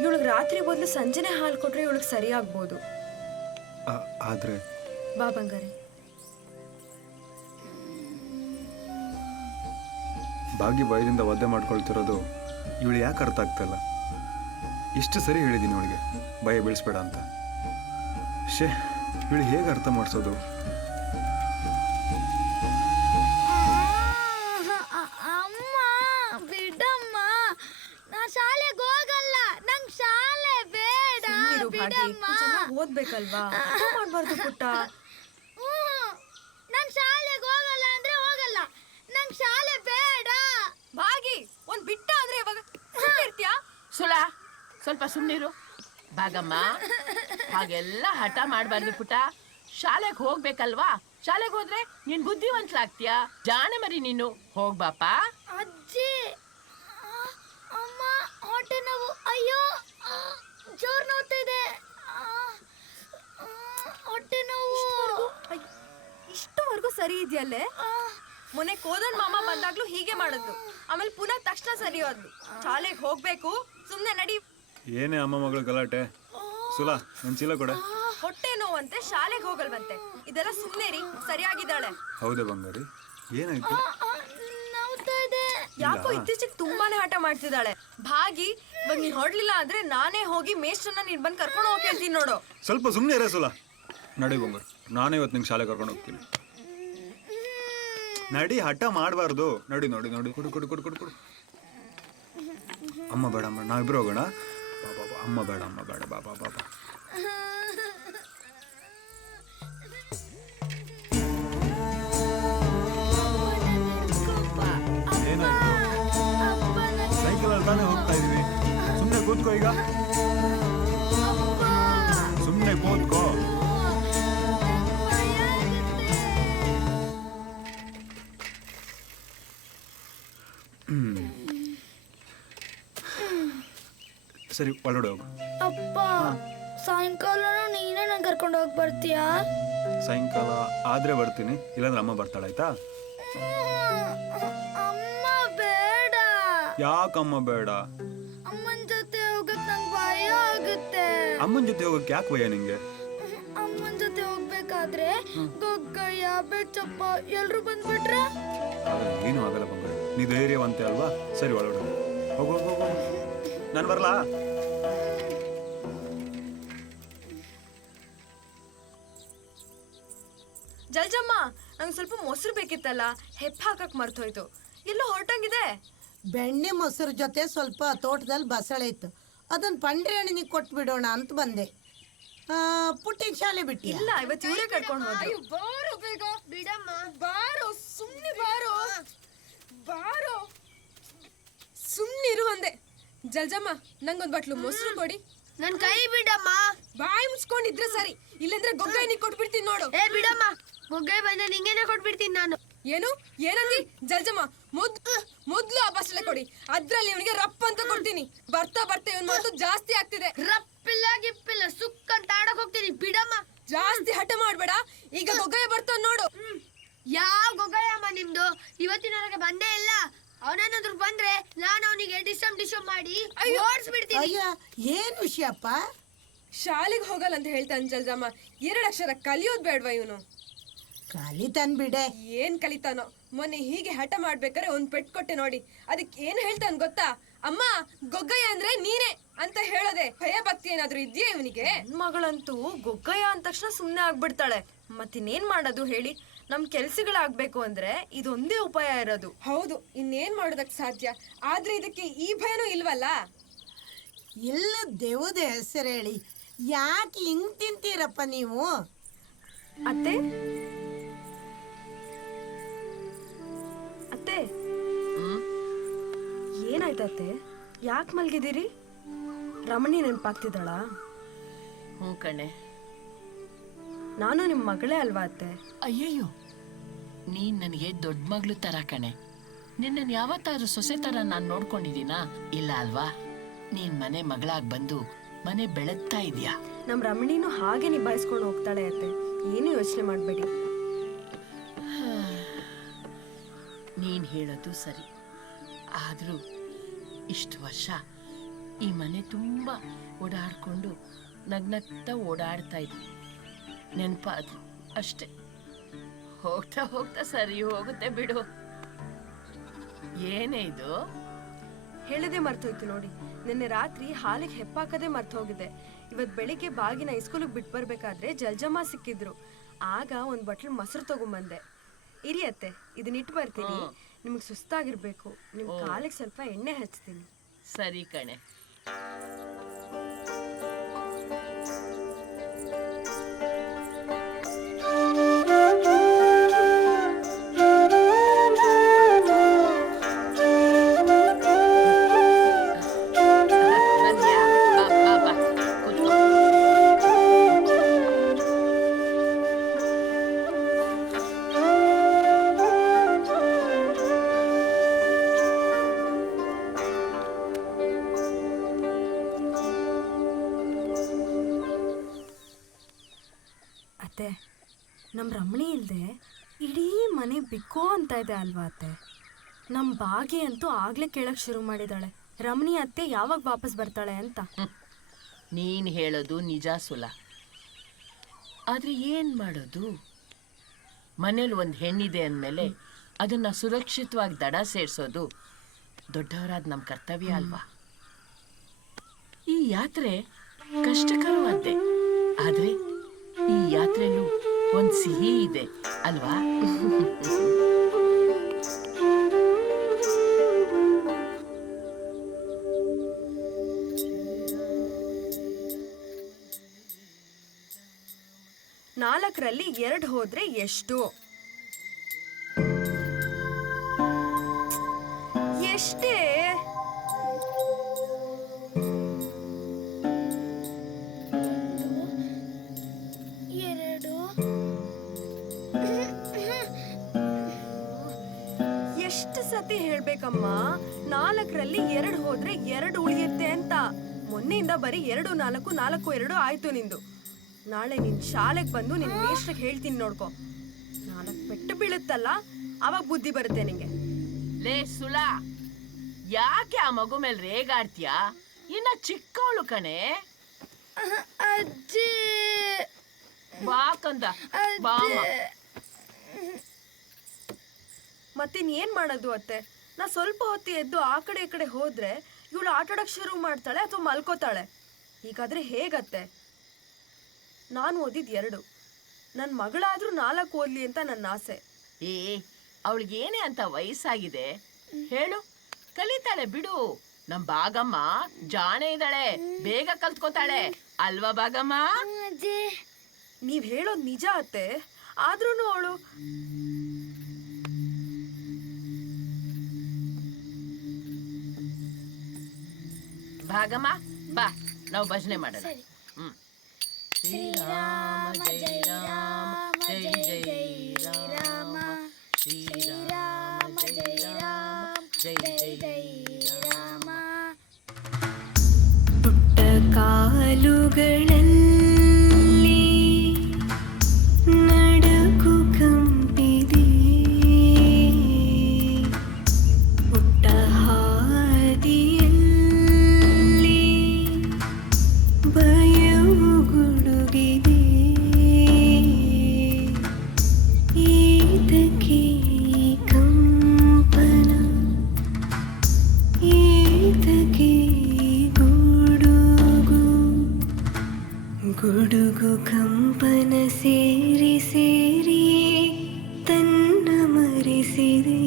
ಇವಳಿಗೆ ರಾತ್ರಿ ಬದಲು ಸಂಜೆನೆ ಹಾಲು ಕೊಟ್ರೆ ಇವಳಿಗೆ ಸರಿ ಆಗ್ಬೋದು. ಆದ್ರೆ ಬಾ ಬಂಗಾರಿ. ಭಾಗ್ಯ ಭಯದಿಂದ ಒದ್ದೆ ಮಾಡ್ಕೊಳ್ತಿರೋದು ಇವಳು ಯಾಕೆ ಅರ್ಥ ಆಗ್ತಾಯಿಲ್ಲ? ಇಷ್ಟು ಸರಿ ಹೇಳಿದ್ದೀನಿ ಅವಳಿಗೆ ಭಯ ಬೀಳಿಸ್ಬೇಡ ಅಂತ. ಶೇ, ಇವಳು ಹೇಗೆ ಅರ್ಥ ಮಾಡಿಸೋದು? ಅಮ್ಮ ಬಿಡಮ್ಮ, ನಾ ಶಾಲೆಗೆ ಹೋಗಲ್ಲ. ನಂಗ್ ಶಾಲೆ ಬೇಡ. ಬಿಡಮ್ಮ. ಓದ್ಬೇಕಲ್ವಾ? ಮಾಡ್ಬಾರ್ದು ಪುಟ್ಟ. ನಾನ್ ಶಾಲೆಗೆ ಹೋಗಲ್ಲ ಅಂದ್ರೆ ಹೋಗಲ್ಲ. ನಂಗ್ ಶಾಲೆ ಬೇಡ. ಭಾಗಿ ಒಂದ್ ಬಿಟ್ಟ ಅಂದ್ರೆ ಇವಾಗ ಇರ್ತೀಯಾ? ಸುಲಾ ಸ್ವಲ್ಪ ಸುಮ್ಮನಿರು. ಭಾಗಮ್ಮ, ಹಾಗೆಲ್ಲ ಹಠ ಮಾಡಬಾರ್ದು ಪುಟ. ಶಾಲೆಗೆ ಹೋಗ್ಬೇಕಲ್ವಾ? ಶಾಲೆಗೆ ಹೋದ್ರೆ ನೀನ್ ಬುದ್ಧಿವಂತಲಾಗ್ತೀಯಾ? ಜಾಣೆ ಮರಿ ನೀನು. ಹೋಗ್ಬಾಪ. ಅಜ್ಜಿ, ಅಮ್ಮ ಹೊಟ್ಟೆ ನೋವು. ಅಯ್ಯೋ, ಜೋರ್ ನೋವ್ತಿದೆ. ಹೊಟ್ಟೆ ನೋವು. ಇಷ್ಟವರೆಗೂ ಸರಿ ಇದೆಯಲ್ಲೇ? ಮೊನ್ನೆ ಕೋದನ್ ಮಾಮ ಬಂದಾಗ್ಲೂ ಹೀಗೆ ಮಾಡಿದ್ಲು, ಆಮೇಲೆ ಪುನಃ ತಕ್ಷಣ ಸರಿ ಹೋದ್ಲು. ಶಾಲೆಗೆ ಹೋಗ್ಬೇಕು, ಸುಮ್ನೆ ನಡಿ. ಏನೇ ಅಮ್ಮ ಮಗಳು ಗಲಾಟೆ? ಸುಲಾ ನನ್ ಚೀಲ ಕೊಡೆ. ಹೊಟ್ಟೆ ನೋವಂತೆ ಶಾಲೆಗೆ ಹೋಗಲ್ವಂತೆ, ಇದೆಲ್ಲ ಸುಮ್ನೆ ರೀ. ಸರಿಯಾಗಿದ್ದಾಳೆ. ಹೌದೇ ಬಂಗಾರಿ? ಏನಾಯ್ತು? ಯಾಕೋ ಇತ್ತೀಚೆಗೆ ತುಂಬಾನೇ ಹಠ ಮಾಡ್ತಿದ್ದಾಳೆ. ಭಾಗಿ ಇವಾಗ ನೀನ್ ಹೊಡ್ಲಿಲ್ಲ ಅಂದ್ರೆ ನಾನೇ ಹೋಗಿ ಮೇಷ್ಟ್ರನ್ನ ನೀನ್ ಬಂದು ಕರ್ಕೊಂಡು ಹೋಗಿ ಹೇಳ್ತೀನಿ ನೋಡು. ಸ್ವಲ್ಪ ಸುಮ್ಮನೆ ಇರೇ ಸುಲಾ. ನಡಿ ಬಂಗಾರಿ, ನಾನೇ ಇವತ್ತು ನಿಂಗೆ ಶಾಲೆ ಕರ್ಕೊಂಡು ಹೋಗ್ತೀನಿ. ನಡಿ, ಹಠ ಮಾಡಬಾರ್ದು. ನಡಿ ನೋಡಿ ನೋಡಿ, ಕೊಡು ಕೊಡು ಕೊಡು ಕೊಡು ಕೊಡು. ಅಮ್ಮ ಬೇಡ, ಅಮ್ಮ ನಾವಿಬ್ರು ಹೋಗೋಣ. ಬಾಬಾ, ಅಮ್ಮ ಬೇಡ, ಅಮ್ಮ ಬೇಡ, ಬಾಬಾ ಬಾಬಾ. ಏನಾಯ್ತು? ಸೈಕಲಲ್ಲಿ ತಾನೇ ಹೋಗ್ತಾ ಇದೀವಿ. ಸುಮ್ಮನೆ ಕೂತ್ಕೋ ಈಗ, ಸುಮ್ಮನೆ ಕೂತ್ಕೋ. ಸರಿ, ಒಳಗಡೆ ಹೋಗು. ಅಪ್ಪ, ಸಾಯಂಕಾಲ ನೀನೇ ನಂಗೆ ಕರ್ಕೊಂಡು ಹೋಗಿ ಬರ್ತೀಯಾ? ಸಾಯಂಕಾಲ ಆದ್ರೆ ಬರ್ತೀನಿ, ಇಲ್ಲಾಂದ್ರೆ ಅಮ್ಮ ಬರ್ತಾಳಾಯ್ತಾ? ಅಮ್ಮ ಬೇಡ. ಯಾಕಮ್ಮ ಬೇಡ? ಅಮ್ಮನ ಜೊತೆ ಹೋಗಕ್ ನಂಗೆ ಭಯ ಆಗುತ್ತೆ. ಅಮ್ಮನ ಜೊತೆ ಹೋಗಕ್ಕೆ ಯಾಕೆ ಭಯ ನಿಂಗೆ? ಅಮ್ಮನ ಜೊತೆ ಹೋಗ್ಬೇಕಾದ್ರೆ ಗೊಗ್ಗಯ್ಯ ಬೆಚ್ಚಪ್ಪ ಎಲ್ರು ಬಂದ್ಬಿಟ್ರೆ? ಏನು ಆಗಲ್ಲ ಬಂಗಾರಿ, ನೀ ಧೈರ್ಯವಂತೆ ಅಲ್ವಾ? ಸರಿ, ಒಳಗಡೆ ಹೋಗು ಹೋಗು ಹೋಗು. ನಾನು ಬರಲಾ? ಜಲ್ಜಮ್ಮ, ನಂಗೆ ಸ್ವಲ್ಪ ಮೊಸರು ಬೇಕಿತ್ತಲ್ಲ, ಹೆಪ್ಪ ಹಾಕಕ್ ಮರ್ತೋಯ್ತು. ಎಲ್ಲೋ ಹೊರಟಂಗಿದೆ. ಬೆಣ್ಣೆ ಮೊಸರು ಜೊತೆ ಸ್ವಲ್ಪ ತೋಟದಲ್ಲಿ ಬಸಳೆ ಇತ್ತು, ಅದನ್ನ ಪಂಡ್ರಿ ಅಣ್ಣನಿಗೆ ಕೊಟ್ಬಿಡೋಣ ಅಂತ ಬಂದೆ. ಪುಟ್ಟಿನ ಶಾಲೆ ಬಿಟ್ಟಿ? ಇಲ್ಲ, ಇವತ್ತು ಇವರೇ ಕರ್ಕೊಂಡು ಹೋದ್ರು. ಬಾರೋ ಬೇಗ. ಬಿಡಮ್ಮ. ಬಾರೋ, ಸುಮ್ಮನೆ ಬಾರೋ. ಬಾರೋ. ಸುಮ್ನಿರು ಅಂದೆ. ಜಲ್ಜಮ್ಮ ನಂಗೊಂದ್ ಬಟ್ಲು ಮೊಸರು ಕೊಡಿ. ನನ್ ಕೈ ಬಿಡಮ್ಮ. ಬಾಯಿ ಮುಚ್ಕೊಂಡಿದ್ರೆ ಸರಿ, ಇಲ್ಲಂದ್ರೆ ಗೊಗ್ಗಾಯಿ ಕೊಟ್ಬಿಡ್ತೀನಿ ನೋಡು. ಏ ಬಿಡಮ್ಮ, ಗೊಗ್ಗಾಯಿ ಬಂದ್ರೆ ನಿಂಗೇನೆ ಕೊಟ್ಬಿಡ್ತೀನಿ ನಾನು. ಏನು ಏನಂದಿ ಜಲ್ಜಮ್ಮ? ಮೊದ್ಲು ಆ ಬಸ್ಲೆ ಕೊಡಿ, ಅದ್ರಲ್ಲಿ ಇವನಿಗೆ ರಪ್ಪ ಅಂತ ಕೊಡ್ತೀನಿ. ಬರ್ತಾ ಬರ್ತಾ ಇವನ್ ಮಾತು ಜಾಸ್ತಿ ಆಗ್ತಿದೆ. ರಪ್ಪಿಲ್ಲ ಗಿಪ್ಪಿಲ್ಲ ಸುಕ್ಕ ಅಂತ ಆಡಕ್ ಹೋಗ್ತೀನಿ. ಬಿಡಮ್ಮ, ಜಾಸ್ತಿ ಹಠ ಮಾಡ್ಬೇಡ. ಈಗ ಗೊಗ್ಗಾಯ ಬರ್ತಾನ ನೋಡು. ಯಾವ ಗೊಗ್ಗಾಯಮ್ಮ ನಿಮ್ದು? ಇವತ್ತಿನವರೆಗೆ ಬಂದೇ ಇಲ್ಲ. ಅವನೇನಾದ್ರು ಬಂದ್ರೆ ನಾನು ಅವನಿಗೆ ಡಿಸ್ಟರ್ಬ್ ಮಾಡಿ ಓಡಿಸ್ಬಿಡ್ತೀನಿ. ಅಯ್ಯ ಏನ್ ವಿಷಯಪ್ಪ? ಶಾಲೆಗೆ ಹೋಗಲ್ಲ ಅಂತ ಹೇಳ್ತಾನೆ ಜಲ್ಜಮ್ಮ. 2 ಅಕ್ಷರ ಕಲಿಯೋದ್ ಬೇಡ್ವಾ ಇವನು? ಕಲಿತಾನ್ ಬಿಡೆ. ಏನ್ ಕಲಿತಾನೋ. ಮೊನ್ನೆ ಹೀಗೆ ಹಠ ಮಾಡ್ಬೇಕಾರೆ ಒಂದ್ ಪೆಟ್ ಕೊಟ್ಟೆ ನೋಡಿ. ಅದಕ್ಕೆ ಏನ್ ಹೇಳ್ತಾನ ಗೊತ್ತಾ? ಅಮ್ಮ ಗೊಗ್ಗಯ್ಯ ಅಂದ್ರೆ ನೀನೇ ಅಂತ ಹೇಳೋದೆ. ಭಯ ಭಕ್ತಿ ಏನಾದ್ರು ಇದ್ಯಾ ಇವನಿಗೆ? ಮಗಳಂತೂ ಗೊಗ್ಗಯ್ಯ ಅಂದ ತಕ್ಷಣ ಸುಮ್ನೆ ಆಗ್ಬಿಡ್ತಾಳೆ. ಮತ್ತಿನ್ನೇನ್ ಮಾಡೋದು ಹೇಳಿ? ನಮ್ ಕೆಲ್ಸಗಳಾಗ್ಬೇಕು ಅಂದ್ರೆ ಇದೊಂದೇ ಉಪಾಯ ಇರೋದು. ಹೌದು, ಇನ್ನೇನ್ ಮಾಡೋದಕ್ ಸಾಧ್ಯ? ಆದ್ರೆ ಇದಕ್ಕೆ ಈ ಭಯನೂ ಇಲ್ವಲ್ಲ. ಎಲ್ಲ ದೇವದ ಹೆಸರು ಹೇಳಿ ಯಾಕೆ ಹಿಂಗ್ ತಿಂತೀರಪ್ಪ ನೀವು? ಅತ್ತೆ ಅತ್ತೆ ಏನಾಯ್ತತ್ತೆ? ಯಾಕೆ ಮಲ್ಗಿದ್ದೀರಿ? ರಮಣಿ ನೆನಪಾಗ್ತಿದ್ದಾಳ? ಹ್ಞೂ ಕಣೆ. ನಾನು ನಿಮ್ಮ ಮಗಳೇ ಅಲ್ವಾ ಅತ್ತೆ? ಅಯ್ಯಯ್ಯೋ, ನೀನ್ ನನಗೆ ದೊಡ್ಡ ಮಗಳು ತರ ಕಣೆ. ನಿನ್ನನ್ ಯಾವತ್ತಾದ್ರೂ ಸೊಸೆ ತರ ನಾನ್ ನೋಡ್ಕೊಂಡಿದ್ದೀನಾ? ಇಲ್ಲ ಅಲ್ವಾ? ನೀನ್ ಮನೆ ಮಗಳಾಗ್ ಬಂದು ಮನೆ ಬೆಳಗ್ತಾ ಇದ್ಯಾ. ನಮ್ ರಮಣಿನೂ ಹಾಗೆ ನಿಭಾಯಿಸ್ಕೊಂಡು ಹೋಗ್ತಾಳೆ ಅತ್ತೆ, ಏನು ಯೋಚನೆ ಮಾಡ್ಬೇಡಿ. ನೀನ್ ಹೇಳೋದು ಸರಿ. ಆದ್ರೂ ಇಷ್ಟು ವರ್ಷ ಈ ಮನೆ ತುಂಬಾ ಓಡಾಡ್ಕೊಂಡು ನಗ್ನಗ್ತಾ ಓಡಾಡ್ತಾ ಇದ್ವಿ. ನೆನಪಾದ್ರು ಅಷ್ಟೆ. ಹೋಗ್ತಾ ಹೋಗ್ತಾ ಸರಿ ಹೋಗುತ್ತೆ ಬಿಡು. ಏನೇ ಇದು? ಹೇಳದೆ ಮರ್ತೋಯ್ತು ನೋಡಿ. ನಿನ್ನೆ ರಾತ್ರಿ ಹಾಲಿಗೆ ಹೆಪ್ಪಾಕದೆ ಮರ್ತೋಗಿದೆ. ಇವತ್ ಬೆಳಿಗ್ಗೆ ಬಾಗಿನ ಹೈಸ್ಕೂಲಿಗೆ ಬಿಟ್ಟು ಬರ್ಬೇಕಾದ್ರೆ ಜಲ್ಜಮ್ಮ ಸಿಕ್ಕಿದ್ರು. ಆಗ ಒಂದ್ ಬಟ್ಲು ಮೊಸರು ತಗೊಂಬಂದೆ. ಇರಿ ಅತ್ತೆ, ಇದನ್ನ ಇಟ್ಟು ಬರ್ತೀನಿ. ನಿಮ್ಗೆ ಸುಸ್ತಾಗಿರ್ಬೇಕು. ನಿಮ್ ಕಾಲಿಗೆ ಸ್ವಲ್ಪ ಎಣ್ಣೆ ಹಚ್ತೀನಿ. ಸರಿ ಕಣೆ. ಅತ್ತೆ, ನಮ್ಮ ರಮಣಿ ಇಲ್ಲದೆ ಇಡೀ ಮನೆ ಬಿಕ್ಕೋ ಅಂತ ಇದೆ ಅಲ್ವಾ ಅತ್ತೆ? ನಮ್ಮ ಬಾಗಿ ಅಂತೂ ಆಗ್ಲೇ ಕೇಳಕ್ ಶುರು ಮಾಡಿದಾಳೆ. ರಮಣಿ ಅತ್ತೆ ಯಾವಾಗ ವಾಪಸ್ ಬರ್ತಾಳೆ ಅಂತ. ನೀನ್ ಹೇಳೋದು ನಿಜ ಸುಲ. ಆದ್ರೆ ಏನ್ ಮಾಡೋದು? ಮನೇಲಿ ಒಂದ್ ಹೆಣ್ಣಿದೆ ಅಂದ್ಮೇಲೆ ಅದನ್ನ ಸುರಕ್ಷಿತವಾಗಿ ದಡ ಸೇರ್ಸೋದು ದೊಡ್ಡವರಾದ ನಮ್ ಕರ್ತವ್ಯ ಅಲ್ವಾ? ಈ ಯಾತ್ರೆ ಕಷ್ಟಕರವಾದ್ದೆ, ಆದ್ರೆ ಈ ಯಾತ್ರೆಲೂ ಒಂದ್ ಸಿಹಿ ಇದೆ ಅಲ್ವಾ? ನಾಲ್ಕರಲ್ಲಿ 2 ಹೋದ್ರೆ ಎಷ್ಟು? ಎಷ್ಟೇ? ಎಷ್ಟು ಸತಿ ಹೇಳ್ಬೇಕಮ್ಮ, 4ರಲ್ಲಿ 2 ಹೋದ್ರೆ 2 ಉಳಿಯುತ್ತೆ ಅಂತ. ಮೊನ್ನೆಯಿಂದ ಬರೀ 2 4 4 2 ಆಯ್ತು ನಿಂದು. ನಾಳೆ ನಿನ್ ಶಾಲೆಗೆ ಬಂದು ನಿನ್ ಮೇಷ್ಟ್ರಿಗೆ ಹೇಳ್ತೀನಿ ನೋಡ್ಕೊ. 4 ಪೆಟ್ಟು ಬೀಳುತ್ತಲ್ಲ, ಅವಾಗ ಬುದ್ಧಿ ಬರುತ್ತೆ ನಿಂಗೆ. ಲೇ ಸುಲಾ, ಯಾಕೆ ಆ ಮಗು ಮೇಲೆ ರೇಗಾಡ್ತೀಯಾ? ಇನ್ನ ಚಿಕ್ಕವಳು ಕಣೆ. ಅಜ್ಜಿ ಬಾ ಕಂದ, ಬಾಮ. ಮತ್ತಿನ್ ಏನ್ ಮಾಡೋದು ಅತ್ತೆ? ನಾ ಸ್ವಲ್ಪ ಹೊತ್ತಿ ಎದ್ದು ಆ ಕಡೆ ಈ ಕಡೆ ಹೋದ್ರೆ ಇವಳು ಆಟಾಡಕ್ ಶುರು ಮಾಡ್ತಾಳೆ ಅಥವಾ ಮಲ್ಕೋತಾಳೆ. ಹೀಗಾದ್ರೆ ಹೇಗತ್ತೆ? ನಾನು ಓದಿದ್ 2, ನನ್ನ ಮಗಳಾದ್ರೂ 4 ಓದ್ಲಿ ಅಂತ ನನ್ನ ಆಸೆ. ಏ, ಅವಳಿಗೇನೆ ಅಂತ ವಯಸ್ಸಾಗಿದೆ ಹೇಳು, ಕಲಿತಾಳೆ ಬಿಡು. ನಮ್ ಬಾಗಮ್ಮ ಜಾಣೆ ಇದ್ದಾಳೆ, ಬೇಗ ಕಲ್ತ್ಕೋತಾಳೆ ಅಲ್ವಾ ಬಾಗಮ್ಮ? ನೀವ್ ಹೇಳೋದ್ ನಿಜ ಅತ್ತೆ, ಆದ್ರೂನು ಅವಳು ಭಾಗಮ್ಮ ಬಾ ನಾವು ಭಜನೆ ಮಾಡೋಣ. ಹ್ಮ್. ಶ್ರೀರಾಮ ಜಯ ರಾಮ ಜಯ ಜಯ ರಾಮ, ಶ್ರೀರಾಮ ಜಯ ರಾಮ ಜಯ ಜಯ ರಾಮ. ಪುಟ್ಟ ಕಾಲುಗಳಲ್ಲಿ ನಡಕು ಕಂಪಿದೆ, ಪುಟ್ಟ ಹಾದಿಯಲ್ಲಿ ಭಯವು ಗುಡುಗಿದೆ. ಏತಕ್ಕೆ ಕಂಪನ, ಏತಕ್ಕೆ ಗುಡುಗು ಕಂಪನ ಸೇರಿ ಸೇರಿ ತನ್ನ ಮರೆಸಿದೆ.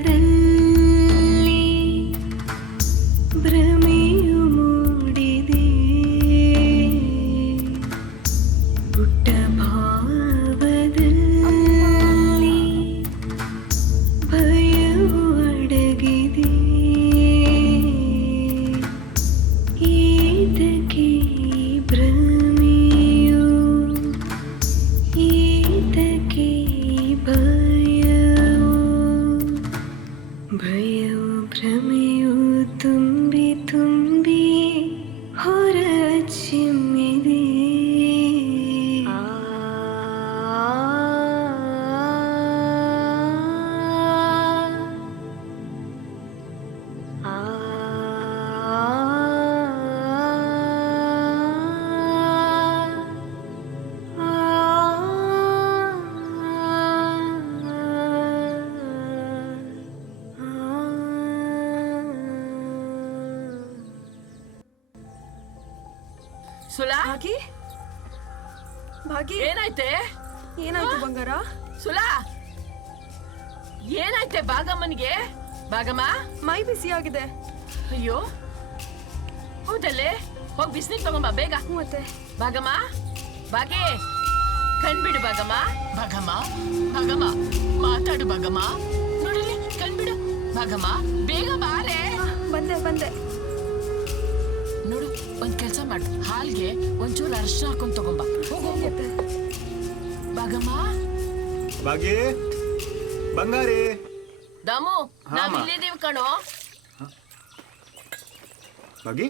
ಪುಟ್ಟಲೋಕದಲ್ಲಿ ಭ್ರಮೆಯು ಮೂಡಿದೆ, ಪುಟ್ಟ ಭಾವದಲ್ಲಿ ಭಯವು ಅಡಗಿದೆ. ಏತಕ್ಕೆ ಭ್ರಮೆಯು, ಏತಕ್ಕೆ ಭಯವು ಭ್ರಮೆಯು ತುಂಬಿ ತುಂಬಿ ಹೊರ ಚಿಮ್ಮಿದೆ. ಸುಲಾ, ಭಾಗಿ ಏನಾಯ್ತೆ? ಏನಾಯ್ತು ಬಂಗಾರ? ಸುಲಾ, ಏನಾಯ್ತೆ ಭಾಗಮ್ಮನಿಗೆ? ಭಾಗಮ್ಮ ಮೈ ಬಿಸಿ ಆಗಿದೆ. ಅಯ್ಯೋ ಹೌದಲ್ಲೇ, ಹೋಗಿ ಬಿಸಿನೀರು ತಗೊಂಬ ಬೇಗ. ಮತ್ತೆ ಭಾಗಮ್ಮ, ಭಾಗಿ ಕಣ್ಬಿಡು ಭಾಗಮ್ಮ. ಭಾಗಮ್ಮ, ಭಾಗಮ್ಮ ಮಾತಾಡು ಭಾಗಮ್ಮ. ನೋಡಿಲಿ ಕಣ್ಬಿಡು ಭಾಗಮ್ಮ, ಬೇಗ ಬಾರೆ. ಬಂದೆ ಬಂದೆ. ನೋಡು, ಒಂದ್ ಕೆಲ್ಸ ಮಾಡು, ಹಾಲ್ಗೆ ಒಂಚೂರು ಅರ್ಶಿನ ಹಾಕೊಂಡ್ ತಗೊಂಬ. ಹೋಗುತ್ತೆ ಭಾಗಮ್ಮ. ಭಾಗಿ, ಬಂಗಾರಿ. ದಾಮು, ನಾವ್ ಇಲ್ಲಿದೀವಿ ಕಣೋ. ಭಾಗಿ,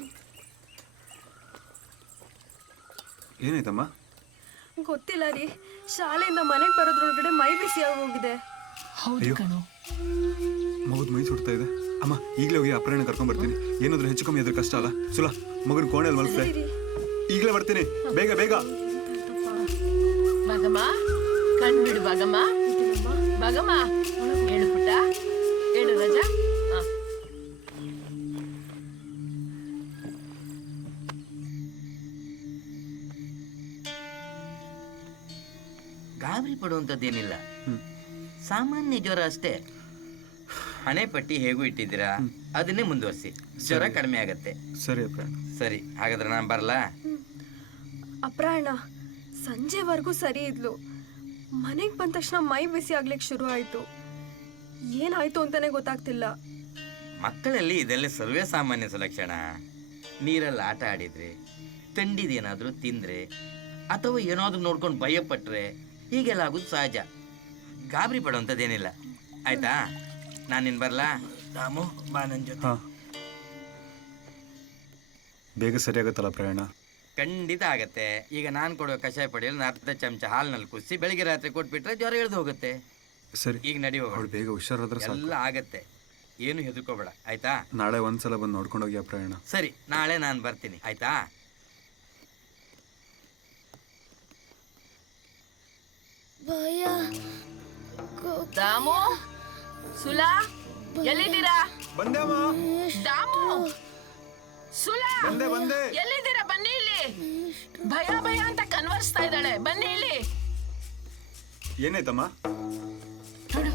ಏನಾಯ್ತಮ್ಮ? ಗೊತ್ತಿಲ್ಲ ರೀ, ಶಾಲೆಯಿಂದ ಮನೆಗೆ ಬರೋದ್ರೊಳಗಡೆ ಮೈ ಬಿಸಿ ಆಗೋಗಿದೆ. ಹೌದು ಕಣೋ. ಮಗದ್ ಮೈ ಸುಡ್ತಾ ಇದೆ. ಅಮ್ಮ ಈಗಲೇ ಹೋಗಿ ಅಪರಾಣ ಕರ್ಕೊಂಡ್ ಬರ್ತೀನಿ. ಏನಾದ್ರೂ ಹೆಚ್ಚು ಕಮ್ಮಿ ಆದ್ರೆ ಕಷ್ಟ ಅಲ್ಲ. ಸುಲಾ, ಮಗನ ಕೋಣೆಯಲ್ಲಿ ಮಲಗ್ತೆ. ಈಗಲೇ ಬರ್ತೀನಿ, ಬೇಗ ಬೇಗ. ಭಾಗಮ್ಮ, ಕಣ್ಬಿಡು ಭಾಗಮ್ಮ. ಭಾಗಮ್ಮ, ಹೇಳು ಪುಟ್ಟ, ಹೇಳು ರಜಾ. ಗಾಬರಿ ಪಡುವಂಥದ್ದೇನಿಲ್ಲ, ಸಾಮಾನ್ಯ ಜ್ವರ ಅಷ್ಟೇ. ಹಣೆ ಪಟ್ಟಿ ಹೇಗೂ ಇಟ್ಟಿದ್ದೀರಾ, ಅದನ್ನೇ ಮುಂದುವರಿಸಿ, ಜ್ವರ ಕಡಿಮೆ ಆಗತ್ತೆ. ಸರಿ ಅಪ್ರಾಯಣ. ಸರಿ, ಹಾಗಾದ್ರೆ ನಾನು ಬರಲಾ? ಅಪ್ರಾಯಣ ಸಂಜೆವರೆಗೂ ಸರಿ ಇದ್ಲು. ಮನೆಗೆ ಬಂದ ತಕ್ಷಣ ಮೈ ಬಿಸಿ ಆಗ್ಲಿಕ್ಕೆ ಶುರು ಆಯ್ತು. ಏನಾಯ್ತು ಅಂತಾನೆ ಗೊತ್ತಾಗ್ತಿಲ್ಲ. ಮಕ್ಕಳಲ್ಲಿ ಇದೆಲ್ಲ ಸರ್ವೇ ಸಾಮಾನ್ಯ ಸುಲಕ್ಷಣ. ನೀರಲ್ಲಿ ಆಟ ಆಡಿದ್ರೆ, ತಂಡಿದೇನಾದ್ರೂ ತಿಂದ್ರೆ, ಅಥವಾ ಏನಾದ್ರೂ ನೋಡ್ಕೊಂಡು ಭಯಪಟ್ರೆ ಹೀಗೆಲ್ಲ ಆಗೋದು ಸಹಜ. ಗಾಬರಿ ಪಡುವಂಥದ್ದೇನಿಲ್ಲ. ಆಯ್ತಾ? ನಾನಿನ್ ಬರ್ಲಾ? ರಾಮು, ಬಾ ನನ್ನ ಜೊತೆ. ಬೇಗ ಸರಿಯಾಗತ್ತಲ್ಲ ಪ್ರಯಾಣ? ಖಂಡಿತ ಆಗತ್ತೆ. ಈಗ ನಾನು ಕೊಡುವ ಕಷಾಯ ಪುಡಿಯಲ್ಲಿ ಅರ್ಧ ಚಮಚ ಹಾಲಿನಲ್ಲಿ ಕುದಿಸಿ ಬೆಳಿಗ್ಗೆ ರಾತ್ರಿ ಕೊಟ್ಬಿಟ್ರೆ ಜ್ವರ ಇಳಿದು ಹೋಗುತ್ತೆ. ಸರಿ, ಈಗ ನಡಿ ಹೋಗೋಣ. ಬೇಗ ಹುಷಾರಾದ್ರೆ ಎಲ್ಲ ಆಗತ್ತೆ. ಏನು ಹೆದರ್ಕೋಬೇಡ ಆಯ್ತಾ? ನಾಳೆ ಒಂದ್ಸಲ ಬಂದು ನೋಡ್ಕೊಂಡೋಗಿ ಪ್ರಯಾಣ. ಸರಿ, ನಾಳೆ ನಾನು ಬರ್ತೀನಿ ಆಯ್ತಾ? ದಾಮು, ಸುಲಾ, ಎಲ್ಲಿದ್ದೀರಾ? ಬಂದೇಮ್ಮ. ದಾಮು, ಸುಲಾ, ಬಂದೆ. ಎಲ್ಲಿದ್ದೀರಾ? ಬನ್ನಿ ಇಲ್ಲಿ. ಭಯ ಭಯ ಅಂತ ಕನ್ವರ್ಸ್ತಾ ಇದ್ದಾಳೆ, ಬನ್ನಿ ಇಲ್ಲಿ. ಏನಾಯ್ತಮ್ಮ? ನೋಡು,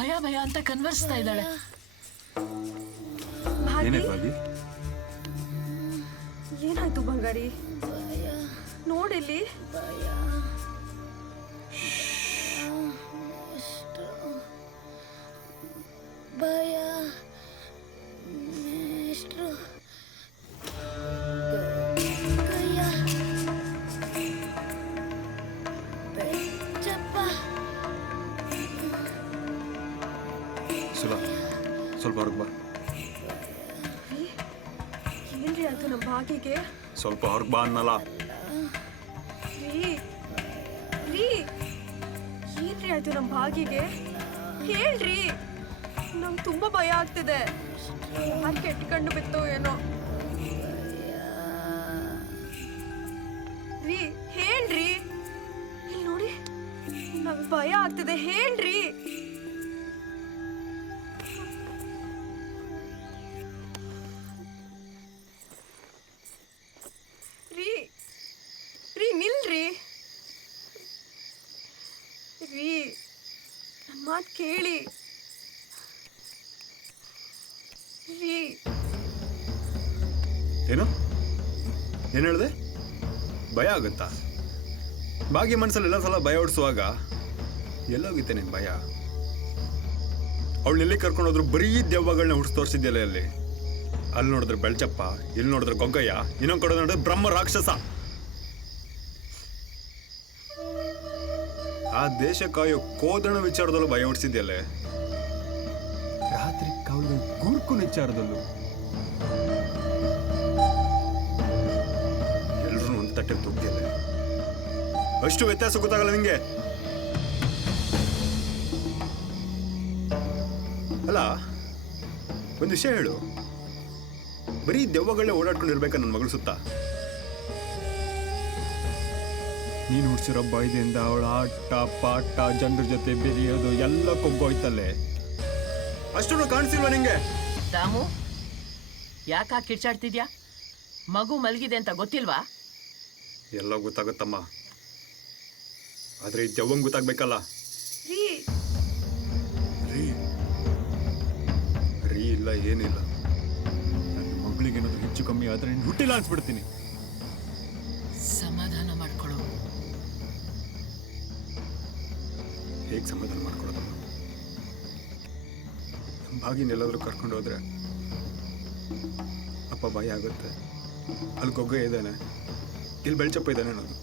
ಭಯ ಭಯ ಅಂತ ಕನ್ವರ್ಸ್ತಾ ಇದ್ದಾಳೆ. ಏನಾಯ್ತು ಭಾಗಿ? ಏನಾಯ್ತು ಬಂಗಾರಿ? ನೋಡಿಲ್ಲಿ. ಭಯ ಸುಲಾ, ಸ್ವಲ್ಪ ಹೊರಗೆ ಬಾ. ಏನ್ರಿ ಆಯ್ತು ನಮ್ಮ ಭಾಗಿಗೆ? ಸ್ವಲ್ಪ ಹೊರಗೆ ಬಾ ಅನ್ನಲ್ಲ. ರೀ, ಏನ್ರಿ ಆಯ್ತು ನಮ್ಮ ಭಾಗಿಗೆ? ಹೇಳ್ರಿ, ನಂಗೆ ತುಂಬಾ ಭಯ ಆಗ್ತಿದೆ. ಯಾರು ಕೆಟ್ಟ ಕಣ್ಣು ಬಿತ್ತೋ ಏನೋ. ರೀ, ಹೇಳ್ರಿ. ಇಲ್ಲಿ ನೋಡಿ, ನಂಗೆ ಭಯ ಆಗ್ತಿದೆ, ಹೇಳ್ರಿ. ರೀ, ನಿಲ್ರಿ. ರೀ, ನನ್ನ ಮಾತು ಕೇಳಿ. ರೀ, ಏನು ಹೇಳಿದೆ? ಭಯ ಆಗುತ್ತಾ? ಭಾಗ್ಯ ಮನಸ್ಸಲ್ಲಿ ಎಲ್ಲ ಸಲ ಭಯ ಓಡಿಸುವಾಗ ಎಲ್ಲೋಗಿತ್ತೆ ನಿನ್ ಭಯ? ಅವಳು ಎಲ್ಲಿ ಕರ್ಕೊಂಡು ಹೋದ್ರು ಬರೀ ದೆವ್ವಗಳನ್ನ ಹುಡ್ಸ್ ತೋರಿಸಿದ್ಯಲ್ಲ. ಅಲ್ಲಿ ನೋಡಿದ್ರೆ ಬೆಳ್ಚಪ್ಪ, ಇಲ್ಲಿ ನೋಡಿದ್ರೆ ಗೊಗ್ಗಯ್ಯ, ಇನ್ನೊಂದು ಕಡೆ ನೋಡಿದ್ರೆ ಬ್ರಹ್ಮ ರಾಕ್ಷಸ. ಆ ದೇಶ ಕಾಯೋ ಕೋದಣ ವಿಚಾರದಲ್ಲೂ ಭಯ ಓಡಿಸಿದ್ಯಲ್ಲೇ. ರಾತ್ರಿ ಕಾವಲು ಗುರುಕುನ ವಿಚಾರದಲ್ಲೂ ಎಲ್ರೂ ಒಂದು ತಟ್ಟೆ ತುಗ್ದಿಯಲ್ಲ. ಅಷ್ಟು ವ್ಯತ್ಯಾಸ ಗೊತ್ತಾಗಲ್ಲ ನಿಂಗೆ? ಅಲ್ಲ, ಒಂದು ವಿಷಯ ಹೇಳು, ಬರೀ ದೆವ್ವಗಳೇ ಓಡಾಡ್ಕೊಂಡಿರ್ಬೇಕ ನನ್ನ ಮಗಳು ಸುತ್ತ? ನೀನು ಹುಡ್ಸಿರೋ ಬೈದಿಂದ ಅವಳ ಆಟ ಪಾಠ, ಜನರ ಜೊತೆ ಬೆರೆಯೋದು ಎಲ್ಲ ಕೊಗ್ಗೋಯ್ತಲ್ಲೇ. ಅಷ್ಟು ಕಾಣಿಸಿಲ್ವಾ ನಿಂಗೆ? ದಾಮು, ಯಾಕ ಕಿರ್ಚಾಡ್ತಿದ್ಯಾ? ಮಗು ಮಲಗಿದೆ ಅಂತ ಗೊತ್ತಿಲ್ವಾ? ಎಲ್ಲ ಗೊತ್ತಾಗುತ್ತಮ್ಮ, ಆದ್ರೆ ಈ ದೆವ್ವಂಗ್ ಗೊತ್ತಾಗ್ಬೇಕಲ್ಲ. ರೀ ಇಲ್ಲ, ಏನಿಲ್ಲ. ನನ್ನ ಮಗಳಿಗೆ ಏನಾದ್ರು ಹೆಚ್ಚು ಕಮ್ಮಿ ಆದ್ರೆ ಹುಟ್ಟಿಲ್ಲ ಅನ್ಸ್ಬಿಡ್ತೀನಿ. ಸಮಾಧಾನ ಮಾಡ್ಕೊಳ್ಳೋ. ಹೇಗೆ ಸಮಾಧಾನ ಮಾಡ್ಕೊಳ್ಳೋದಮ್ಮ? ಭಾಗಿನೆಲ್ಲಾದ್ರೂ ಕರ್ಕೊಂಡು ಹೋದ್ರೆ ಅಪ್ಪ ಭಯ ಆಗುತ್ತೆ. ಅಲ್ಲಿ ಗೊಗ್ಗ ಇದ್ದಾನೆ, ಇಲ್ಲಿ ಬೆಳ್ಚಪ್ಪ ಇದ್ದಾನೆ ಅನ್ನೋದು.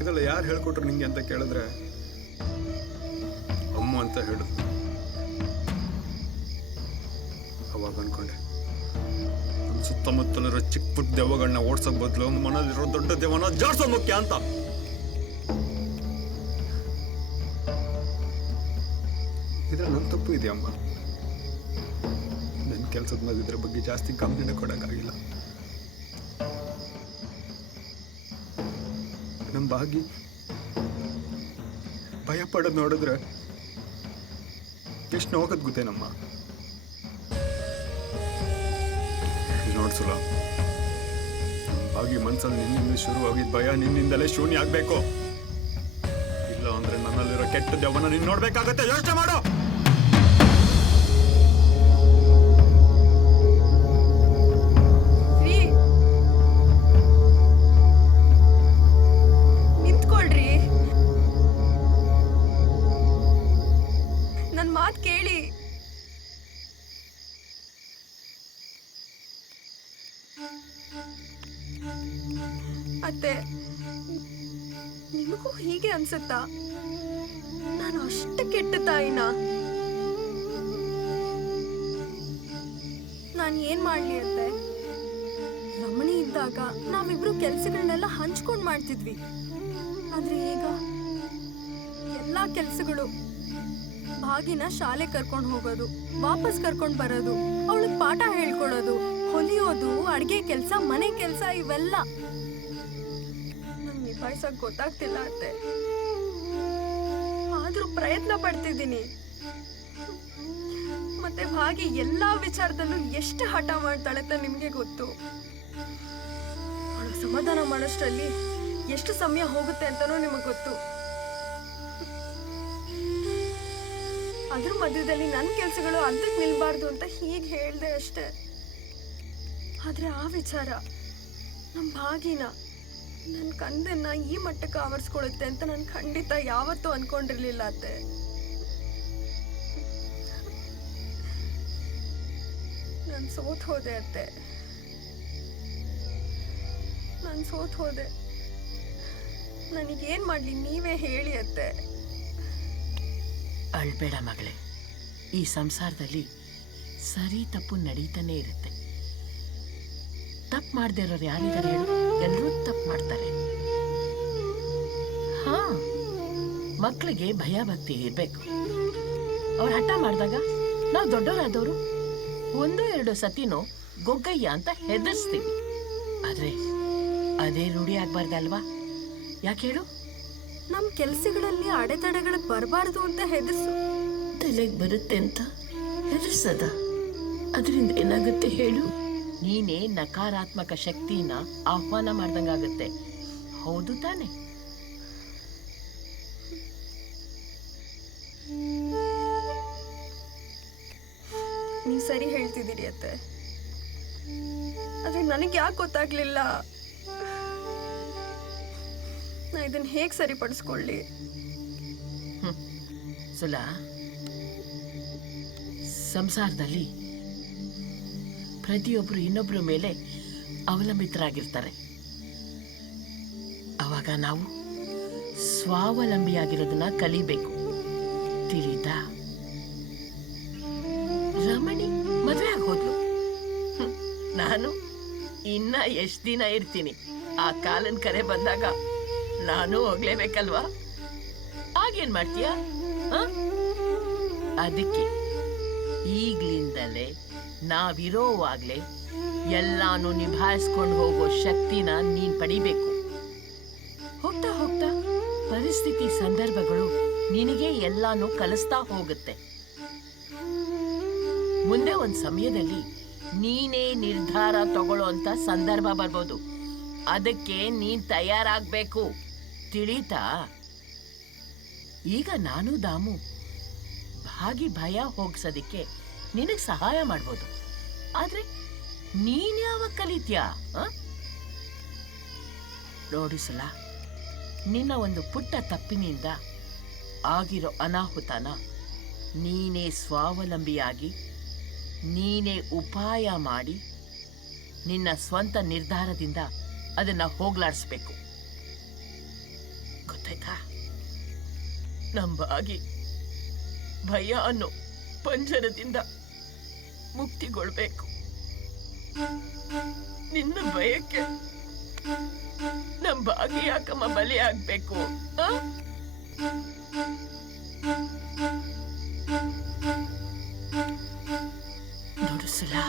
ಇದೆಲ್ಲ ಯಾರು ಹೇಳ್ಕೊಟ್ರು ನಿಂಗೆ ಅಂತ ಕೇಳಿದ್ರೆ ಅಮ್ಮ ಅಂತ ಹೇಳುದು. ಅವಾಗ ಅನ್ಕೊಂಡೆ, ನಮ್ಮ ಸುತ್ತಮುತ್ತಲಿರೋ ಚಿಕ್ಕ ಪುಟ್ಟ ದೆವ್ವಗಳನ್ನ ಓಡಿಸೋ ಬದಲು ಮನಲ್ಲಿರೋ ದೊಡ್ಡ ದೆವ್ವನ ಜಾಡ್ಸೋ ಮುಖ್ಯ ಅಂತ. ಇದ್ರಲ್ಲಿ ನನ್ನ ತಪ್ಪು ಇದೆಯಮ್ಮ. ನನ್ನ ಕೆಲಸದ ಮೇಲೆ ಇದ್ರ ಬಗ್ಗೆ ಜಾಸ್ತಿ ಗಮನ ಕೊಡೋಕ್ಕಾಗಿಲ್ಲ. ನಮ್ಮ ಭಾಗಿ ಭಯ ಪಡೋದು ನೋಡಿದ್ರೆ ಎಷ್ಟು ನೋಗೋದು ಗೊತ್ತೇನಮ್ಮ. ನೋಡ್ಸಲ್ಲ, ಭಾಗಿ ಮನ್ಸಲ್ಲಿ ನಿನ್ನಿಂದ ಶುರುವಾಗಿದ್ದ ಭಯ ನಿನ್ನಿಂದಲೇ ಶೂನ್ಯ ಆಗ್ಬೇಕು. ಇಲ್ಲ ಅಂದ್ರೆ ನನ್ನಲ್ಲಿರೋ ಕೆಟ್ಟ ದೆವ್ವನ ನೀನ್ ನೋಡ್ಬೇಕಾಗತ್ತೆ. ಯೋಚನೆ ಮಾಡು. ನಿಂತ್ಕೊಳ್ರಿ, ನನ್ನ ಮಾತು ಕೇಳಿ. ಅತ್ತೆ, ನಿಮಗೂ ಹೀಗೆ ಅನ್ಸುತ್ತಾ? ನಾನು ಅಷ್ಟು ಕೆಟ್ಟ ತಾಯಿನ? ನಾನು ಏನ್ ಮಾಡ್ಲಿ ಅತ್ತೆ? ರಮಣಿ ಇದ್ದಾಗ ನಾವಿಬ್ರು ಕೆಲ್ಸಗಳನ್ನೆಲ್ಲ ಹಂಚ್ಕೊಂಡ್ ಮಾಡ್ತಿದ್ವಿ. ಆದ್ರೆ ಈಗ ಎಲ್ಲಾ ಕೆಲ್ಸಗಳು ಭಾಗಿನ ಶಾಲೆ ಕರ್ಕೊಂಡು ಹೋಗೋದು, ವಾಪಸ್ ಕರ್ಕೊಂಡು ಬರೋದು, ಅವಳಿಗೆ ಪಾಠ ಹೇಳ್ಕೊಡೋದು, ಹೊಲಿಯೋದು, ಅಡ್ಗೆ ಕೆಲಸ, ಮನೆ ಕೆಲಸ ಇವೆಲ್ಲ ನಂಗೆ ನಿಭಾಯಿಸಕ್ ಗೊತ್ತಾಗ್ತಿಲ್ಲ ಅತ್ತೆ. ಆದ್ರೂ ಪ್ರಯತ್ನ ಪಡ್ತಿದ್ದೀನಿ. ಮತ್ತೆ ಭಾಗಿ ಎಲ್ಲಾ ವಿಚಾರದಲ್ಲೂ ಎಷ್ಟು ಹಠ ಮಾಡ್ತಾಳೆ ಅಂತ ನಿಮ್ಗೆ ಗೊತ್ತು. ಅವಳಿಗೆ ಸಮಾಧಾನ ಮಾಡೋಷ್ಟರಲ್ಲಿ ಎಷ್ಟು ಸಮಯ ಹೋಗುತ್ತೆ ಅಂತಾನೂ ನಿಮಗೆ ಗೊತ್ತು. ಅದ್ರ ಮಧ್ಯದಲ್ಲಿ ನನ್ನ ಕೆಲಸಗಳು ಅರ್ಧಕ್ಕೆ ನಿಲ್ಬಾರ್ದು ಅಂತ ಹೀಗೆ ಹೇಳ್ದೆ ಅಷ್ಟೇ. ಆದ್ರೆ ಆ ವಿಚಾರ ನಮ್ಮ ಭಾಗಿನ, ನನ್ನ ಕಂದನ್ನ ಈ ಮಟ್ಟಕ್ಕೆ ಆವರಿಸ್ಕೊಳ್ಳುತ್ತೆ ಅಂತ ನಾನು ಖಂಡಿತ ಯಾವತ್ತೂ ಅನ್ಕೊಂಡಿರ್ಲಿಲ್ಲ ಅತ್ತೆ. ನಾನು ಸೋತ್ ಹೋದೆ ಅತ್ತೆ, ನಾನು ಸೋತ್ ಹೋದೆ. ನನಗೇನ್ ಮಾಡ್ಲಿ ನೀವೇ ಹೇಳಿ ಅತ್ತೆ. ಅಳ್ಬೇಡ ಮಗಳೇ, ಈ ಸಂಸಾರದಲ್ಲಿ ಸರಿ ತಪ್ಪು ನಡೀತಾನೆ ಇರುತ್ತೆ. ತಪ್ಪು ಮಾಡದೇ ಇರೋರು ಯಾರಿದ್ದಾರೆ ಹೇಳು? ಎಲ್ಲರೂ ತಪ್ಪು ಮಾಡ್ತಾರೆ. ಹಾ, ಮಕ್ಕಳಿಗೆ ಭಯ ಭಕ್ತಿ ಇರಬೇಕು. ಅವ್ರು ಹಠ ಮಾಡಿದಾಗ ನಾವು ದೊಡ್ಡವರಾದವರು 1-2 ಸತಿನೋ ಗೊಗ್ಗಯ್ಯ ಅಂತ ಹೆದರ್ಸ್ತೀವಿ. ಆದ್ರೆ ಅದೇ ರೂಢಿ ಆಗ್ಬಾರ್ದಲ್ವಾ? ಯಾಕೆ ಹೇಳು? ನಮ್ ಕೆಲ್ಸಗಳಲ್ಲಿ ಅಡೆತಡೆಗಳು ಬರಬಾರ್ದು ಅಂತ ಹೆದರ್ಸು. ತಲೆಗೆ ಬರುತ್ತೆ ಅಂತ ಹೆದರ್ಸದ? ಅದರಿಂದ ಏನಾಗುತ್ತೆ ಹೇಳು? ನೀನೇ ನಕಾರಾತ್ಮಕ ಶಕ್ತಿನ ಆಹ್ವಾನ ಮಾಡ್ದಂಗಾಗತ್ತೆ. ಹೌದು ತಾನೆ? ನೀವ್ ಸರಿ ಹೇಳ್ತಿದ್ದೀರಿ ಅತ್ತೆ. ಆದ್ರೆ ನನಗೆ ಯಾಕೆ ಗೊತ್ತಾಗ್ಲಿಲ್ಲ? ನಾ ಇದನ್ನ ಹೇಗ್ ಸರಿಪಡಿಸ್ಕೊಳ್ಳಿ? ಸುಲಾ, ಸಂಸಾರದಲ್ಲಿ ಪ್ರತಿಯೊಬ್ರು ಇನ್ನೊಬ್ರ ಮೇಲೆ ಅವಲಂಬಿತರಾಗಿರ್ತಾರೆ. ಅವಾಗ ನಾವು ಸ್ವಾವಲಂಬಿಯಾಗಿರೋದನ್ನ ಕಲಿಬೇಕು. ತಿಳಿತಾ? ರಮಣಿ ಮದುವೆ ಆಗೋದ್ಲು. ನಾನು ಇನ್ನ ಎಷ್ಟ್ ದಿನ ಇರ್ತೀನಿ? ಆ ಕಾಲನ್ ಕರೆ ಬಂದಾಗ ನಾನು ಹೋಗ್ಲೇಬೇಕಲ್ವಾ? ಆಗೇನ್ ಮಾಡ್ತೀಯ? ಅದಕ್ಕೆ ಈಗ್ಲಿಂದಲೇ ನಾವಿರೋವಾಗ್ಲೇ ಎಲ್ಲಾನು ನಿಭಾಯಿಸ್ಕೊಂಡು ಹೋಗೋ ಶಕ್ತಿನ ನೀನ್ ಪಡಿಬೇಕು. ಹೋಗ್ತಾ ಹೋಗ್ತಾ ಪರಿಸ್ಥಿತಿ, ಸಂದರ್ಭಗಳು ನಿನಗೆ ಎಲ್ಲಾನು ಕಲಿಸ್ತಾ ಹೋಗುತ್ತೆ. ಮುಂದೆ ಒಂದ್ ಸಮಯದಲ್ಲಿ ನೀನೇ ನಿರ್ಧಾರ ತಗೊಳ್ಳೋ ಅಂತ ಸಂದರ್ಭ ಬರ್ಬೋದು. ಅದಕ್ಕೆ ನೀನ್ ತಯಾರಾಗ್ಬೇಕು. ತಿಳಿತಾ? ಈಗ ನಾನು ದಾಮು ಭಾಗಿ ಭಯ ಹೋಗ್ಸೋದಿಕ್ಕೆ ನಿನಗೆ ಸಹಾಯ ಮಾಡ್ಬೋದು. ಆದ್ರೆ ನೀನ್ ಯಾವಾಗ ಕಲಿತ್ಯಾ? ನೋಡಿಸಲ, ನಿನ್ನ ಒಂದು ಪುಟ್ಟ ತಪ್ಪಿನಿಂದ ಆಗಿರೋ ಅನಾಹುತನ ನೀನೇ ಸ್ವಾವಲಂಬಿಯಾಗಿ ನೀನೇ ಉಪಾಯ ಮಾಡಿ ನಿನ್ನ ಸ್ವಂತ ನಿರ್ಧಾರದಿಂದ ಅದನ್ನ ಹೋಗ್ಲಾಡಿಸ್ಬೇಕು. ಗೊತ್ತಾಯ್ತಾ? ನಂಬಾಗಿ ಭಯ ಅನ್ನೋ ಪಂಜರದಿಂದ ಮುಕ್ತಿಗೊಳ್ಬೇಕು. ನಿನ್ನ ಭಯಕ್ಕೆ ನಂಬಾಗಿ ಯಾಕಮ್ಮ ಬಲಿ ಆಗ್ಬೇಕು? ನೋಡು ಸುಲಾ,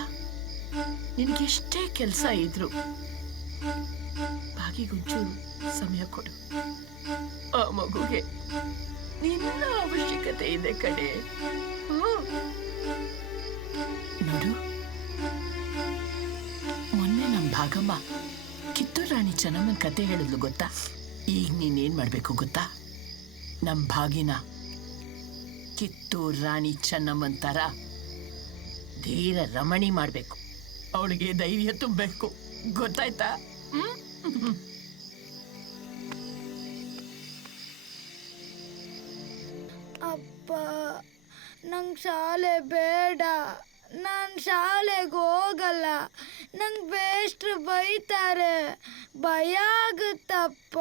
ನಿನ್ಗೆಷ್ಟೇ ಕೆಲಸ ಇದ್ರು ಭಾಗಿಗೊಂಚೂರು ಸಮಯ ಕೊಡು. ಆ ಮಗುಗೆ ನಿನ್ನ ಅವಶ್ಯಕತೆ ಇದೆ ಕಡೆ. ನೋಡು, ಮೊನ್ನೆ ನಮ್ ಭಾಗಮ್ಮ ಕಿತ್ತೂರು ರಾಣಿ ಚೆನ್ನಮ್ಮನ ಕತೆ ಹೇಳಿದ್ಲು ಗೊತ್ತಾ? ಈಗ ನೀನೇನ್ ಮಾಡ್ಬೇಕು ಗೊತ್ತಾ? ನಮ್ ಭಾಗಿನ ಕಿತ್ತೂರು ರಾಣಿ ಚೆನ್ನಮ್ಮನ್ ತರ ಧೀರ ರಮಣಿ ಮಾಡ್ಬೇಕು. ಅವಳಿಗೆ ಧೈರ್ಯ ತುಂಬಬೇಕು. ಗೊತ್ತಾಯ್ತಾ? ಅಪ್ಪ, ನಂಗೆ ಶಾಲೆ ಬೇಡ. ನಾನು ಶಾಲೆಗೆ ಹೋಗಲ್ಲ. ನಂಗೆ ಬೇಸ್ಟ್ರು ಬೈತಾರೆ. ಭಯ ಆಗುತ್ತಪ್ಪ.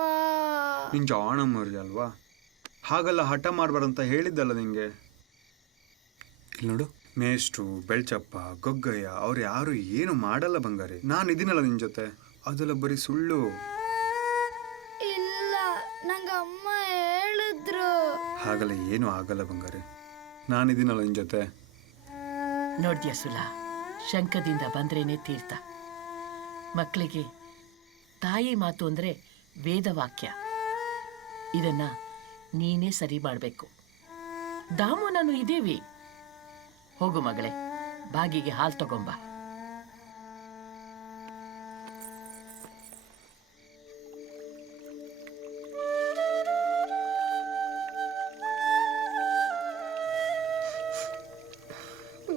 ನಿನ್ ಜಾಣ ಮರ್ಜಿ ಅಲ್ವಾ? ಹಾಗಲ್ಲ ಹಠ ಮಾಡ್ಬಾರಂತ ಹೇಳಿದ್ದಲ್ಲ ನಿಂಗೆ. ಇಲ್ಲಿ ನೋಡು, ಮೇಷ್ಟ್ರು, ಬೆಳ್ಚಪ್ಪ, ಗೊಗ್ಗಯ್ಯ ಅವ್ರು ಯಾರು ಏನು ಮಾಡಲ್ಲ ಬಂಗಾರಿ. ನಾನು ಇದೀನಲ್ಲ ನಿನ್ ಜೊತೆ. ಅದೆಲ್ಲ ಬರೀ ಸುಳ್ಳು. ಇಲ್ಲ, ನಂಗೆ ಅಮ್ಮ ಹೇಳಿದ್ರು. ಹಾಗಲ್ಲ, ಏನು ಆಗಲ್ಲ ಬಂಗಾರಿ. ನಾನಿದ್ದೀನಲ್ಲ ನಿನ್ ಜೊತೆ. ನೋಡ್ದ್ಯಾ ಸುಲಾ, ಶಂಕದಿಂದ ಬಂದ್ರೇನೆ ತೀರ್ಥ. ಮಕ್ಕಳಿಗೆ ತಾಯಿ ಮಾತು ಅಂದರೆ ವೇದವಾಕ್ಯ. ಇದನ್ನ ನೀನೇ ಸರಿ ಮಾಡಬೇಕು. ದಾಮು ನಾನು ಇದ್ದೀವಿ. ಹೋಗು ಮಗಳೇ, ಬಾಗಿಗೆ ಹಾಲು ತಗೊಂಬ.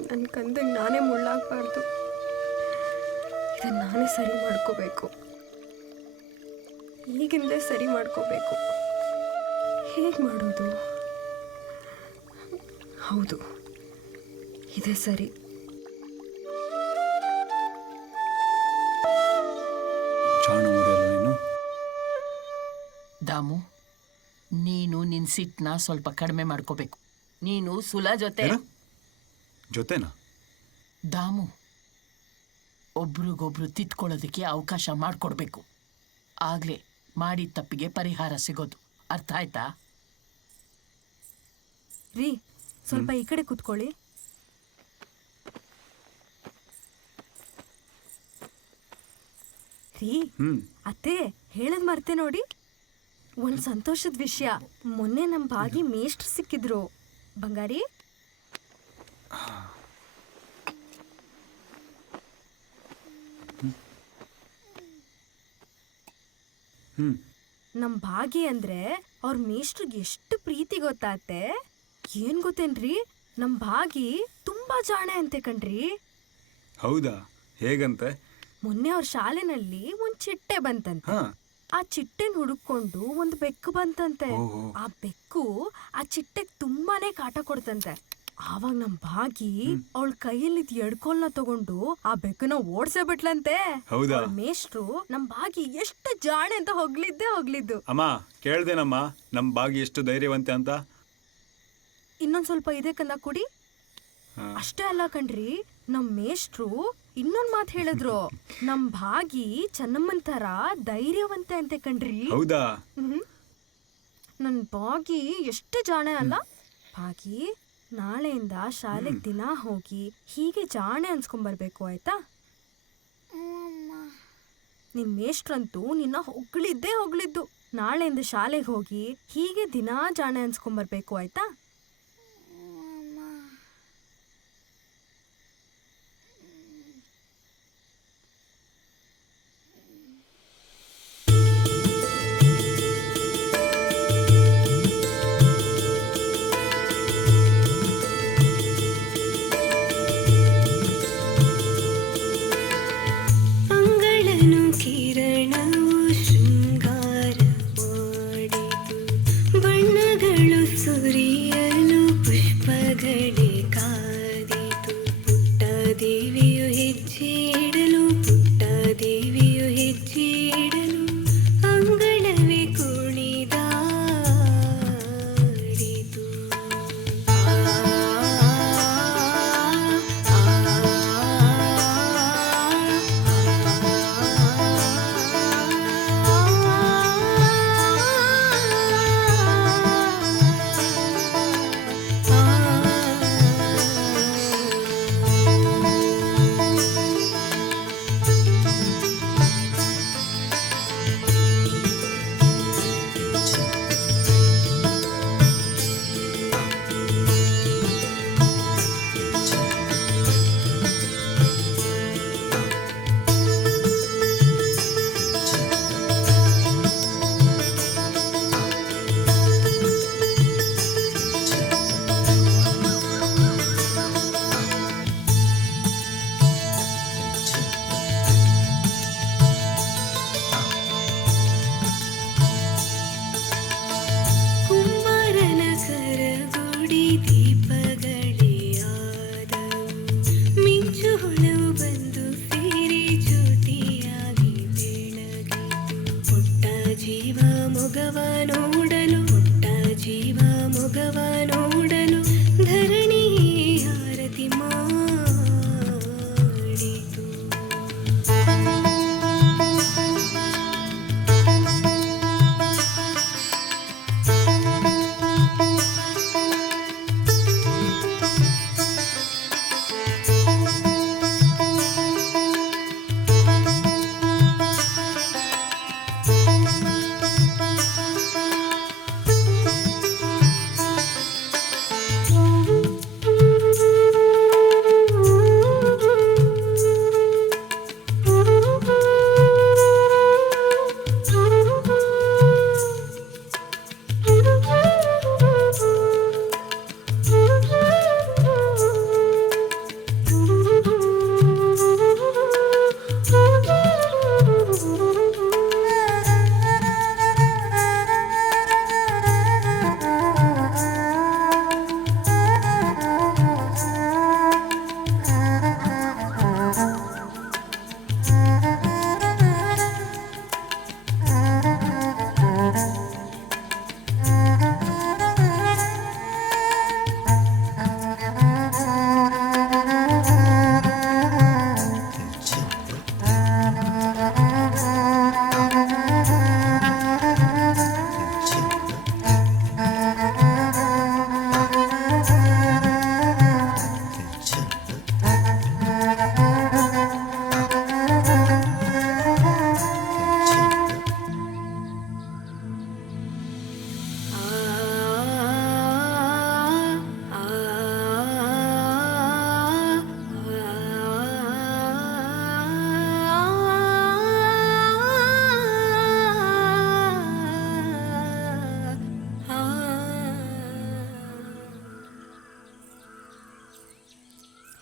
ನನ್ನ ಕಂದಿಗೆ ನಾನೇ ಮುಳ್ಳಾಗಬಾರ್ದು. ಇದನ್ನು ನಾನೇ ಸರಿ ಮಾಡ್ಕೋಬೇಕು. ಈಗಿಂದೇ ಸರಿ ಮಾಡ್ಕೋಬೇಕು. ಹೇಗೆ ಮಾಡೋದು? ಹೌದು, ಇದೇ ಸರಿ. ದಾಮು, ನೀನು ನಿನ್ ಸಿಟ್ನ ಸ್ವಲ್ಪ ಕಡಿಮೆ ಮಾಡ್ಕೋಬೇಕು. ನೀನು ಸುಲಾ ಜೊತೆನಾ? ದಾಮು, ಒಬ್ರಿಗೊಬ್ರು ತಿತ್ಕೊಳ್ಳೋದಕ್ಕೆ ಅವಕಾಶ ಮಾಡಿಕೊಡ್ಬೇಕು. ಆಗ್ಲೇ ಮಾಡಿದ ತಪ್ಪಿಗೆ ಪರಿಹಾರ ಸಿಗೋದು. ಅರ್ಥ ಆಯ್ತಾ? ರೀ, ಸ್ವಲ್ಪ ಈ ಕಡೆ ಕೂತ್ಕೊಳ್ಳಿ. ರೀ, ಅತ್ತೆ ಹೇಳದ್ ಮರ್ತೆ ನೋಡಿ. ಒಂದ್ ಸಂತೋಷದ ವಿಷಯ. ಮೊನ್ನೆ ನಮ್ ಭಾಗಿ ಮೇಷ್ಟ್ರು ಸಿಕ್ಕಿದ್ರು. ಬಂಗಾರಿ, ನಮ್ ಭಾಗಿ ಅಂದ್ರೆ ಅವ್ರ ಮೇಷ್ಟ್ರಿಗೆ ಎಷ್ಟು ಪ್ರೀತಿ ಗೊತ್ತಾತೆ. ಏನ್ ಗೊತ್ತೇನ್ರಿ, ನಮ್ ಭಾಗಿ ತುಂಬಾ ಜಾಣೆ ಅಂತೆ ಕಣ್ರಿ. ಹೌದಾ? ಹೇಗಂತೆ? ಮೊನ್ನೆ ಅವ್ರ ಶಾಲೆನಲ್ಲಿ ಒಂದ್ ಚಿಟ್ಟೆ ಬಂತಂತೆ. ಆ ಚಿಟ್ಟೆನ್ ಹುಡುಕೊಂಡು ಒಂದು ಬೆಕ್ಕು ಬಂತಂತೆ. ಆ ಬೆಕ್ಕು ಆ ಚಿಟ್ಟೆಗ್ ತುಂಬಾನೇ ಕಾಟ ಕೊಡ್ತಂತೆ. ಆವಾಗ ನಮ್ ಭಾಗಿ ಅವಳ ಕೈಯಲ್ಲಿದ್ ಎಡ್ಕೊಲ್ನ ತಗೊಂಡು ಆ ಬೆಕ್ಕನ ಓಡ್ಸೇ ಬಿಟ್ಲಂತೆ. ಹೌದಾ? ಮೇಷ್ಟ್ರು ನಮ್ ಭಾಗಿ ಎಷ್ಟು ಜಾಣೆ ಅಂತ ಹೊಗಳಿದ್ದು. ಅಮ್ಮ, ಕೇಳ್ದೇನಮ್ಮ ನಮ್ ಭಾಗಿ ಎಷ್ಟು ಧೈರ್ಯವಂತೆ ಅಂತ? ಇನ್ನೊಂದ್ ಸ್ವಲ್ಪ ಇದೆ ಕಂದ ಕುಡಿ. ಅಷ್ಟೇ ಅಲ್ಲ ಕಣ್ರಿ, ನಮ್ ಮೇಷ್ಟ್ರು ಇನ್ನೊಂದ್ ಮಾತು ಹೇಳಿದ್ರು. ನಮ್ ಭಾಗಿ ಚೆನ್ನಮ್ಮನ್ ತರ ಧೈರ್ಯವಂತೆ ಅಂತೆ ಕಣ್ರಿ. ಹೌದಾ? ನನ್ ಭಾಗಿ ಎಷ್ಟು ಜಾಣೆ ಅಲ್ಲ. ಭಾಗಿ, ನಾಳೆಯಿಂದ ಶಾಲೆಗೆ ದಿನ ಹೋಗಿ ಹೀಗೆ ಜಾಣೆ ಅನ್ಸ್ಕೊಂಬರ್ಬೇಕು, ಆಯ್ತಾ? ನಿನ್ ಮೇಷ್ಟ್ರಂತೂ ನಿನ್ನ ಹೊಗಳಿದ್ದು. ನಾಳೆಯಿಂದ ಶಾಲೆಗೆ ಹೋಗಿ ಹೀಗೆ ದಿನಾ ಜಾಣೆ ಅನ್ಸ್ಕೊಂಬರ್ಬೇಕು, ಆಯ್ತಾ? ಅಂಗಳನು ಕಿರಣವು ಶೃಂಗಾರ ಮಾಡಿತು, ಬಣ್ಣಗಳು ಸುರಿಯ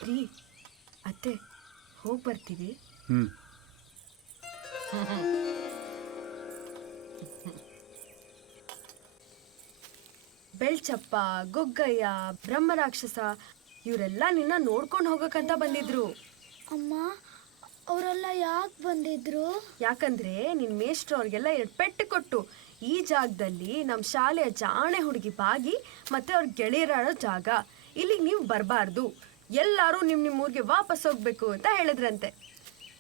ರೀ ಅತ್ತೆ ಹೋಗಿ ಬರ್ತೀವಿ. ಬೆಳ್ಚಪ್ಪ, ಗೊಗ್ಗಯ್ಯ, ಬ್ರಹ್ಮರಾಕ್ಷಸ ಇವರೆಲ್ಲ ನಿನ್ನ ನೋಡ್ಕೊಂಡು ಹೋಗಕ್ಕಂತ ಬಂದಿದ್ರು. ಅಮ್ಮ ಅವರೆಲ್ಲ ಯಾಕೆ ಬಂದಿದ್ರು? ಯಾಕಂದ್ರೆ ನಿನ್ ಮೇಷ್ಟ್ರು ಅವ್ರಿಗೆಲ್ಲ 2 ಪೆಟ್ಟು ಕೊಟ್ಟು ಈ ಜಾಗದಲ್ಲಿ ನಮ್ಮ ಶಾಲೆಯ ಜಾಣೆ ಹುಡುಗಿ ಬಾಗಿ ಮತ್ತೆ ಅವ್ರ ಗೆಳೆಯರಾಡೋ ಜಾಗ, ಇಲ್ಲಿಗೆ ನೀವು ಬರಬಾರ್ದು, ಎಲ್ಲರೂ ನಿಮ್ಮ ಊರಿಗೆ ವಾಪಸ್ ಹೋಗ್ಬೇಕು ಅಂತ ಹೇಳಿದ್ರಂತೆ.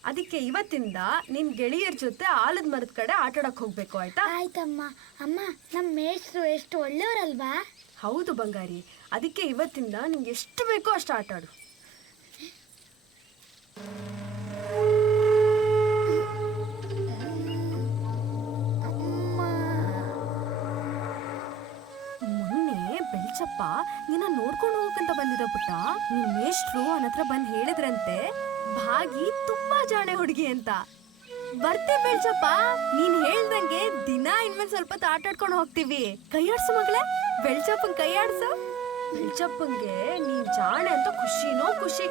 ಅದಕ್ಕೆ ಇವತ್ತಿಂದ ನಿನ್ ಗೆಳೆಯರ ಜೊತೆ ಆಲದ ಮರದ ಕಡೆ ಆಟಾಡಕ್ ಹೋಗ್ಬೇಕು, ಆಯ್ತಾ? ಆಯ್ತಮ್ಮ. ಅಮ್ಮ ನಮ್ಮ ಮೇಷ್ಟ್ರು ಎಷ್ಟು ಒಳ್ಳೆಯವರಲ್ವಾ? ಹೌದು ಬಂಗಾರಿ, ಅದಕ್ಕೆ ಇವತ್ತಿಂದ ನಿಂಗೆ ಎಷ್ಟು ಬೇಕೋ ಅಷ್ಟು ಆಟಾಡು. ಮೊನ್ನೆ ಬೆಳ್ಚಪ್ಪ ನಿನ್ನ ನೋಡ್ಕೊಂಡು ಹೋಗಕ್ಕಂತ ಬಂದಿದ್ದ ಪುಟ್ಟ. ನಿನ್ ಮೇಷ್ಟ್ರು ಅವನ ಹತ್ರ ಬಂದು ಹೇಳಿದ್ರಂತೆ ಭಾಗಿ ತುಂಬಾ ಜಾಣೆ ಹುಡುಗಿ ಅಂತ. ಬರ್ತೆ ಬೆಳ್ಚಪ್ಪ, ನೀನ್ ಹೇಳ್ದಂಗೆ ದಿನ ಇನ್ಮೇಲೆ ಸ್ವಲ್ಪ ಆಟಾಡ್ಕೊಂಡು ಹೋಗ್ತೀವಿ. ಕೈಯಾಡ್ಸು ಮಗಳೇ, ಬೆಳ್ಚಪ್ಪನ್ ಕೈಯಾಡ್ಸು. ಬೆಳ್ಚಪ್ಪಂಗೆ ನೀನ್ ಜಾಣೆ ಅಂತ ಖುಷಿನೋ ಖುಷಿ.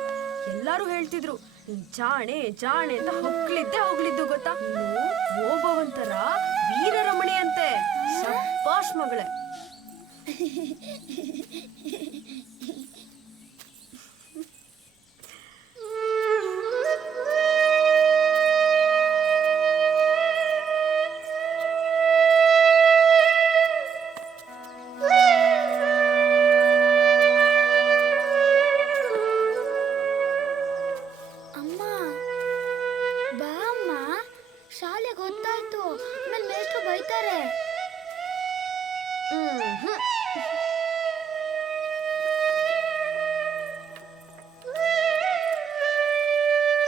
ಎಲ್ಲಾರು ಹೇಳ್ತಿದ್ರು ನೀನ್ ಜಾಣೆ ಜಾಣೆ ಅಂತ ಹೊಗಳಿದ್ದು ಗೊತ್ತಾ. ನೀನು ಓಬವಂತರ ವೀರರಮಣಿ ಅಂತೆ. ಶಬ್ಬಾಷ್ ಮಗಳೇ. ಅಮ್ಮ ಬಾ ಅಮ್ಮ, ಶಾಲೆಗೆ ಹೊತ್ತಾಯ್ತು, ಆಮೇಲೆ ಮೇಷ್ಟ್ರು ಬೈತಾರೆ.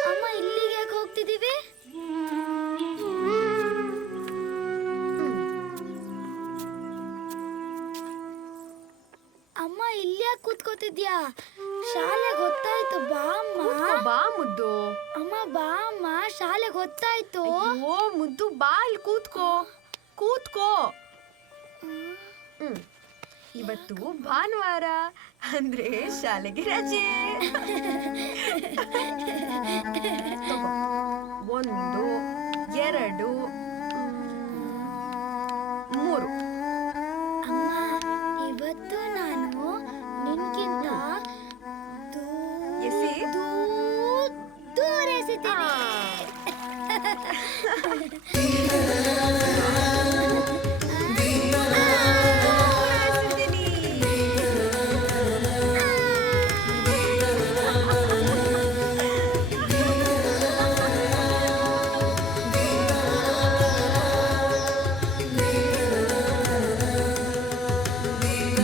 ಅಮ್ಮ ಇಲ್ಲಿಗೆ ಯಾಕೆ ಹೋಗ್ತಿದೀವಿ? ಅಮ್ಮ ಇಲ್ಲಿ ಯಾಕೆ ಕೂತ್ಕೋತಿದ್ಯಾ? ಶಾಲೆಗೆ ಹೊತ್ತಾಯ್ತು, ಬಾ ಅಮ್ಮ. ಬಾ ಮುದ್ದು. ಅಮ್ಮ ಬಾ ಅಮ್ಮ, ಶಾಲೆಗೆ ಹೊತ್ತಾಯ್ತು. ಓ ಮುದ್ದು, ಬಾ ಇಲ್ಲಿ ಕೂತ್ಕೋ. ಇವತ್ತು ಭಾನುವಾರ ಅಂದ್ರೆ ಶಾಲೆಗೆ ರಜೆ. ತಗೋ. 1 2 3. ಅಮ್ಮ ಇವತ್ತು ನಾನು ನಿನ್ಗಿಂತ ಎಸಿ. ದೂರ ಎಸಿತೀನಿ.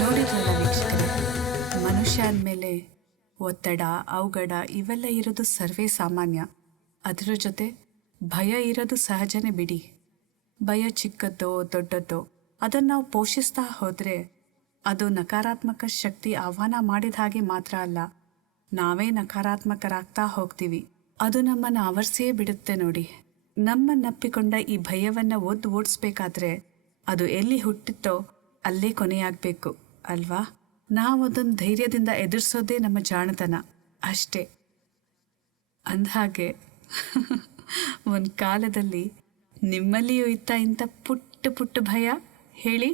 ನೋಡಿದ್ರಲ್ಲ ವೀಕ್ಷಕರೇ, ಮನುಷ್ಯ ಅಂದಮೇಲೆ ಒತ್ತಡ, ಅವಘಡ ಇವೆಲ್ಲ ಇರೋದು ಸರ್ವೇ ಸಾಮಾನ್ಯ. ಅದರ ಜೊತೆ ಭಯ ಇರೋದು ಸಹಜನೇ ಬಿಡಿ. ಭಯ ಚಿಕ್ಕದ್ದೋ ದೊಡ್ಡದ್ದೋ ಅದನ್ನು ನಾವು ಪೋಷಿಸ್ತಾ ಹೋದರೆ ಅದು ನಕಾರಾತ್ಮಕ ಶಕ್ತಿ ಆಹ್ವಾನ ಮಾಡಿದ ಹಾಗೆ ಮಾತ್ರ ಅಲ್ಲ, ನಾವೇ ನಕಾರಾತ್ಮಕರಾಗ್ತಾ ಹೋಗ್ತೀವಿ. ಅದು ನಮ್ಮನ್ನು ಆವರಿಸಿಯೇ ಬಿಡುತ್ತೆ ನೋಡಿ. ನಮ್ಮನ್ನಪ್ಪಿಕೊಂಡ ಈ ಭಯವನ್ನು ಓಡಿಸ್ಬೇಕಾದ್ರೆ ಅದು ಎಲ್ಲಿ ಹುಟ್ಟಿತ್ತೋ ಅಲ್ಲೇ ಕೊನೆಯಾಗಬೇಕು ಅಲ್ವಾ? ನಾವು ಅದನ್ನು ಧೈರ್ಯದಿಂದ ಎದುರಿಸೋದೇ ನಮ್ಮ ಜಾಣತನ ಅಷ್ಟೇ. ಅಂದಹಾಗೆ ಒಂದು ಕಾಲದಲ್ಲಿ ನಿಮ್ಮಲ್ಲಿಯೂ ಇತ್ತ ಇಂಥ ಪುಟ್ಟ ಭಯ ಹೇಳಿ?